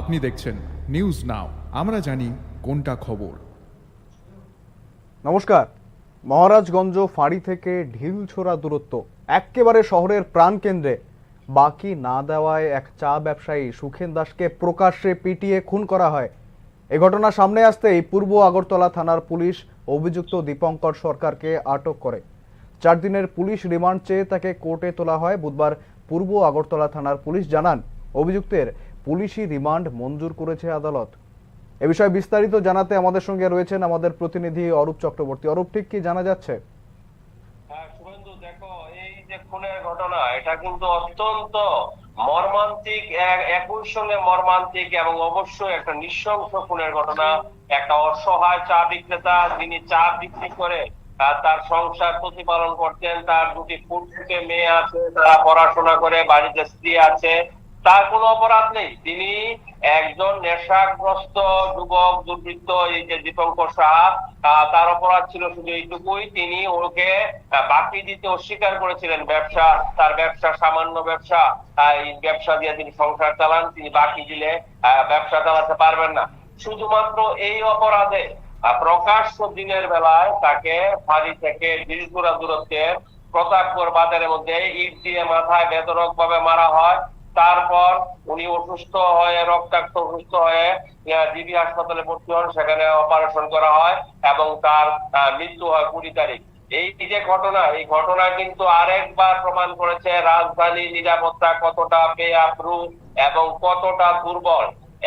আপনি দেখছেন নিউজ নাও, আমরা জানি কোনটা খবর। নমস্কার। মহারাজগঞ্জ ফাঁড়ি থেকে ঢিলছোড়া দূরত্ব, একেবারে শহরের প্রাণকেন্দ্রে বাকি না দেওয়ায় এক চা ব্যবসায়ী সুখেন দাসকে প্রকাশ্যে পিটিয়ে খুন করা হয়। এ ঘটনা সামনে আসতেই পূর্ব আগরতলা থানার পুলিশ অভিযুক্ত দীপঙ্কর সরকারকে আটক করে। 4 দিনের পুলিশ রিমান্ড চেয়ে তাকে কোর্টে তোলা হয়। বুধবার পূর্ব আগরতলা থানার পুলিশ জানান অভিযুক্তের পুলিশি রিমান্ড মঞ্জুর করেছে আদালত। এ বিষয়ে বিস্তারিত জানাতে আমাদের সঙ্গে রয়েছেন আমাদের প্রতিনিধি অরূপ চক্রবর্তী। অরূপ, ঠিক কি জানা যাচ্ছে? শুভেন্দু, দেখো এই যে খুনের ঘটনা, এটা কিন্তু অত্যন্ত মর্মান্তিক, একই সঙ্গে মর্মান্তিক এবং অবশ্যই একটা নৃশংস খুনের ঘটনা। একটা অসহায় চা বিক্রেতা, যিনি চা বিক্রি করে তার সংসার প্রতিপালন করতেন, তার 2টি পুত্রকে মেয়ে আছে, তারা পড়াশোনা করে, বাড়িতে স্ত্রী আছে, তার কোনো অপরাধ নেই। তিনি একজন নেশাগ্রস্ত যুবক দুর্বৃত্ত, এই যে দীপঙ্কর সাহা, তার অপরাধ ছিল শুধু এইটুকুই, তিনি ওকে বাকি দিতে অস্বীকার করেছিলেন। ব্যবসা, তার ব্যবসা সামান্য ব্যবসা, এই ব্যবসা দিয়ে তিনি সংসার চালান, তিনি বাকি দিলে ব্যবসা চালাতে পারবেন না। শুধুমাত্র এই অপরাধে প্রকাশ্য দিনের বেলায় তাকে ফাঁড়ি থেকে ঢিলছোড়া দূরত্বের প্রতাপগড় বাজারের মধ্যে ইট দিয়ে মাথায় বেধড়ক ভাবে মারা হয়। তারপর উনি অসুস্থ হয়ে, রক্তাক্ত অসুস্থ হয়ে জিবি হাসপাতালে ভর্তি হন, সেখানে অপারেশন করা হয় এবং তার মৃত্যু হয় 20 তারিখ। এই যে ঘটনা, এই ঘটনা কিন্তু আরেকবার প্রমাণ করেছে রাজধানী নিরাপত্তা কতটা বেআব্রু এবং কতটা দুর্বল।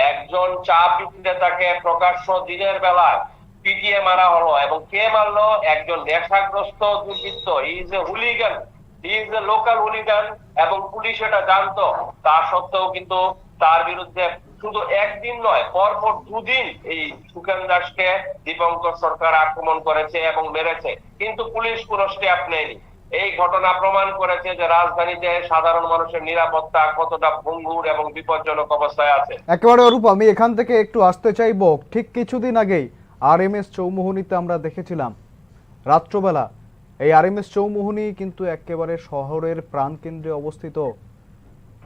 একজন চা বিক্রেতাকে প্রকাশ্য দিনের বেলায় পিটিয়ে মারা হলো, এবং কে মারলো? একজন নেশাগ্রস্ত দুর্বৃত্ত, he is a hooligan. He is a local hooligan এবং পুলিশ এটা জানতো। তা সত্ত্বেও কিন্তু তার বিরুদ্ধে শুধু একদিন নয়, পরপর দুদিন এই সুখেন দাসকে দীপঙ্কর সরকার আক্রমণ করেছে এবং মেরেছে, কিন্তু পুলিশ কোনো স্টেপ নেয়নি। এই ঘটনা প্রমাণ করেছে যে রাজধানীতে সাধারণ মানুষের নিরাপত্তা কতটা ভঙ্গুর এবং বিপজ্জনক অবস্থায় আছে। একেবারে অরূপ, আমি এখান থেকে একটু আসতে চাইবো, ঠিক কিছুদিন আগেই RMS চৌমুহনীতে আমরা দেখেছিলাম রাত্রবেলা, এই RMS চৌমুহনী কিন্তু একেবারে শহরের প্রাণকেন্দ্রে অবস্থিত।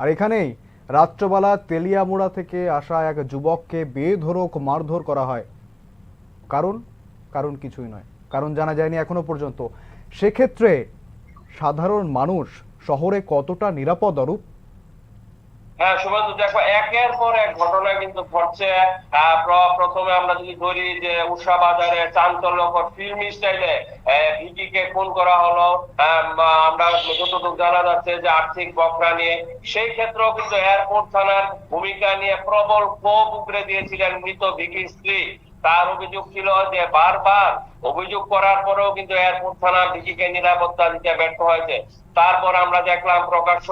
আর এখানেই রাত্রবেলা তেলিয়ামুড়া থেকে আসা এক যুবককে বেধড়ক মারধর করা হয়। কারণ কিছুই নয়, কারণ জানা যায়নি এখনো পর্যন্ত। সেক্ষেত্রে সাধারণ মানুষ শহরে কতটা নিরাপদ? অরূপ, হ্যাঁ শুভেন্দু, দেখো একের পর এক ঘটনা কিন্তু ঘটছে। প্রথমে আমরা যদি ধরি যে উষা বাজারে চাঞ্চল্যকর ফিল্মি স্টাইলে ভিকিকে খুন করা হলো। আমরা যতটুকু জানা যাচ্ছে যে আর্থিক বকরা নিয়ে, সেই ক্ষেত্রেও কিন্তু এয়ারপোর্ট থানার ভূমিকা নিয়ে প্রবল ক্ষোভ উগরে দিয়েছিলেন মৃত ভিকির স্ত্রী। তার অভিযোগ ছিল যে বারবার অভিযোগ করার পরেও কিন্তু এয়ারপোর্ট থানা ভিকিকে নিরাপত্তা দিতে ব্যর্থ হয়েছে। তারপর আমরা দেখলাম প্রকাশ্য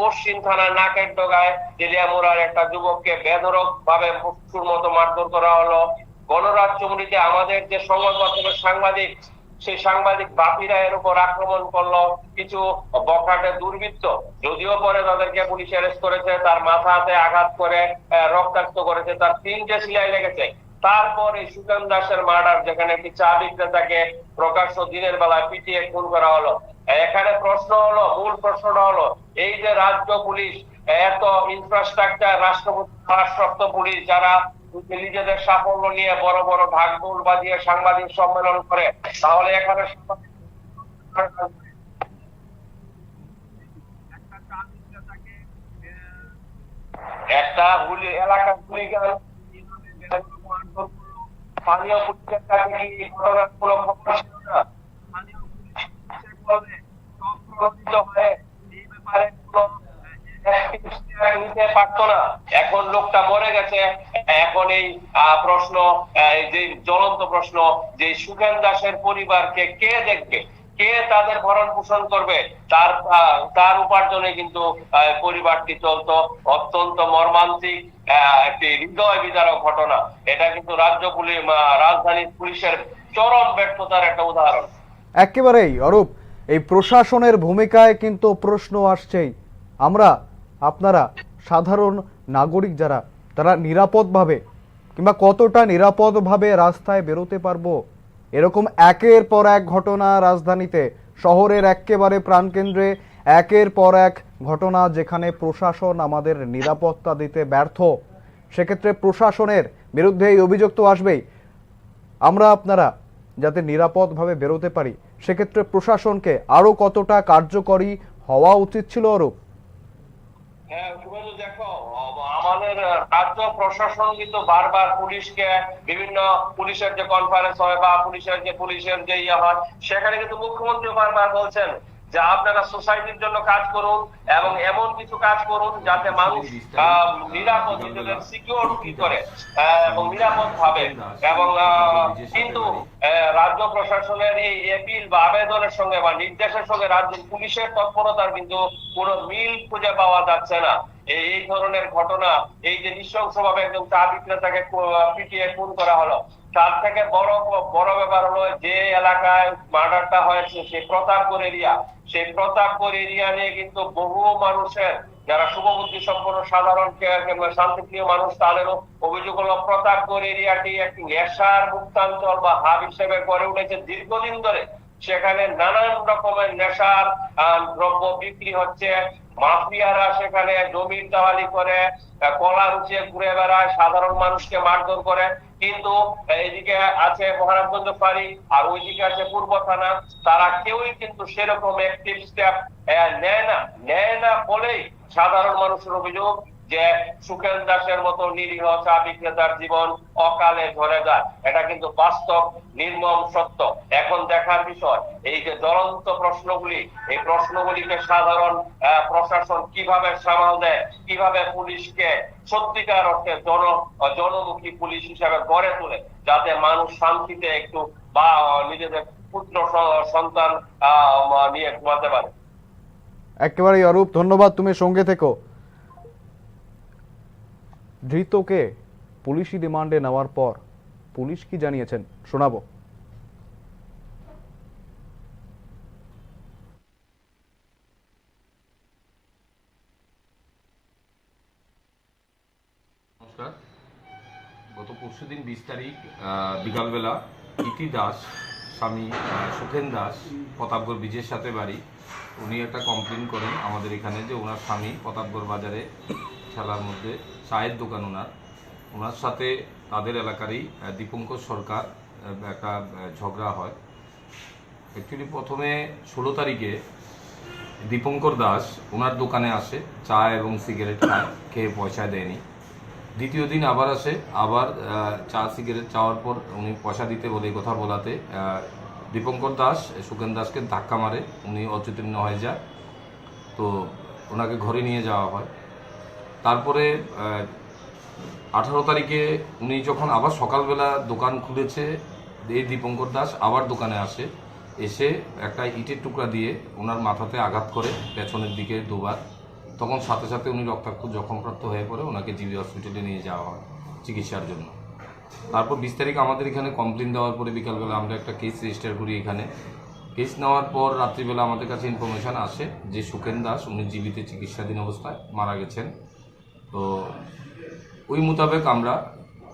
পশ্চিম থানার নাকের ডগায় তেলিয়ামুড়ার একটা যুবককে বেধড়ক ভাবে পশুর মতো মারধর করা হলো। গণরাজ্যমুড়িতে আমাদের যে সংবাদ মাধ্যমের সাংবাদিক, সেই সাংবাদিক বাপিরা এর উপর আক্রমণ করলো কিছু বখাটে দুর্বৃত্ত। যদিও পরে তাদেরকে পুলিশ অ্যারেস্ট করেছে, তার মাথাতে আঘাত করে রক্তাক্ত করেছে, তার 3টে সেলাই লেগেছে। তারপর এই সুখেন দাসের মার্ডার, যেখানে একটি চা বিক্রেতাকে প্রকাশ্য দিনের বেলায় পিটিয়ে খুন করা হলো। এখানে মূল প্রশ্নটা হলো, এই যে রাজ্য পুলিশ এত ইনফ্রাস্ট্রাকচার, রাষ্ট্রপ্রাপ্ত পুলিশ যারা নিজেদের সাফল্য নিয়ে বড় বড় ঢাকঢোল বাজিয়ে সাংবাদিক সম্মেলন করে, তাহলে এখানে একটা এলাকার হুলিগান স্থানীয় পুলিশের কাছে কি এই ঘটনার কোনো খবর ছিল না? স্থানীয় নিতে পারতো না। এখন লোকটা মরে গেছে। এখন এই প্রশ্ন, যে জ্বলন্ত প্রশ্ন, যে সুখেন দাসের পরিবারকে কে দেখবে, কে তাদের ভরণ পোষণ করবে? তার উপার্জনে কিন্তু পরিবারটি চলতো। অত্যন্ত মর্মান্তিক একটি হৃদয় বিদারক ঘটনা। এটা কিন্তু রাজধানীর পুলিশের চরম ব্যর্থতার একটা উদাহরণ। একেবারেই অরূপ, এই প্রশাসনের ভূমিকায় কিন্তু প্রশ্ন আসছেই। আপনারা সাধারণ নাগরিক যারা, তারা নিরাপদভাবে কিংবা কতটা নিরাপদভাবে রাস্তায় বেরোতে পারবো? এরকম একের পর এক ঘটনা রাজধানীতে, শহরের একেবারে প্রাণকেন্দ্রে একের পর এক ঘটনা, যেখানে প্রশাসন আমাদের নিরাপত্তা দিতে ব্যর্থ। সেক্ষেত্রে প্রশাসনের বিরুদ্ধে এই অভিযোগ তো আসবেই। আপনারা যাতে নিরাপদভাবে বেরোতে পারি, সেক্ষেত্রে প্রশাসনকে আরো কতটা কার্যকরী হওয়া উচিত ছিল? অরূপ, হ্যাঁ শুভেন্দু, দেখো আমাদের রাজ্য প্রশাসন কিন্তু বারবার পুলিশকে, বিভিন্ন পুলিশের যে কনফারেন্স হয় বা পুলিশের যে ইয়ে হয়, সেখানে কিন্তু মুখ্যমন্ত্রী বারবার বলছেন যে আপনারা সোসাইটির জন্য কাজ করুন এবং এমন কিছু কাজ করুন যাতে মানুষ নিরাপদ, নিজেদের সিকিউর ফিল করে এবং নিরাপদ ভাবে। এবং কিন্তু রাজ্য প্রশাসনের এই এপিল বা আবেদনের সঙ্গে বা নির্দেশের সঙ্গে রাজ্য পুলিশের তৎপরতার কিন্তু কোনো মিল খুঁজে পাওয়া যাচ্ছে না। এই ধরনের ঘটনা, এই যে নৃশংসভাবে একদম চা বিক্রেতাকে পিটিয়ে খুন করা হলো, তার থেকে বড় ব্যাপার হলো যে এলাকায় মার্ডারটা হয়েছে সেই প্রতাপগড় এরিয়া। সেই প্রতাপগড় এরিয়া নিয়ে কিন্তু বহু মানুষের, যারা শুভবুদ্ধি সম্পন্ন সাধারণ শান্তিপ্রিয় মানুষ, তাদেরও অভিযোগ হলো প্রতাপগড় এরিয়াটি একটি নেশার মুক্তাঞ্চল বা হাব হিসেবে গড়ে উঠেছে দীর্ঘদিন ধরে। সেখানে নানান রকমের নেশার দ্রব্য বিক্রি হচ্ছে। মাফিয়ারা সেখানে জমির দালালি করে, কলা রুচিয়ে ঘুরে বেড়ায়, সাধারণ মানুষকে মারধর করে। কিন্তু এইদিকে আছে মহারাজগঞ্জ ফাঁড়ি আর ওইদিকে আছে পূর্ব থানা, তারা কেউই কিন্তু সেরকম অ্যাক্টিভ স্টেপ নেয় না বলেই সাধারণ মানুষের অভিযোগ যে সুখেন দাসের মতো নিরীহ চা বিক্রেতার জীবন অকালে ঝরে যায়। এটা কিন্তু বাস্তব, নির্মম সত্য। এখন দেখার বিষয়, এই যে জ্বলন্ত প্রশ্নগুলি, এই প্রশ্নগুলিকে সাধারণ প্রশাসন কিভাবে সামাল দেয়, কিভাবে পুলিশকে সত্যিকার অর্থে জনমুখী পুলিশ হিসাবে গড়ে তোলে, যাতে মানুষ শান্তিতে একটু বা নিজেদের পুত্র সন্তান নিয়ে ঘুমাতে পারে। একেবারেই অরূপ, ধন্যবাদ, তুমি সঙ্গে থেকো। ধৃতকে পুলিশি রিমান্ডে নেওয়ার পর পুলিশ কি জানিয়েছেন শোনাবো। নমস্কার। গত পরশুদিন 20 তারিখ বিকালবেলা ইতি দাস স্বামী সুখেন দাস প্রতাপগড় ব্রিজের সাথে বাড়ি, উনি একটা কমপ্লেন করেন আমাদের এখানে যে ওনার স্বামী প্রতাপগড় বাজারে ঠেলার মধ্যে চায়ের দোকান ওনার সাথে তাদের এলাকারই দীপঙ্কর সরকার একটা ঝগড়া হয়। অ্যাকচুয়ালি প্রথমে 16 তারিখে দীপঙ্কর দাস ওনার দোকানে আসে, চা এবং সিগারেট খায়, খেয়ে পয়সা দেয়নি। দ্বিতীয় দিন আবার আসে, আবার চা সিগারেট চাওয়ার পর উনি পয়সা দিতে বলে কথা বলাতে দীপঙ্কর দাস সুখেন দাসকে ধাক্কা মারে, উনি অচেতন্য হয়ে যায়। তো ওনাকে ঘরে নিয়ে যাওয়া হয়। তারপরে 18 তারিখে উনি যখন আবার সকালবেলা দোকান খুলেছে, এই দীপঙ্কর দাস আবার দোকানে আসে, এসে একটা ইটের টুকরা দিয়ে ওনার মাথাতে আঘাত করে পেছনের দিকে দুবার। তখন সাথে সাথে উনি রক্তাক্ত জখমপ্রাপ্ত হয়ে পড়ে, ওনাকে জিবি হসপিটালে নিয়ে যাওয়া হয় চিকিৎসার জন্য। তারপর 20 তারিখ আমাদের এখানে কমপ্লেন দেওয়ার পরে বিকালবেলা আমরা একটা কেস রেজিস্টার করি এখানে। কেস নেওয়ার পর রাত্রিবেলা আমাদের কাছে ইনফরমেশান আসে যে সুখেন দাস উনি জীবিত চিকিৎসাধীন অবস্থায় মারা গেছেন। তো ওই মোতাবেক আমরা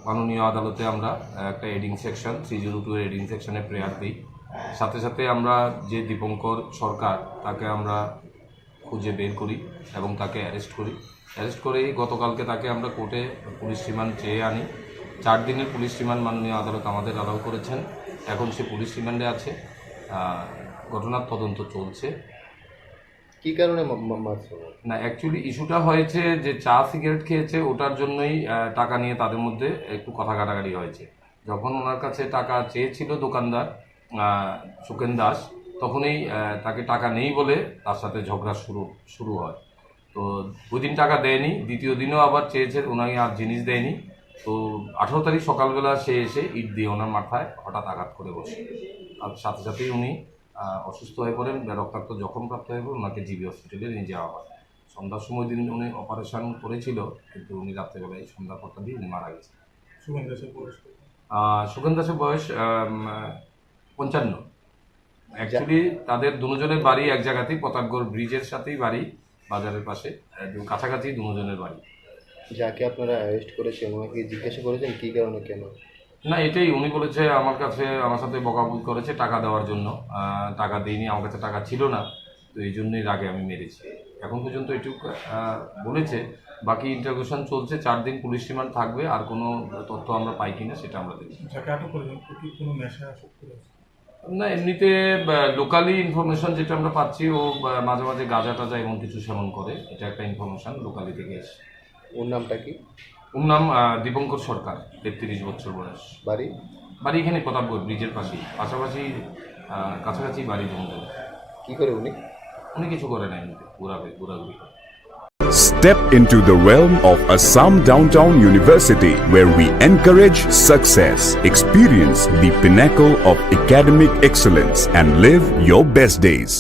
মাননীয় আদালতে আমরা একটা এডিং সেকশন 302 এর এডিং সেকশনে প্রেয়ার দিই। সাথে সাথে আমরা যে দীপঙ্কর সরকার তাকে আমরা খুঁজে বের করি এবং তাকে অ্যারেস্ট করেই গতকালকে তাকে আমরা কোর্টে পুলিশ রিমান্ড চেয়ে আনি। 4 দিনের পুলিশ রিমান্ড মাননীয় আদালত আমাদের অ্যালাউ করেছেন। এখন সে পুলিশ রিমান্ডে আছে, ঘটনার তদন্ত চলছে। কি কারণে না, অ্যাকচুয়ালি ইস্যুটা হয়েছে যে চা সিগারেট খেয়েছে, ওটার জন্যই টাকা নিয়ে তাদের মধ্যে একটু কথা কাটাকাটি হয়েছে। যখন ওনার কাছে টাকা চেয়েছিল দোকানদার সুখেন দাস, তখনই তাকে টাকা নেই বলে তার সাথে ঝগড়া শুরু হয়। তো ওই দিন টাকা দেয়নি, দ্বিতীয় দিনও আবার চেয়েছে, ওনাকে আর জিনিস দেয়নি। তো 18 তারিখ সকালবেলা সে এসে ইট দিয়ে ওনার মাথায় হঠাৎ আঘাত করে বসে, আর সাথে সাথেই উনি অসুস্থ হয়ে পড়েন, রক্তাক্ত জখমপ্রাপ্ত হয়ে পড়েন, ওনাকে জিবি হসপিটালে নিয়ে যাওয়া হয়। সন্ধ্যার সময় দিন উনি অপারেশন করেছিল, কিন্তু উনি রাত্রেবেলায় সন্ধ্যা 4টা দিয়ে উনি মারা গেছেন। সুখেন দাসের বয়স 55। অ্যাকচুয়ালি তাদের দুজনের বাড়ি এক জায়গাতেই, প্রতাপগড় ব্রিজের সাথেই বাড়ি, বাজারের পাশে, কাছাকাছি দুজনের বাড়ি। যাকে আপনারা অ্যারেস্ট করেছেন ওনাকে জিজ্ঞাসা করেছেন কি কারণে, কেন? না, এটাই উনি বলেছে আমার সাথে বকাবকি করেছে টাকা দেওয়ার জন্য। টাকা দিইনি, আমার কাছে টাকা ছিল না, তো এই জন্যই রাগে আমি মেরেছি। এখন পর্যন্ত এটুকু বলেছে, বাকি ইন্টারোগেশন চলছে। 4 দিন পুলিশ রিমান্ড থাকবে, আর কোনো তথ্য আমরা পাই কিনা সেটা আমরা দেখি। না, এমনিতে লোকালি ইনফরমেশন যেটা আমরা পাচ্ছি, ও মাঝে মাঝে গাঁজা টাজা এমন কিছু সেবন করে, এটা একটা ইনফরমেশন লোকালি থেকে এসে। ওর নামটা কি? ওর নাম দীপঙ্কর সরকার, 33 বছর বয়স। বাড়ি এখানে প্রতাপগড় ব্রিজের পাশেই, পাশাপাশি কাছাকাছি বাড়ি জঙ্গল। কি করে উনি? উনি কিছু করে না, এমনিতে ঘোরাঘুরি করে। Step into the realm of Assam Downtown University, where we encourage success, experience the pinnacle of academic excellence, and live your best days.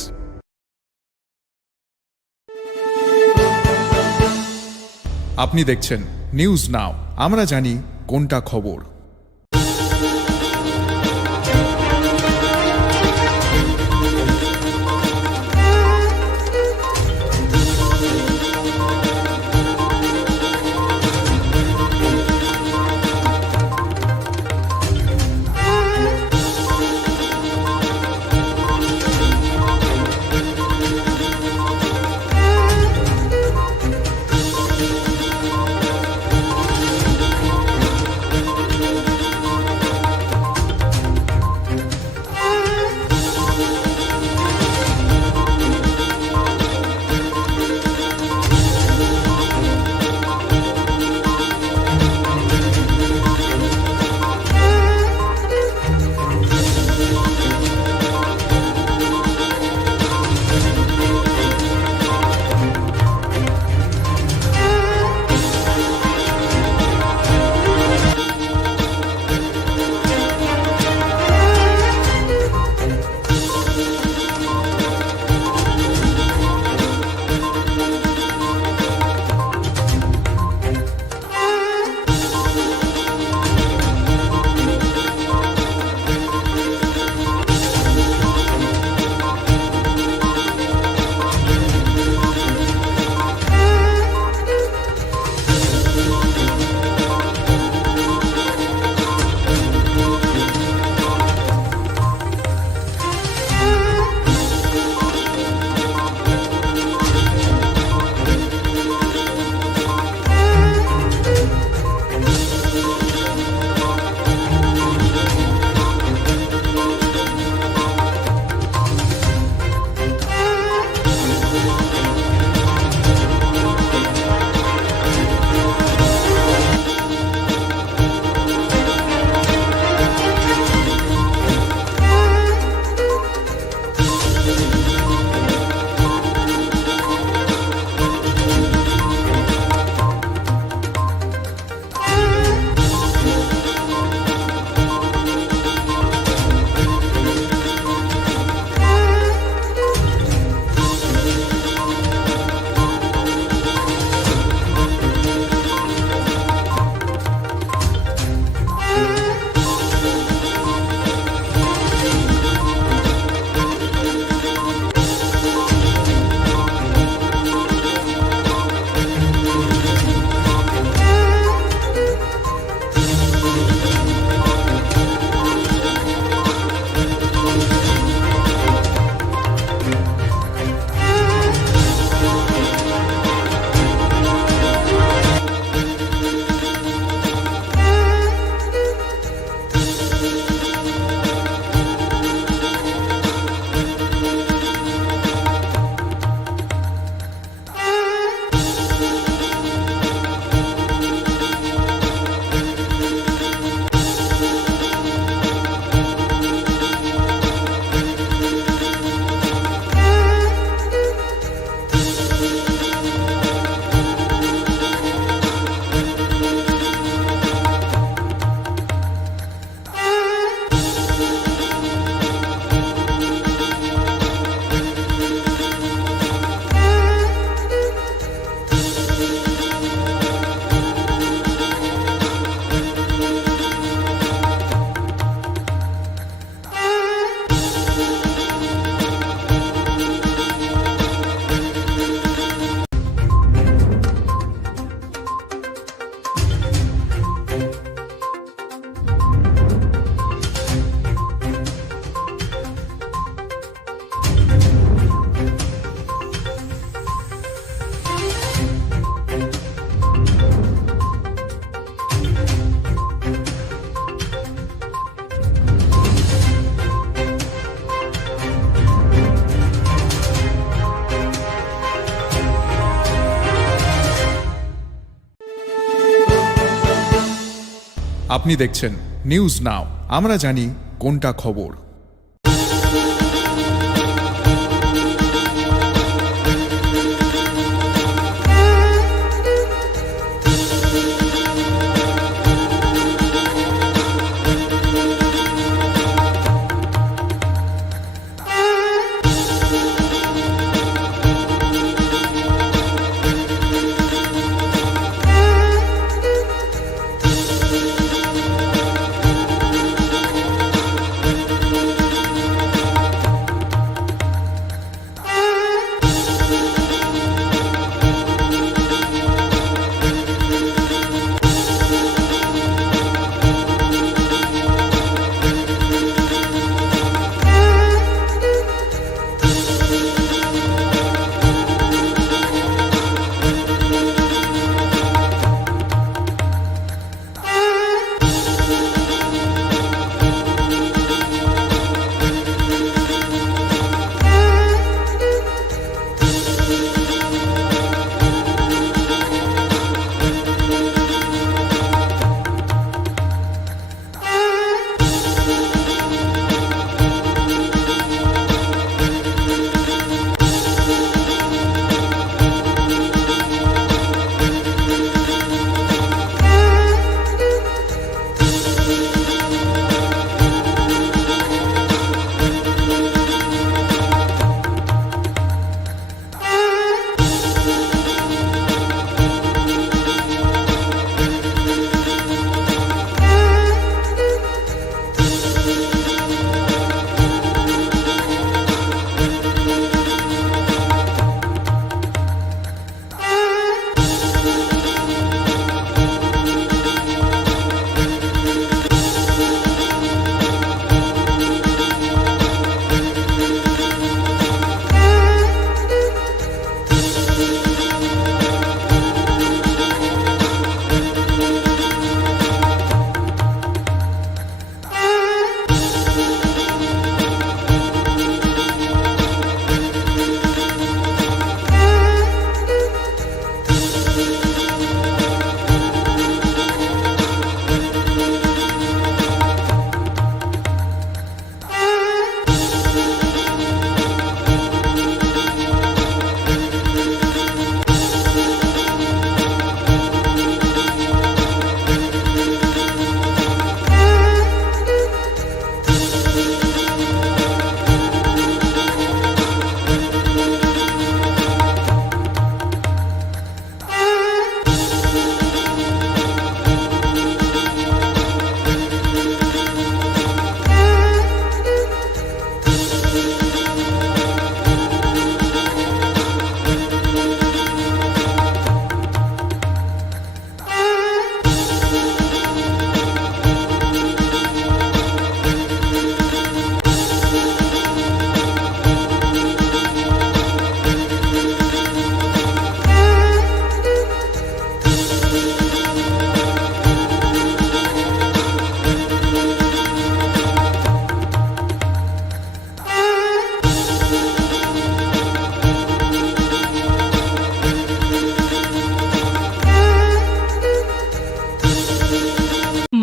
আপনি দেখছেন নিউজ নাও, আমরা জানি কোনটা খবর। আপনি দেখছেন নিউজ নাও, আমরা জানি কোনটা খবর।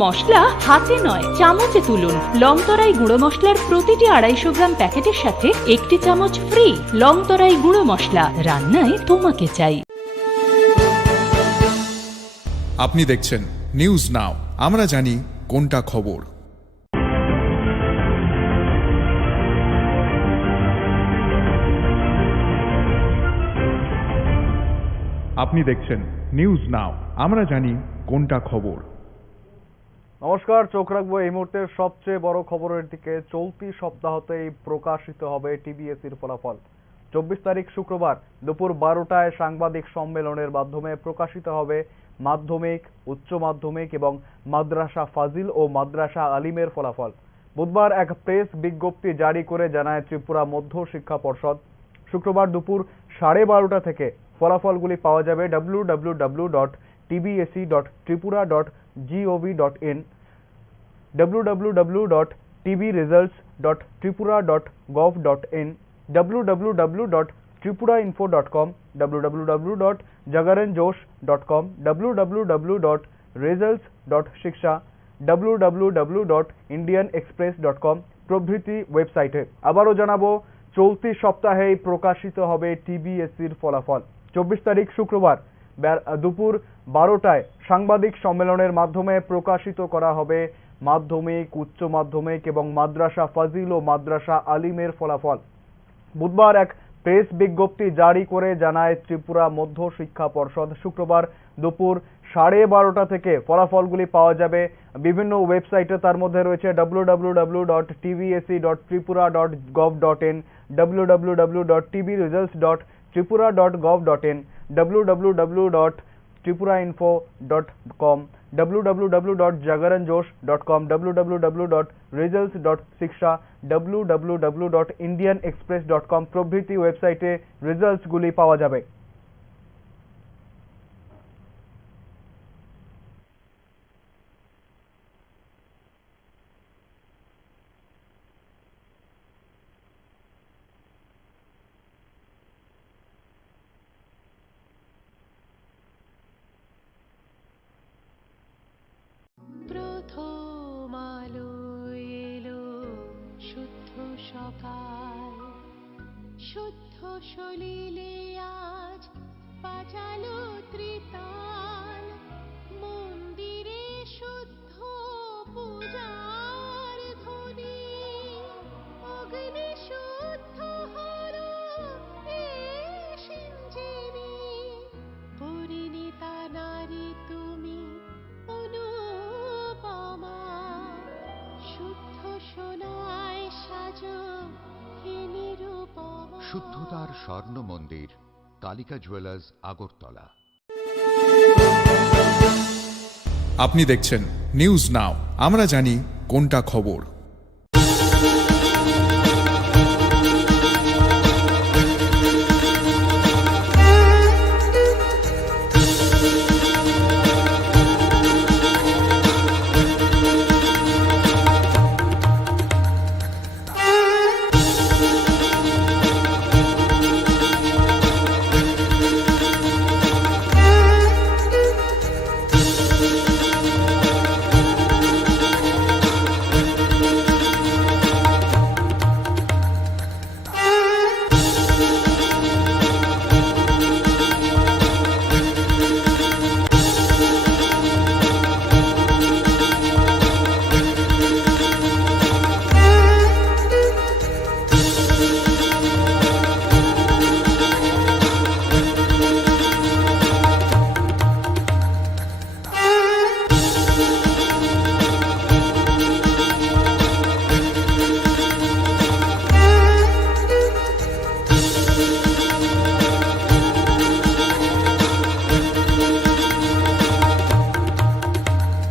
মশলা হাতে নয় চামচে তুলুন। লংতরাই গুঁড়ো মশলার প্রতিটি 250 গ্রাম প্যাকেটের সাথে 1টি চামচ ফ্রি। লংতরাই গুঁড়ো মশলা, রান্নায় তোমাকে চাই। আপনি দেখছেন নিউজ নাও, আমরা জানি কোনটা খবর। আপনি দেখছেন নিউজ নাও, আমরা জানি কোনটা খবর। নমস্কার, চোখ রাখবো এই মুহূর্তের সবচেয়ে বড় খবরের দিকে। চলতি সপ্তাহতেই প্রকাশিত হবে টিবিএসসির ফলাফল। 24 তারিখ শুক্রবার দুপুর 12টায় সাংবাদিক সম্মেলনের মাধ্যমে প্রকাশিত হবে মাধ্যমিক, উচ্চ মাধ্যমিক এবং মাদ্রাসা ফাজিল ও মাদ্রাসা আলিমের ফলাফল। বুধবার এক প্রেস বিজ্ঞপ্তি জারি করে জানায় ত্রিপুরা মধ্য শিক্ষা পর্ষদ। শুক্রবার দুপুর 12:30 থেকে ফলাফলগুলি পাওয়া যাবে www.tbse.tripura.gov.in, www.tbresults.tripura.gov.in, www.tripurainfo.com, www.jagaranjosh.com, www.results.shiksha, www.indianexpress.com প্রভৃতি ওয়েবসাইটে। আবারও জানাবো, চলতি সপ্তাহেই প্রকাশিত হবে টিবিএসসির ফলাফল। 24 তারিখ শুক্রবার দুপুর 12টায় সাংবাদিক সম্মেলনের মাধ্যমে প্রকাশিত করা হবে মাধ্যমিক, উচ্চ মাধ্যমিক এবং মাদ্রাসা ফাজিল ও মাদ্রাসা আলিমের ফলাফল। বুধবার এক প্রেস বিজ্ঞপ্তি জারি করে জানায় ত্রিপুরা মধ্য শিক্ষা পর্ষদ, শুক্রবার দুপুর 12:30 থেকে ফলাফলগুলি পাওয়া যাবে বিভিন্ন ওয়েবসাইটে। তার মধ্যে রয়েছে www.tvsc.tripura.gov.in, www.tbresults.tripura.gov.in, www.tripurainfo.com, www.jagaranjosh.com, www.results.shiksha, www.indianexpress.com প্রভৃতি ওয়েবসাইটে রেজাল্টসগুলি পাওয়া যাবে। প্রথম আলো এলো শুদ্ধ সকাল, শুদ্ধ সলিলে আজ বাজালো ত্রিতাল, মন্দিরে শুদ্ধ পূজার ধ্বনি, অগ্নি শুদ্ধ হলো সিঞ্জিনি, পরিণীতা নারী তুমি অনুপমা, শুদ্ধ সোনায় সাজো হে নিরুপমা। শুদ্ধতার স্বর্ণ মন্দির, কালিকা জুয়েলার্স, আগরতলা। আপনি দেখছেন নিউজ নাও, আমরা জানি কোনটা খবর।